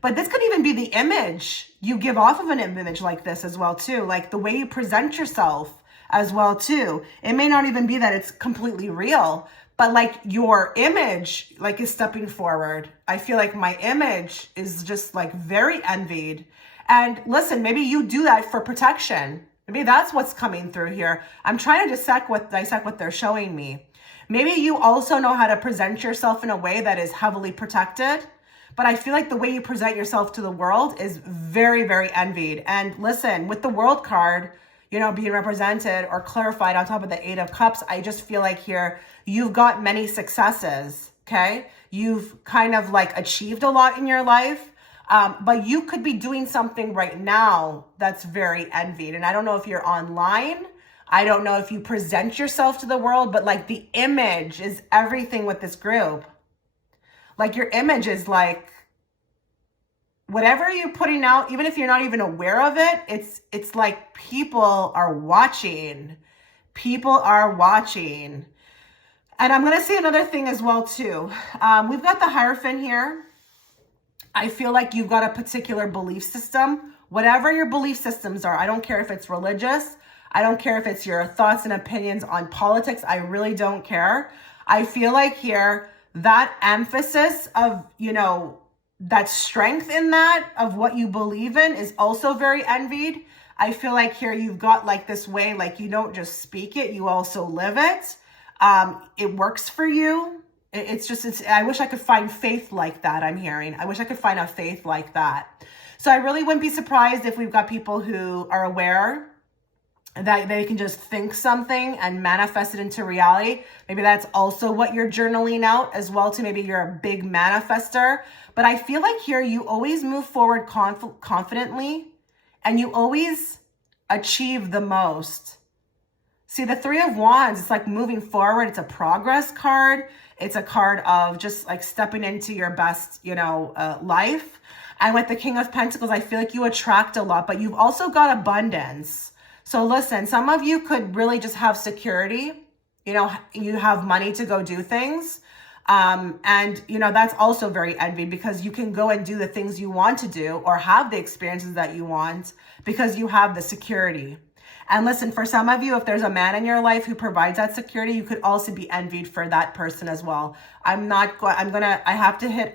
But this could even be the image you give off of an image like this as well, too. Like, the way you present yourself as well, too. It may not even be that it's completely real, but like your image, like, is stepping forward. I feel like my image is just like very envied. And listen, maybe you do that for protection. Maybe that's what's coming through here. I'm trying to dissect what they're showing me. Maybe you also know how to present yourself in a way that is heavily protected. But I feel like the way you present yourself to the world is very, very envied. And listen, with the World card, you know, being represented or clarified on top of the 8 of Cups, I just feel like here you've got many successes, okay? You've kind of like achieved a lot in your life, but you could be doing something right now that's very envied. And I don't know if you're online. I don't know if you present yourself to the world, but like the image is everything with this group. Like your image is like, whatever you're putting out, even if you're not even aware of it, it's like people are watching. People are watching. And I'm going to say another thing as well, too. We've got the Hierophant here. I feel like you've got a particular belief system. Whatever your belief systems are, I don't care if it's religious. I don't care if it's your thoughts and opinions on politics. I really don't care. I feel like here, that emphasis of, you know, that strength in that of what you believe in is also very envied. I feel like here you've got like this way, like you don't just speak it, you also live it. It works for you. I wish I could find faith like that. I'm hearing, I wish I could find a faith like that. So I really wouldn't be surprised if we've got people who are aware that they can just think something and manifest it into reality. Maybe that's also what you're journaling out as well, too. Maybe you're a big manifester. But I feel like here you always move forward confidently and you always achieve the most. See, the 3 of Wands, it's like moving forward. It's a progress card. It's a card of just like stepping into your best, you know, life. And with the King of Pentacles, I feel like you attract a lot, but you've also got abundance. So listen, some of you could really just have security. You know, you have money to go do things. And, you know, that's also very envied because you can go and do the things you want to do or have the experiences that you want because you have the security. And listen, for some of you, if there's a man in your life who provides that security, you could also be envied for that person as well. I have to hit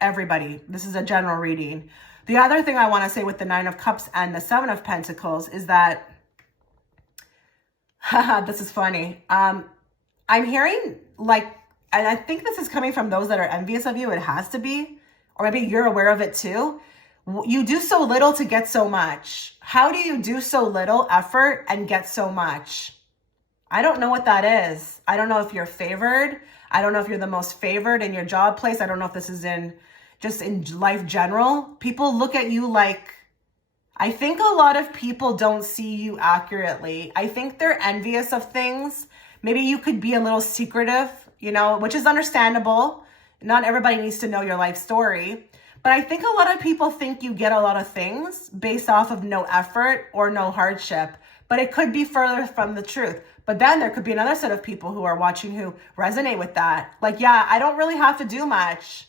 everybody. This is a general reading. The other thing I want to say with the 9 of Cups and the 7 of Pentacles is that, this is funny. I'm hearing like, and I think this is coming from those that are envious of you. It has to be, or maybe you're aware of it too. You do so little to get so much. How do you do so little effort and get so much? I don't know what that is. I don't know if you're favored. I don't know if you're the most favored in your job place. I don't know if this is just in life general. People look at you like, I think a lot of people don't see you accurately. I think they're envious of things. Maybe you could be a little secretive, which is understandable. Not everybody needs to know your life story. But I think a lot of people think you get a lot of things based off of no effort or no hardship. But it could be further from the truth. But then there could be another set of people who are watching who resonate with that. Like, yeah, I don't really have to do much.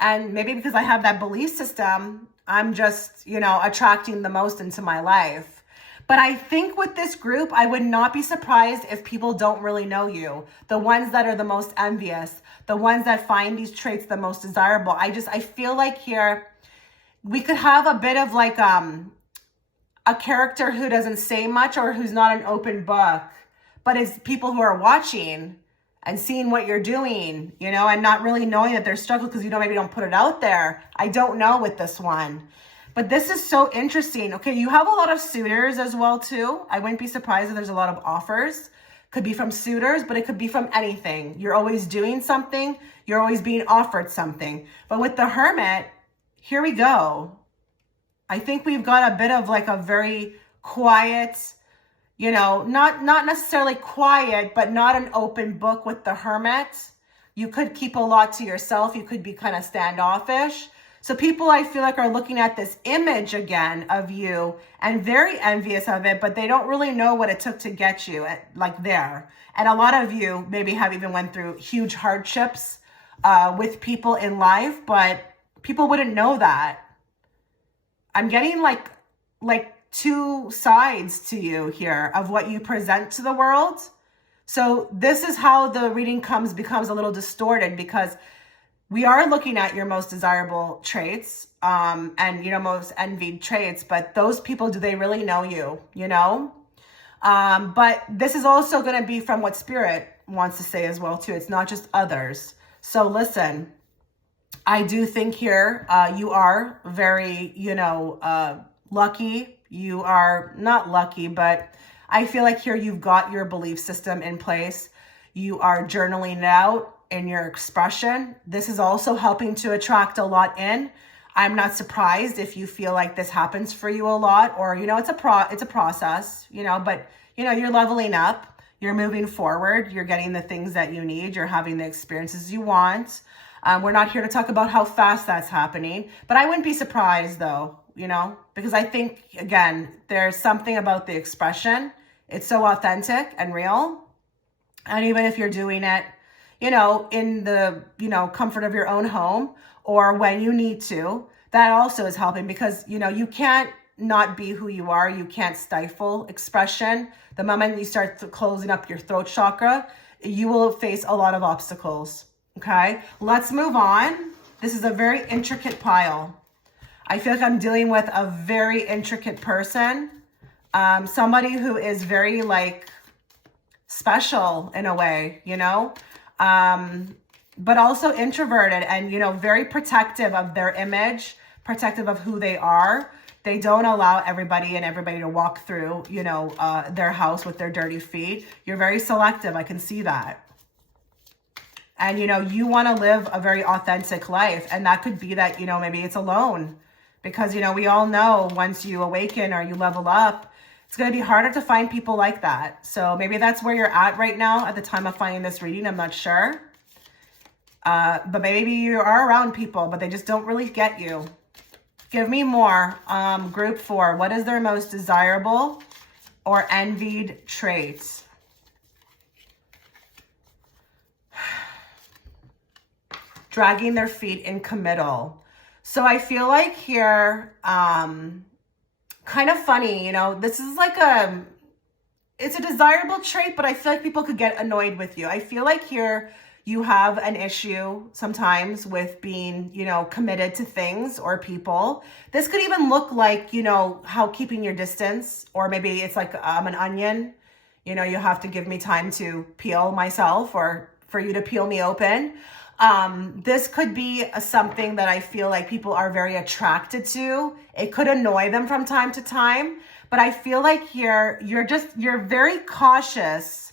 And maybe because I have that belief system, I'm just, attracting the most into my life. But I think with this group, I would not be surprised if people don't really know you. The ones that are the most envious, the ones that find these traits the most desirable. I feel like here we could have a bit of like a character who doesn't say much or who's not an open book, but it's people who are watching and seeing what you're doing, and not really knowing that they're struggling because maybe don't put it out there. I don't know with this one. But this is so interesting. Okay, you have a lot of suitors as well too. I wouldn't be surprised if there's a lot of offers. Could be from suitors, but it could be from anything. You're always doing something. You're always being offered something. But with the Hermit, here we go. I think we've got a bit of like a very quiet, not necessarily quiet, but not an open book with the Hermit. You could keep a lot to yourself. You could be kind of standoffish. So people, I feel like, are looking at this image again of you and very envious of it, but they don't really know what it took to get you like there. And a lot of you maybe have even went through huge hardships with people in life, but people wouldn't know that. I'm getting like two sides to you here of what you present to the world. So this is how the reading becomes a little distorted, because we are looking at your most desirable traits and, most envied traits, but those people, do they really know you, But this is also going to be from what Spirit wants to say as well, too. It's not just others. So listen, I do think here you are very, lucky. You are not lucky, but I feel like here you've got your belief system in place. You are journaling it out in your expression. This is also helping to attract a lot in. I'm not surprised if you feel like this happens for you a lot, or, it's a process, but, you're leveling up, you're moving forward, you're getting the things that you need, you're having the experiences you want. We're not here to talk about how fast that's happening, but I wouldn't be surprised though, because I think, again, there's something about the expression. It's so authentic and real. And even if you're doing it, in the, comfort of your own home or when you need to, that also is helping, because, you can't not be who you are. You can't stifle expression. The moment you start closing up your throat chakra, you will face a lot of obstacles. Okay, let's move on. This is a very intricate pile. I feel like I'm dealing with a very intricate person. Somebody who is very special in a way, but also introverted and, very protective of their image, protective of who they are. They don't allow everybody to walk through, their house with their dirty feet. You're very selective. I can see that. And, you want to live a very authentic life. And that could be that, maybe it's alone, because, we all know once you awaken or you level up, it's going to be harder to find people like that. So maybe that's where you're at right now at the time of finding this reading. I'm not sure. But maybe you are around people, but they just don't really get you. Give me more. Group 4. What is their most desirable or envied traits? Dragging their feet in committal. So I feel like here, kind of funny, this is it's a desirable trait, but I feel like people could get annoyed with you. I feel like here you have an issue sometimes with being, committed to things or people. This could even look like, how keeping your distance, or maybe it's like I'm an onion, you have to give me time to peel myself or for you to peel me open. This could be something that I feel like people are very attracted to. It could annoy them from time to time, but I feel like here you're very cautious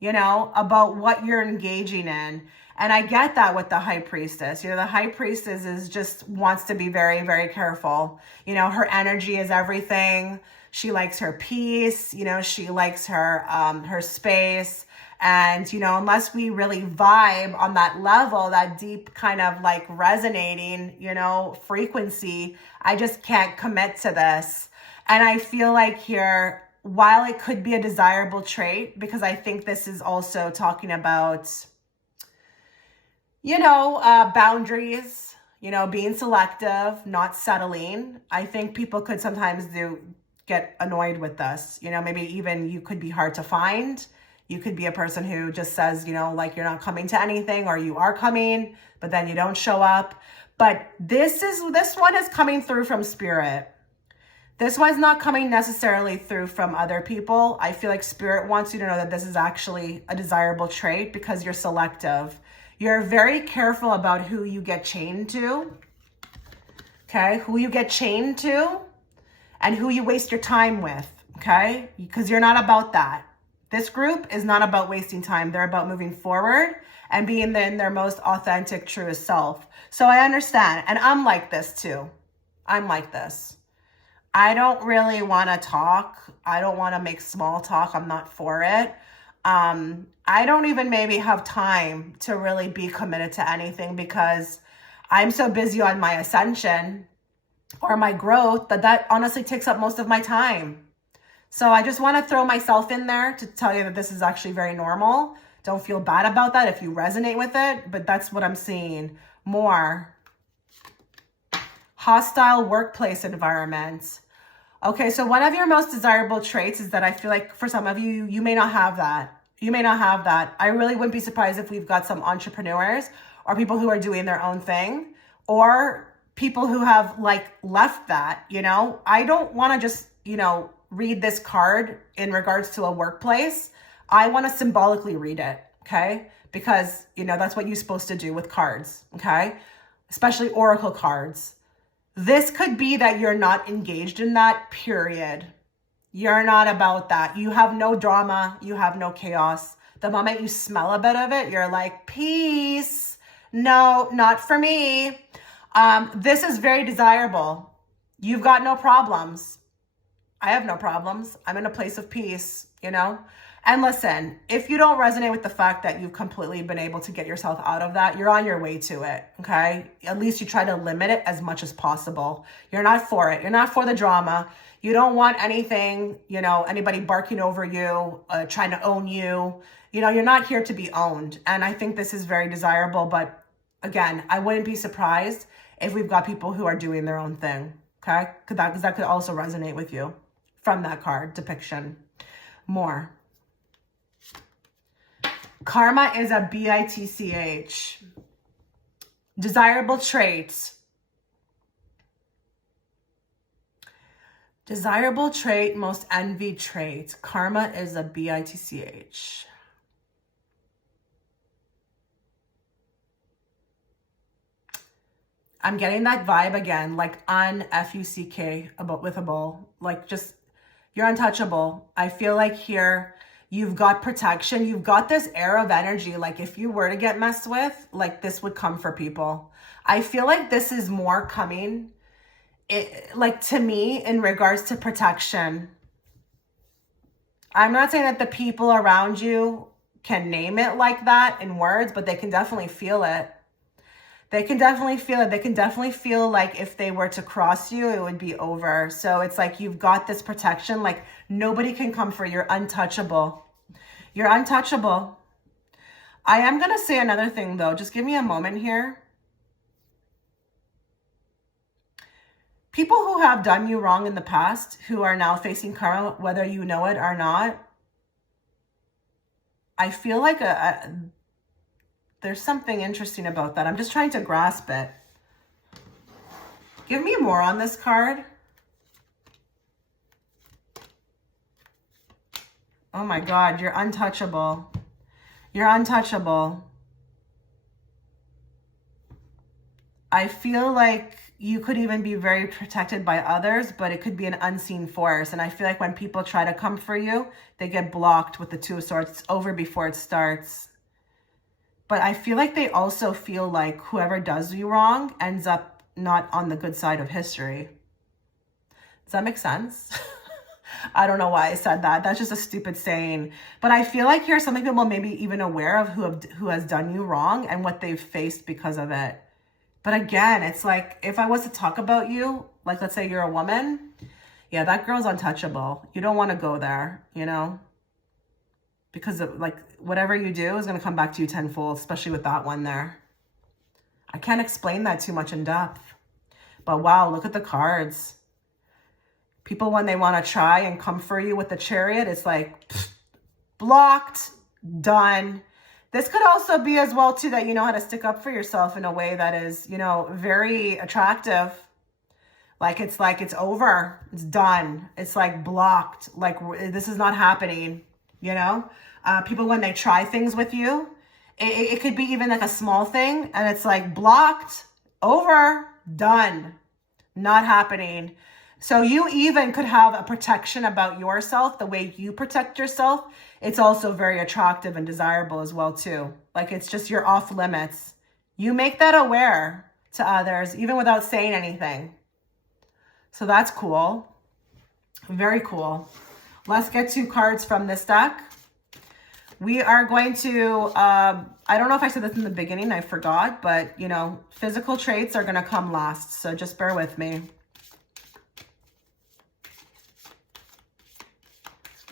about what you're engaging in. And I get that with the high priestess. The high priestess is just wants to be very, very careful. Her energy is everything. She likes her peace. She likes her space. And, unless we really vibe on that level, that deep kind of like resonating, frequency, I just can't commit to this. And I feel like here, while it could be a desirable trait, because I think this is also talking about, boundaries, being selective, not settling. I think people could sometimes get annoyed with this. Maybe even you could be hard to find. You could be a person who just says, like you're not coming to anything, or you are coming, but then you don't show up. But this one is coming through from spirit. This one's not coming necessarily through from other people. I feel like spirit wants you to know that this is actually a desirable trait because you're selective. You're very careful about who you get chained to, okay? Who you get chained to and who you waste your time with, okay? Because you're not about that. This group is not about wasting time. They're about moving forward and being in their most authentic, truest self. So I understand. And I'm like this too. I'm like this. I don't really want to talk. I don't want to make small talk. I'm not for it. I don't even maybe have time to really be committed to anything because I'm so busy on my ascension or my growth that honestly takes up most of my time. So I just want to throw myself in there to tell you that this is actually very normal. Don't feel bad about that if you resonate with it, but that's what I'm seeing more. Hostile workplace environment. Okay, so one of your most desirable traits is that I feel like for some of you, you may not have that. You may not have that. I really wouldn't be surprised if we've got some entrepreneurs or people who are doing their own thing or people who have like left that, I don't want to just, read this card in regards to a workplace. I want to symbolically read it, okay? Because, that's what you're supposed to do with cards, okay? Especially oracle cards. This could be that you're not engaged in that, period. You're not about that. You have no drama. You have no chaos. The moment you smell a bit of it, you're like, peace. No, not for me. This is very desirable. You've got no problems. I have no problems. I'm in a place of peace, And listen, if you don't resonate with the fact that you've completely been able to get yourself out of that, you're on your way to it, okay? At least you try to limit it as much as possible. You're not for it. You're not for the drama. You don't want anything, anybody barking over you, trying to own you. You're not here to be owned. And I think this is very desirable. But again, I wouldn't be surprised if we've got people who are doing their own thing, okay? Because that could also resonate with you from that card depiction. More. Karma is a bitch. Desirable traits. Desirable trait, most envied trait. Karma is a bitch. I'm getting that vibe again, like un-F-U-C-K with a bull. Like just, you're untouchable. I feel like here, you've got protection. You've got this air of energy. Like if you were to get messed with, like this would come for people. I feel like this is more coming, like to me, in regards to protection. I'm not saying that the people around you can name it like that in words, but they can definitely feel it. They can definitely feel it. They can definitely feel like if they were to cross you, it would be over. So it's like you've got this protection. Like nobody can come for you. You're untouchable. You're untouchable. I am going to say another thing though. Just give me a moment here. People who have done you wrong in the past, who are now facing karma, whether you know it or not, I feel like there's something interesting about that. I'm just trying to grasp it. Give me more on this card. Oh my God, you're untouchable. You're untouchable. I feel like you could even be very protected by others, but it could be an unseen force. And I feel like when people try to come for you, they get blocked with the Two of Swords. It's over before it starts. But I feel like they also feel like whoever does you wrong ends up not on the good side of history. Does that make sense? I don't know why I said that. That's just a stupid saying. But I feel like here's something people may be even aware of who has done you wrong and what they've faced because of it. But again, it's like, if I was to talk about you, like let's say you're a woman, yeah, that girl's untouchable. You don't want to go there, you know? Because of, like, whatever you do is going to come back to you tenfold, especially with that one there. I can't explain that too much in depth. But wow, look at the cards. People, when they want to try and come for you with the Chariot, it's like, pfft, blocked, done. This could also be as well, too, that you know how to stick up for yourself in a way that is, you know, very attractive. Like it's over. It's done. It's like blocked. Like this is not happening, you know? People, when they try things with you, it could be even like a small thing. And it's like blocked, over, done, not happening. So you even could have a protection about yourself, the way you protect yourself. It's also very attractive and desirable as well, too. Like it's just you're off limits. You make that aware to others, even without saying anything. So that's cool. Very cool. Let's get 2 cards from this deck. We are going to, I don't know if I said this in the beginning, I forgot, but, you know, physical traits are going to come last. So just bear with me.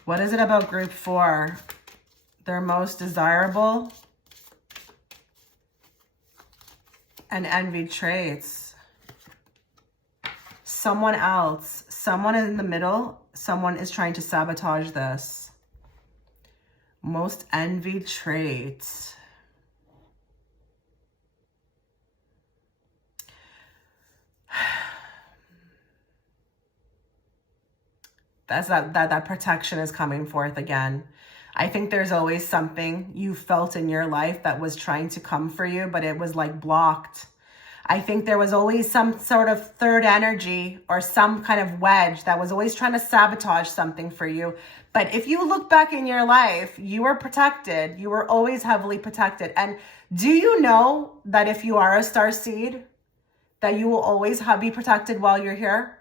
What is it about group 4? Their most desirable and envied traits. Someone else, someone in the middle, someone is trying to sabotage this. Most envied traits. That's that protection is coming forth again. I think there's always something you felt in your life that was trying to come for you, but it was like blocked. I think there was always some sort of third energy or some kind of wedge that was always trying to sabotage something for you. But if you look back in your life, you were protected. You were always heavily protected. And do you know that if you are a star seed, that you will always be protected while you're here?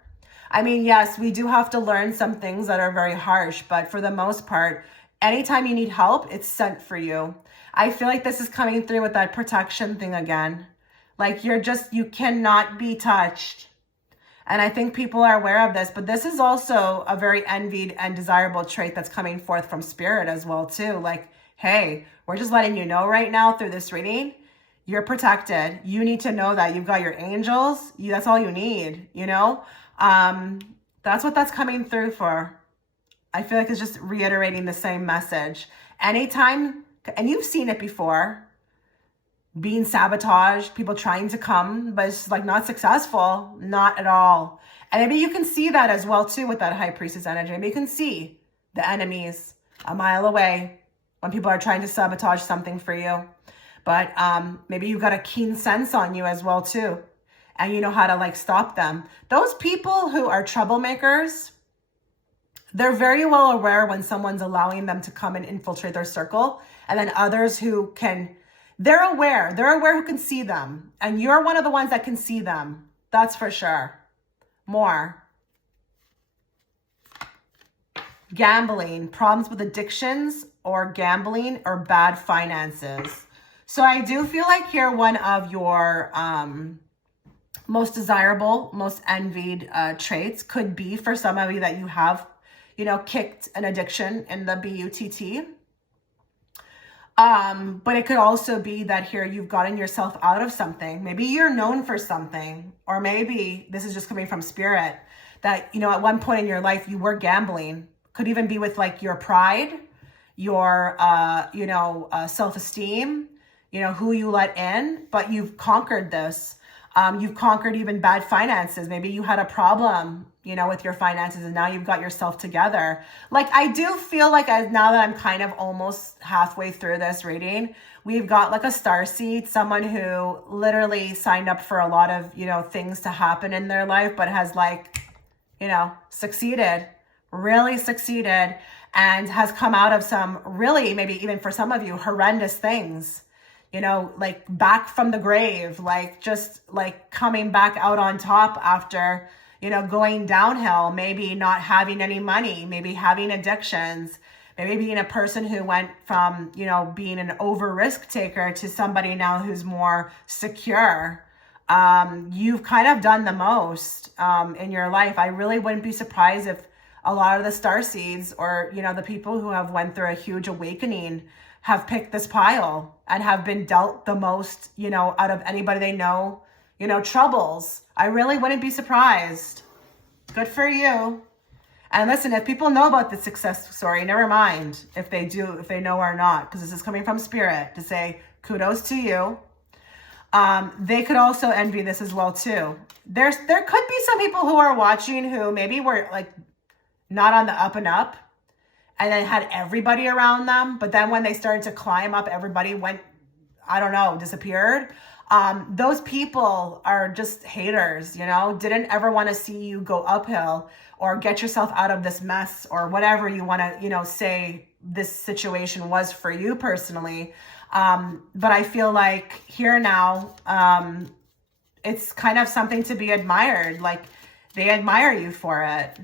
I mean, yes, we do have to learn some things that are very harsh, but for the most part, anytime you need help, it's sent for you. I feel like this is coming through with that protection thing again. Like you cannot be touched. And I think people are aware of this, but this is also a very envied and desirable trait that's coming forth from spirit as well too. Like, hey, we're just letting you know right now through this reading, you're protected. You need to know that you've got your angels. That's all you need, you know? That's what that's coming through for. I feel like it's just reiterating the same message. Anytime, and you've seen it before, being sabotaged, people trying to come, but it's like not successful, not at all. And maybe you can see that as well too with that High Priestess energy. Maybe you can see the enemies a mile away when people are trying to sabotage something for you. But maybe you've got a keen sense on you as well too. And you know how to like stop them. Those people who are troublemakers, they're very well aware when someone's allowing them to come and infiltrate their circle. And then others who can, they're aware who can see them. And you're one of the ones that can see them. That's for sure. More. Gambling, problems with addictions or gambling or bad finances. So I do feel like here one of your most desirable, most envied traits could be for some of you that you have, you know, kicked an addiction in the BUTT. But it could also be that here you've gotten yourself out of something. Maybe you're known for something, or maybe this is just coming from spirit that, you know, at one point in your life you were gambling. Could even be with like your pride, your, self-esteem, you know, who you let in, but you've conquered this. You've conquered even bad finances. Maybe you had a problem, with your finances, and now you've got yourself together. Like, I do feel like now that I'm kind of almost halfway through this reading, we've got like a starseed, someone who literally signed up for a lot of, things to happen in their life, but has succeeded, really succeeded, and has come out of some really, maybe even for some of you, horrendous things. Like back from the grave, like just like coming back out on top after, going downhill, maybe not having any money, maybe having addictions, maybe being a person who went from, being an over risk taker to somebody now who's more secure. You've kind of done the most in your life. I really wouldn't be surprised if a lot of the starseeds or, the people who have went through a huge awakening have picked this pile and have been dealt the most, out of anybody they know, troubles. I really wouldn't be surprised. Good for you. And listen, if people know about the success story, never mind if they know or not, because this is coming from spirit to say kudos to you. They could also envy this as well too. There could be some people who are watching who maybe were like not on the up and up, and then had everybody around them. But then when they started to climb up, everybody went, disappeared. Those people are just haters, didn't ever want to see you go uphill or get yourself out of this mess or whatever you want to, say this situation was for you personally. But I feel like here now, it's kind of something to be admired. Like they admire you for it.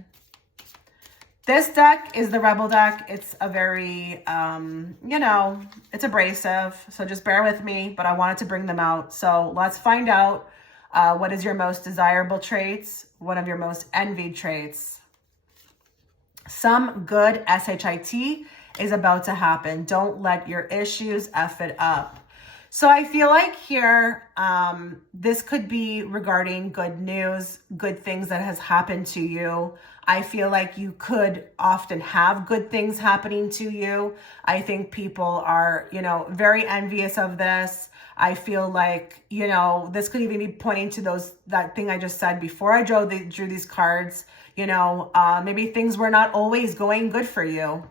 This deck is the Rebel deck. It's a very, it's abrasive. So just bear with me, but I wanted to bring them out. So let's find out what is your most desirable traits, one of your most envied traits. Some good SHIT is about to happen. Don't let your issues F it up. So I feel like here, this could be regarding good news, good things that has happened to you. I feel like you could often have good things happening to you. I think people are, very envious of this. I feel like, this could even be pointing to that thing I just said before I drew these cards. Maybe things were not always going good for you.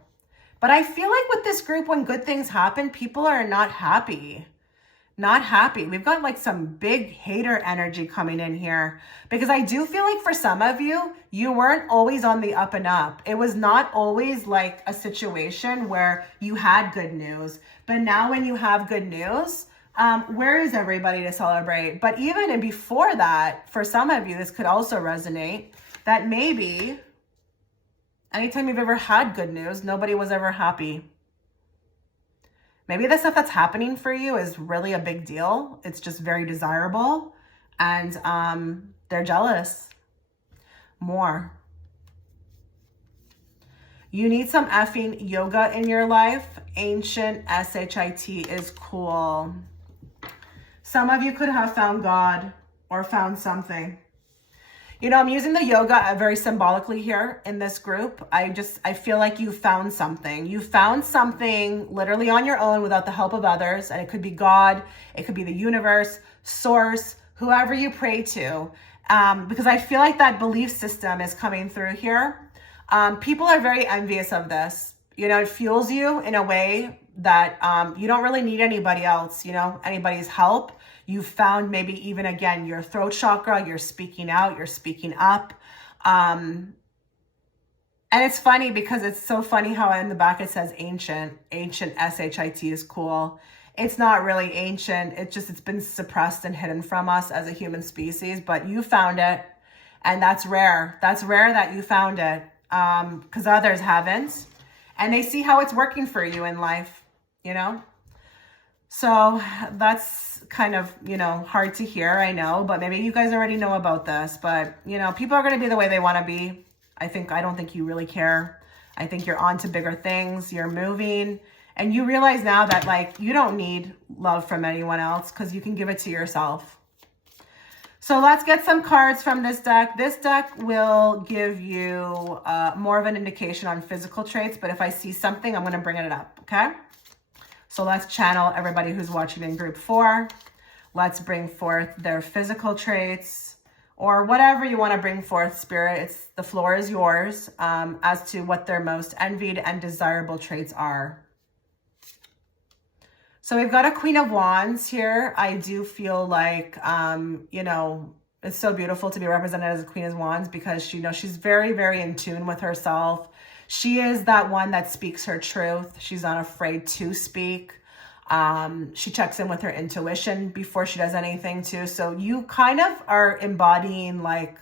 But I feel like with this group, when good things happen, people are not happy. Not happy. We've got like some big hater energy coming in here, because I do feel like for some of you, you weren't always on the up and up. It was not always like a situation where you had good news. But now when you have good news, where is everybody to celebrate? But even and before that, for some of you, this could also resonate that maybe anytime you've ever had good news, nobody was ever happy. Maybe the stuff that's happening for you is really a big deal. It's just very desirable, and they're jealous more. You need some effing yoga in your life. Ancient SHIT is cool. Some of you could have found God or found something. I'm using the yoga very symbolically here in this group. I feel like you found something. You found something literally on your own without the help of others. And it could be God, it could be the universe, source, whoever you pray to. Because I feel like that belief system is coming through here. People are very envious of this. It fuels you in a way that you don't really need anybody else, anybody's help. You found maybe even, again, your throat chakra, you're speaking out, you're speaking up. And it's funny because it's so funny how in the back it says ancient SHIT is cool. It's not really ancient. It's been suppressed and hidden from us as a human species, but you found it. And that's rare. That's rare that you found it because others haven't. And they see how it's working for you in life, So that's kind of, hard to hear, I know, but maybe you guys already know about this, but, people are going to be the way they want to be. I don't think you really care. I think you're on to bigger things. You're moving, and you realize now that, like, you don't need love from anyone else because you can give it to yourself. So let's get some cards from this deck. This deck will give you more of an indication on physical traits, but if I see something, I'm going to bring it up, okay? So let's channel everybody who's watching in group 4. Let's bring forth their physical traits or whatever you want to bring forth, Spirit. The floor is yours as to what their most envied and desirable traits are. So we've got a Queen of Wands here. I do feel like, you know, it's so beautiful to be represented as a Queen of Wands because, you know, she's very, very in tune with herself. She is that one that speaks her truth. She's not afraid to speak. She checks in with her intuition before she does anything too. So you kind of are embodying like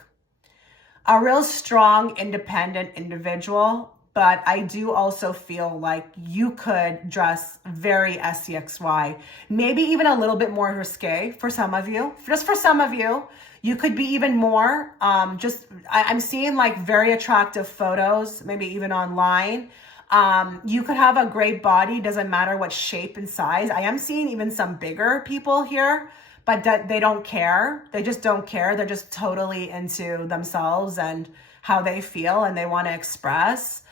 a real strong, independent individual. But I do also feel like you could dress very SCXY, maybe even a little bit more risque for some of you. Just for some of you, you could be even more. I'm seeing like very attractive photos, maybe even online. You could have a great body, doesn't matter what shape and size. I am seeing even some bigger people here, but they don't care. They just don't care. They're just totally into themselves and how they feel and they want to express.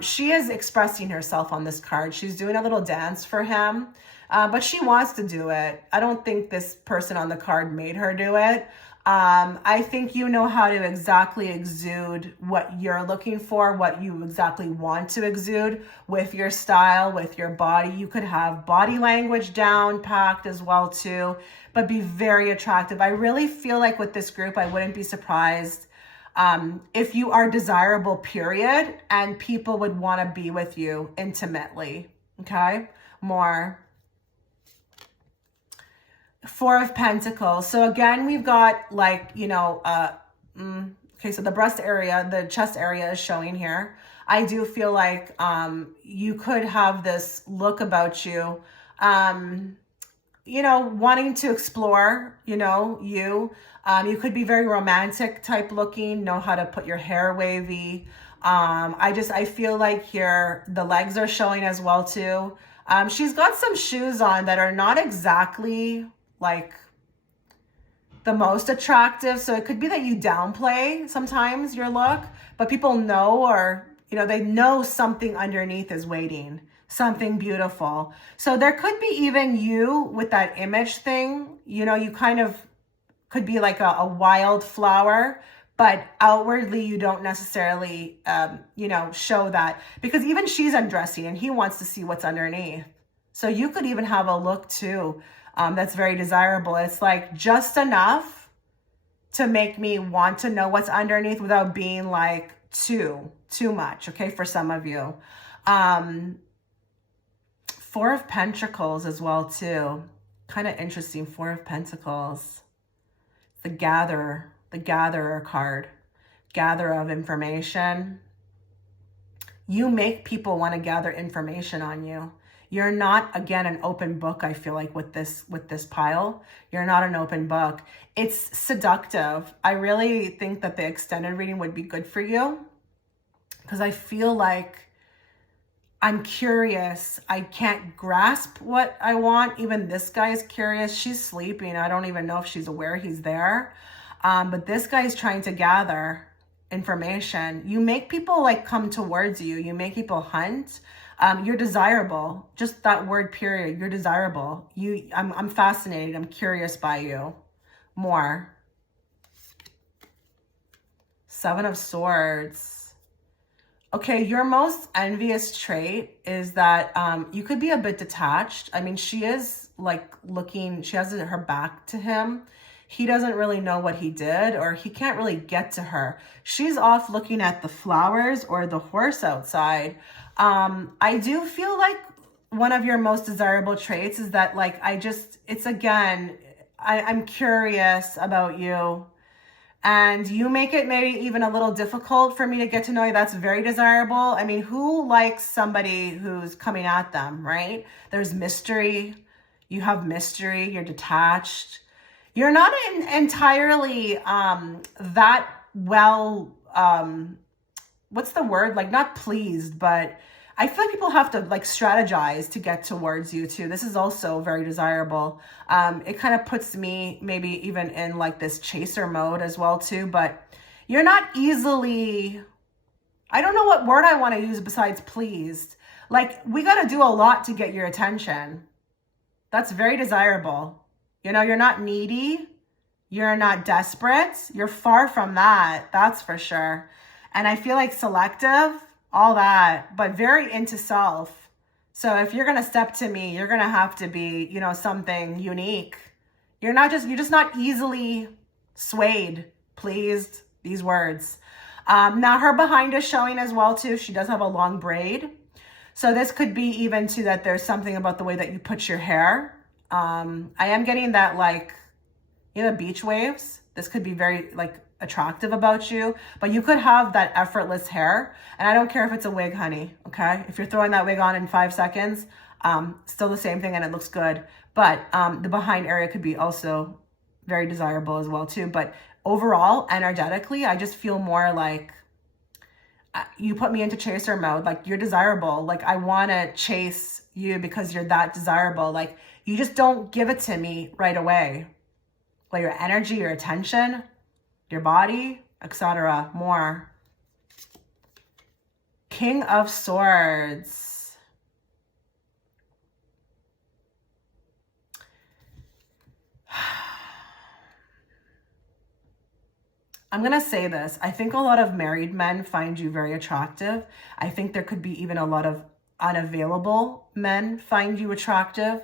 She is expressing herself on this card. She's doing a little dance for him, but she wants to do it. I don't think this person on the card made her do it. I think you know how to exactly exude what you're looking for, what you exactly want to exude with your style, with your body. You could have body language down packed as well too, but be very attractive. I really feel like with this group, I wouldn't be surprised if you are desirable, period, and people would want to be with you intimately, okay? More. Four of Pentacles. So again, we've got like, you know, okay, so the breast area, the chest area is showing here. I do feel like you could have this look about you, you know, wanting to explore, you know, you could be very romantic type looking, know how to put your hair wavy. I feel like here the legs are showing as well too. She's got some shoes on that are not exactly like the most attractive. So it could be that you downplay sometimes your look, but people know, or, you know, they know something underneath is waiting, something beautiful. So there could be even you with that image thing, you know, you kind of could be like a wild flower, but outwardly you don't necessarily, you know, show that, because even she's undressing and he wants to see what's underneath. So you could even have a look too that's very desirable. It's like just enough to make me want to know what's underneath without being like too much, okay, for some of you. Four of Pentacles as well too. Kind of interesting, Four of Pentacles. The gatherer card, gatherer of information. You make people want to gather information on you. You're not, again, an open book. I feel like with this pile, you're not an open book. It's seductive. I really think that the extended reading would be good for you because I feel like I'm curious. I can't grasp what I want. Even this guy is curious. She's sleeping. I don't even know if she's aware he's there. But this guy is trying to gather information. You make people like come towards you. You make people hunt. You're desirable. Just that word, period. You're desirable. I'm fascinated. I'm curious by you. More. Seven of Swords. Okay, your most envious trait is that you could be a bit detached. I mean, she is like looking, she has her back to him. He doesn't really know what he did, or he can't really get to her. She's off looking at the flowers or the horse outside. I do feel like one of your most desirable traits is that like, it's again, I'm curious about you. And you make it maybe even a little difficult for me to get to know you. That's very desirable. I mean, who likes somebody who's coming at them, right? There's mystery. You have mystery. You're detached. You're not entirely that well, what's the word? Like not pleased, but I feel like people have to like strategize to get towards you too. This is also very desirable. It kind of puts me maybe even in like this chaser mode as well too, but you're not easily, I don't know what word I want to use besides pleased. Like we got to do a lot to get your attention. That's very desirable. You know, you're not needy. You're not desperate. You're far from that. That's for sure. And I feel like selective, all that, but very into self. So if you're going to step to me, you're going to have to be, you know, something unique. You're just not easily swayed, pleased, these words. Now her behind is showing as well too. She does have a long braid. So this could be even too that there's something about the way that you put your hair. I am getting that, like, you know, beach waves. This could be very like attractive about you, but you could have that effortless hair. And I don't care if it's a wig, honey. Okay. If you're throwing that wig on in 5 seconds, still the same thing and it looks good. But the behind area could be also very desirable as well too. But overall, energetically, I just feel more like you put me into chaser mode. Like, you're desirable. Like, I want to chase you because you're that desirable. Like, you just don't give it to me right away. Like, your energy, your attention, your body, etc. More. King of Swords. I'm going to say this. I think a lot of married men find you very attractive. I think there could be even a lot of unavailable men find you attractive.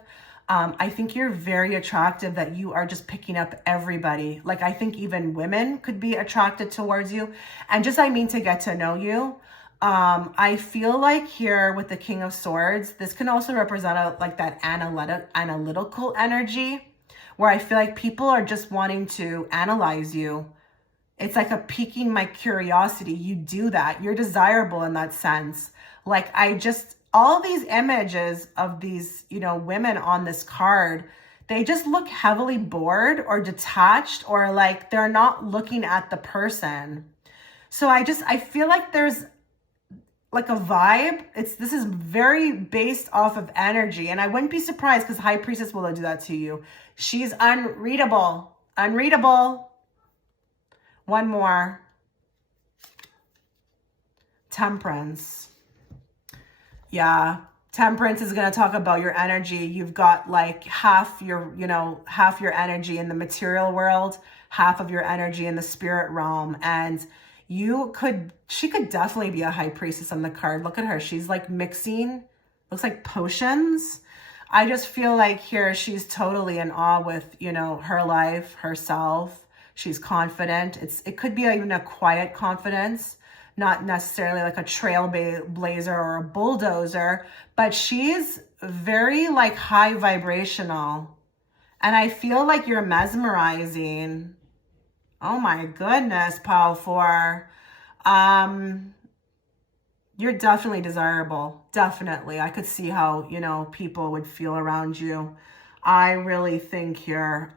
I think you're very attractive, that you are just picking up everybody. Like, I think even women could be attracted towards you. And just, I mean, to get to know you. I feel like here with the King of Swords, this can also represent like that analytical energy, where I feel like people are just wanting to analyze you. It's like a piquing my curiosity. You do that. You're desirable in that sense. Like, all these images of these, you know, women on this card, they just look heavily bored or detached, or like they're not looking at the person. So I feel like there's like a vibe. This is very based off of energy. And I wouldn't be surprised, because High Priestess will do that to you. She's unreadable. Unreadable. One more. Temperance. Yeah. Temperance is going to talk about your energy. You've got like half your energy in the material world, half of your energy in the spirit realm. And she could definitely be a High Priestess on the card. Look at her. She's like mixing, looks like potions. I just feel like here she's totally in awe with, you know, her life, herself. She's confident. It could be even a quiet confidence, not necessarily like a trailblazer or a bulldozer, but she's very like high vibrational. And I feel like you're mesmerizing. Oh my goodness, Pile 4. You're definitely desirable. Definitely. I could see how, you know, people would feel around you. I really think you're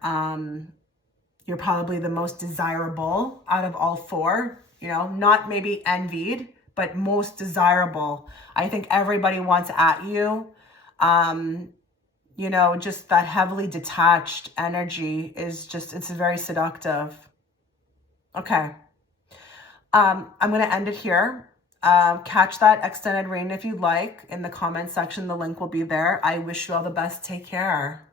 probably the most desirable out of all 4, you know, not maybe envied, but most desirable. I think everybody wants at you. You know, just that heavily detached energy is just, it's very seductive. Okay. I'm going to end it here. Catch that extended reading if you'd like in the comment section. The link will be there. I wish you all the best. Take care.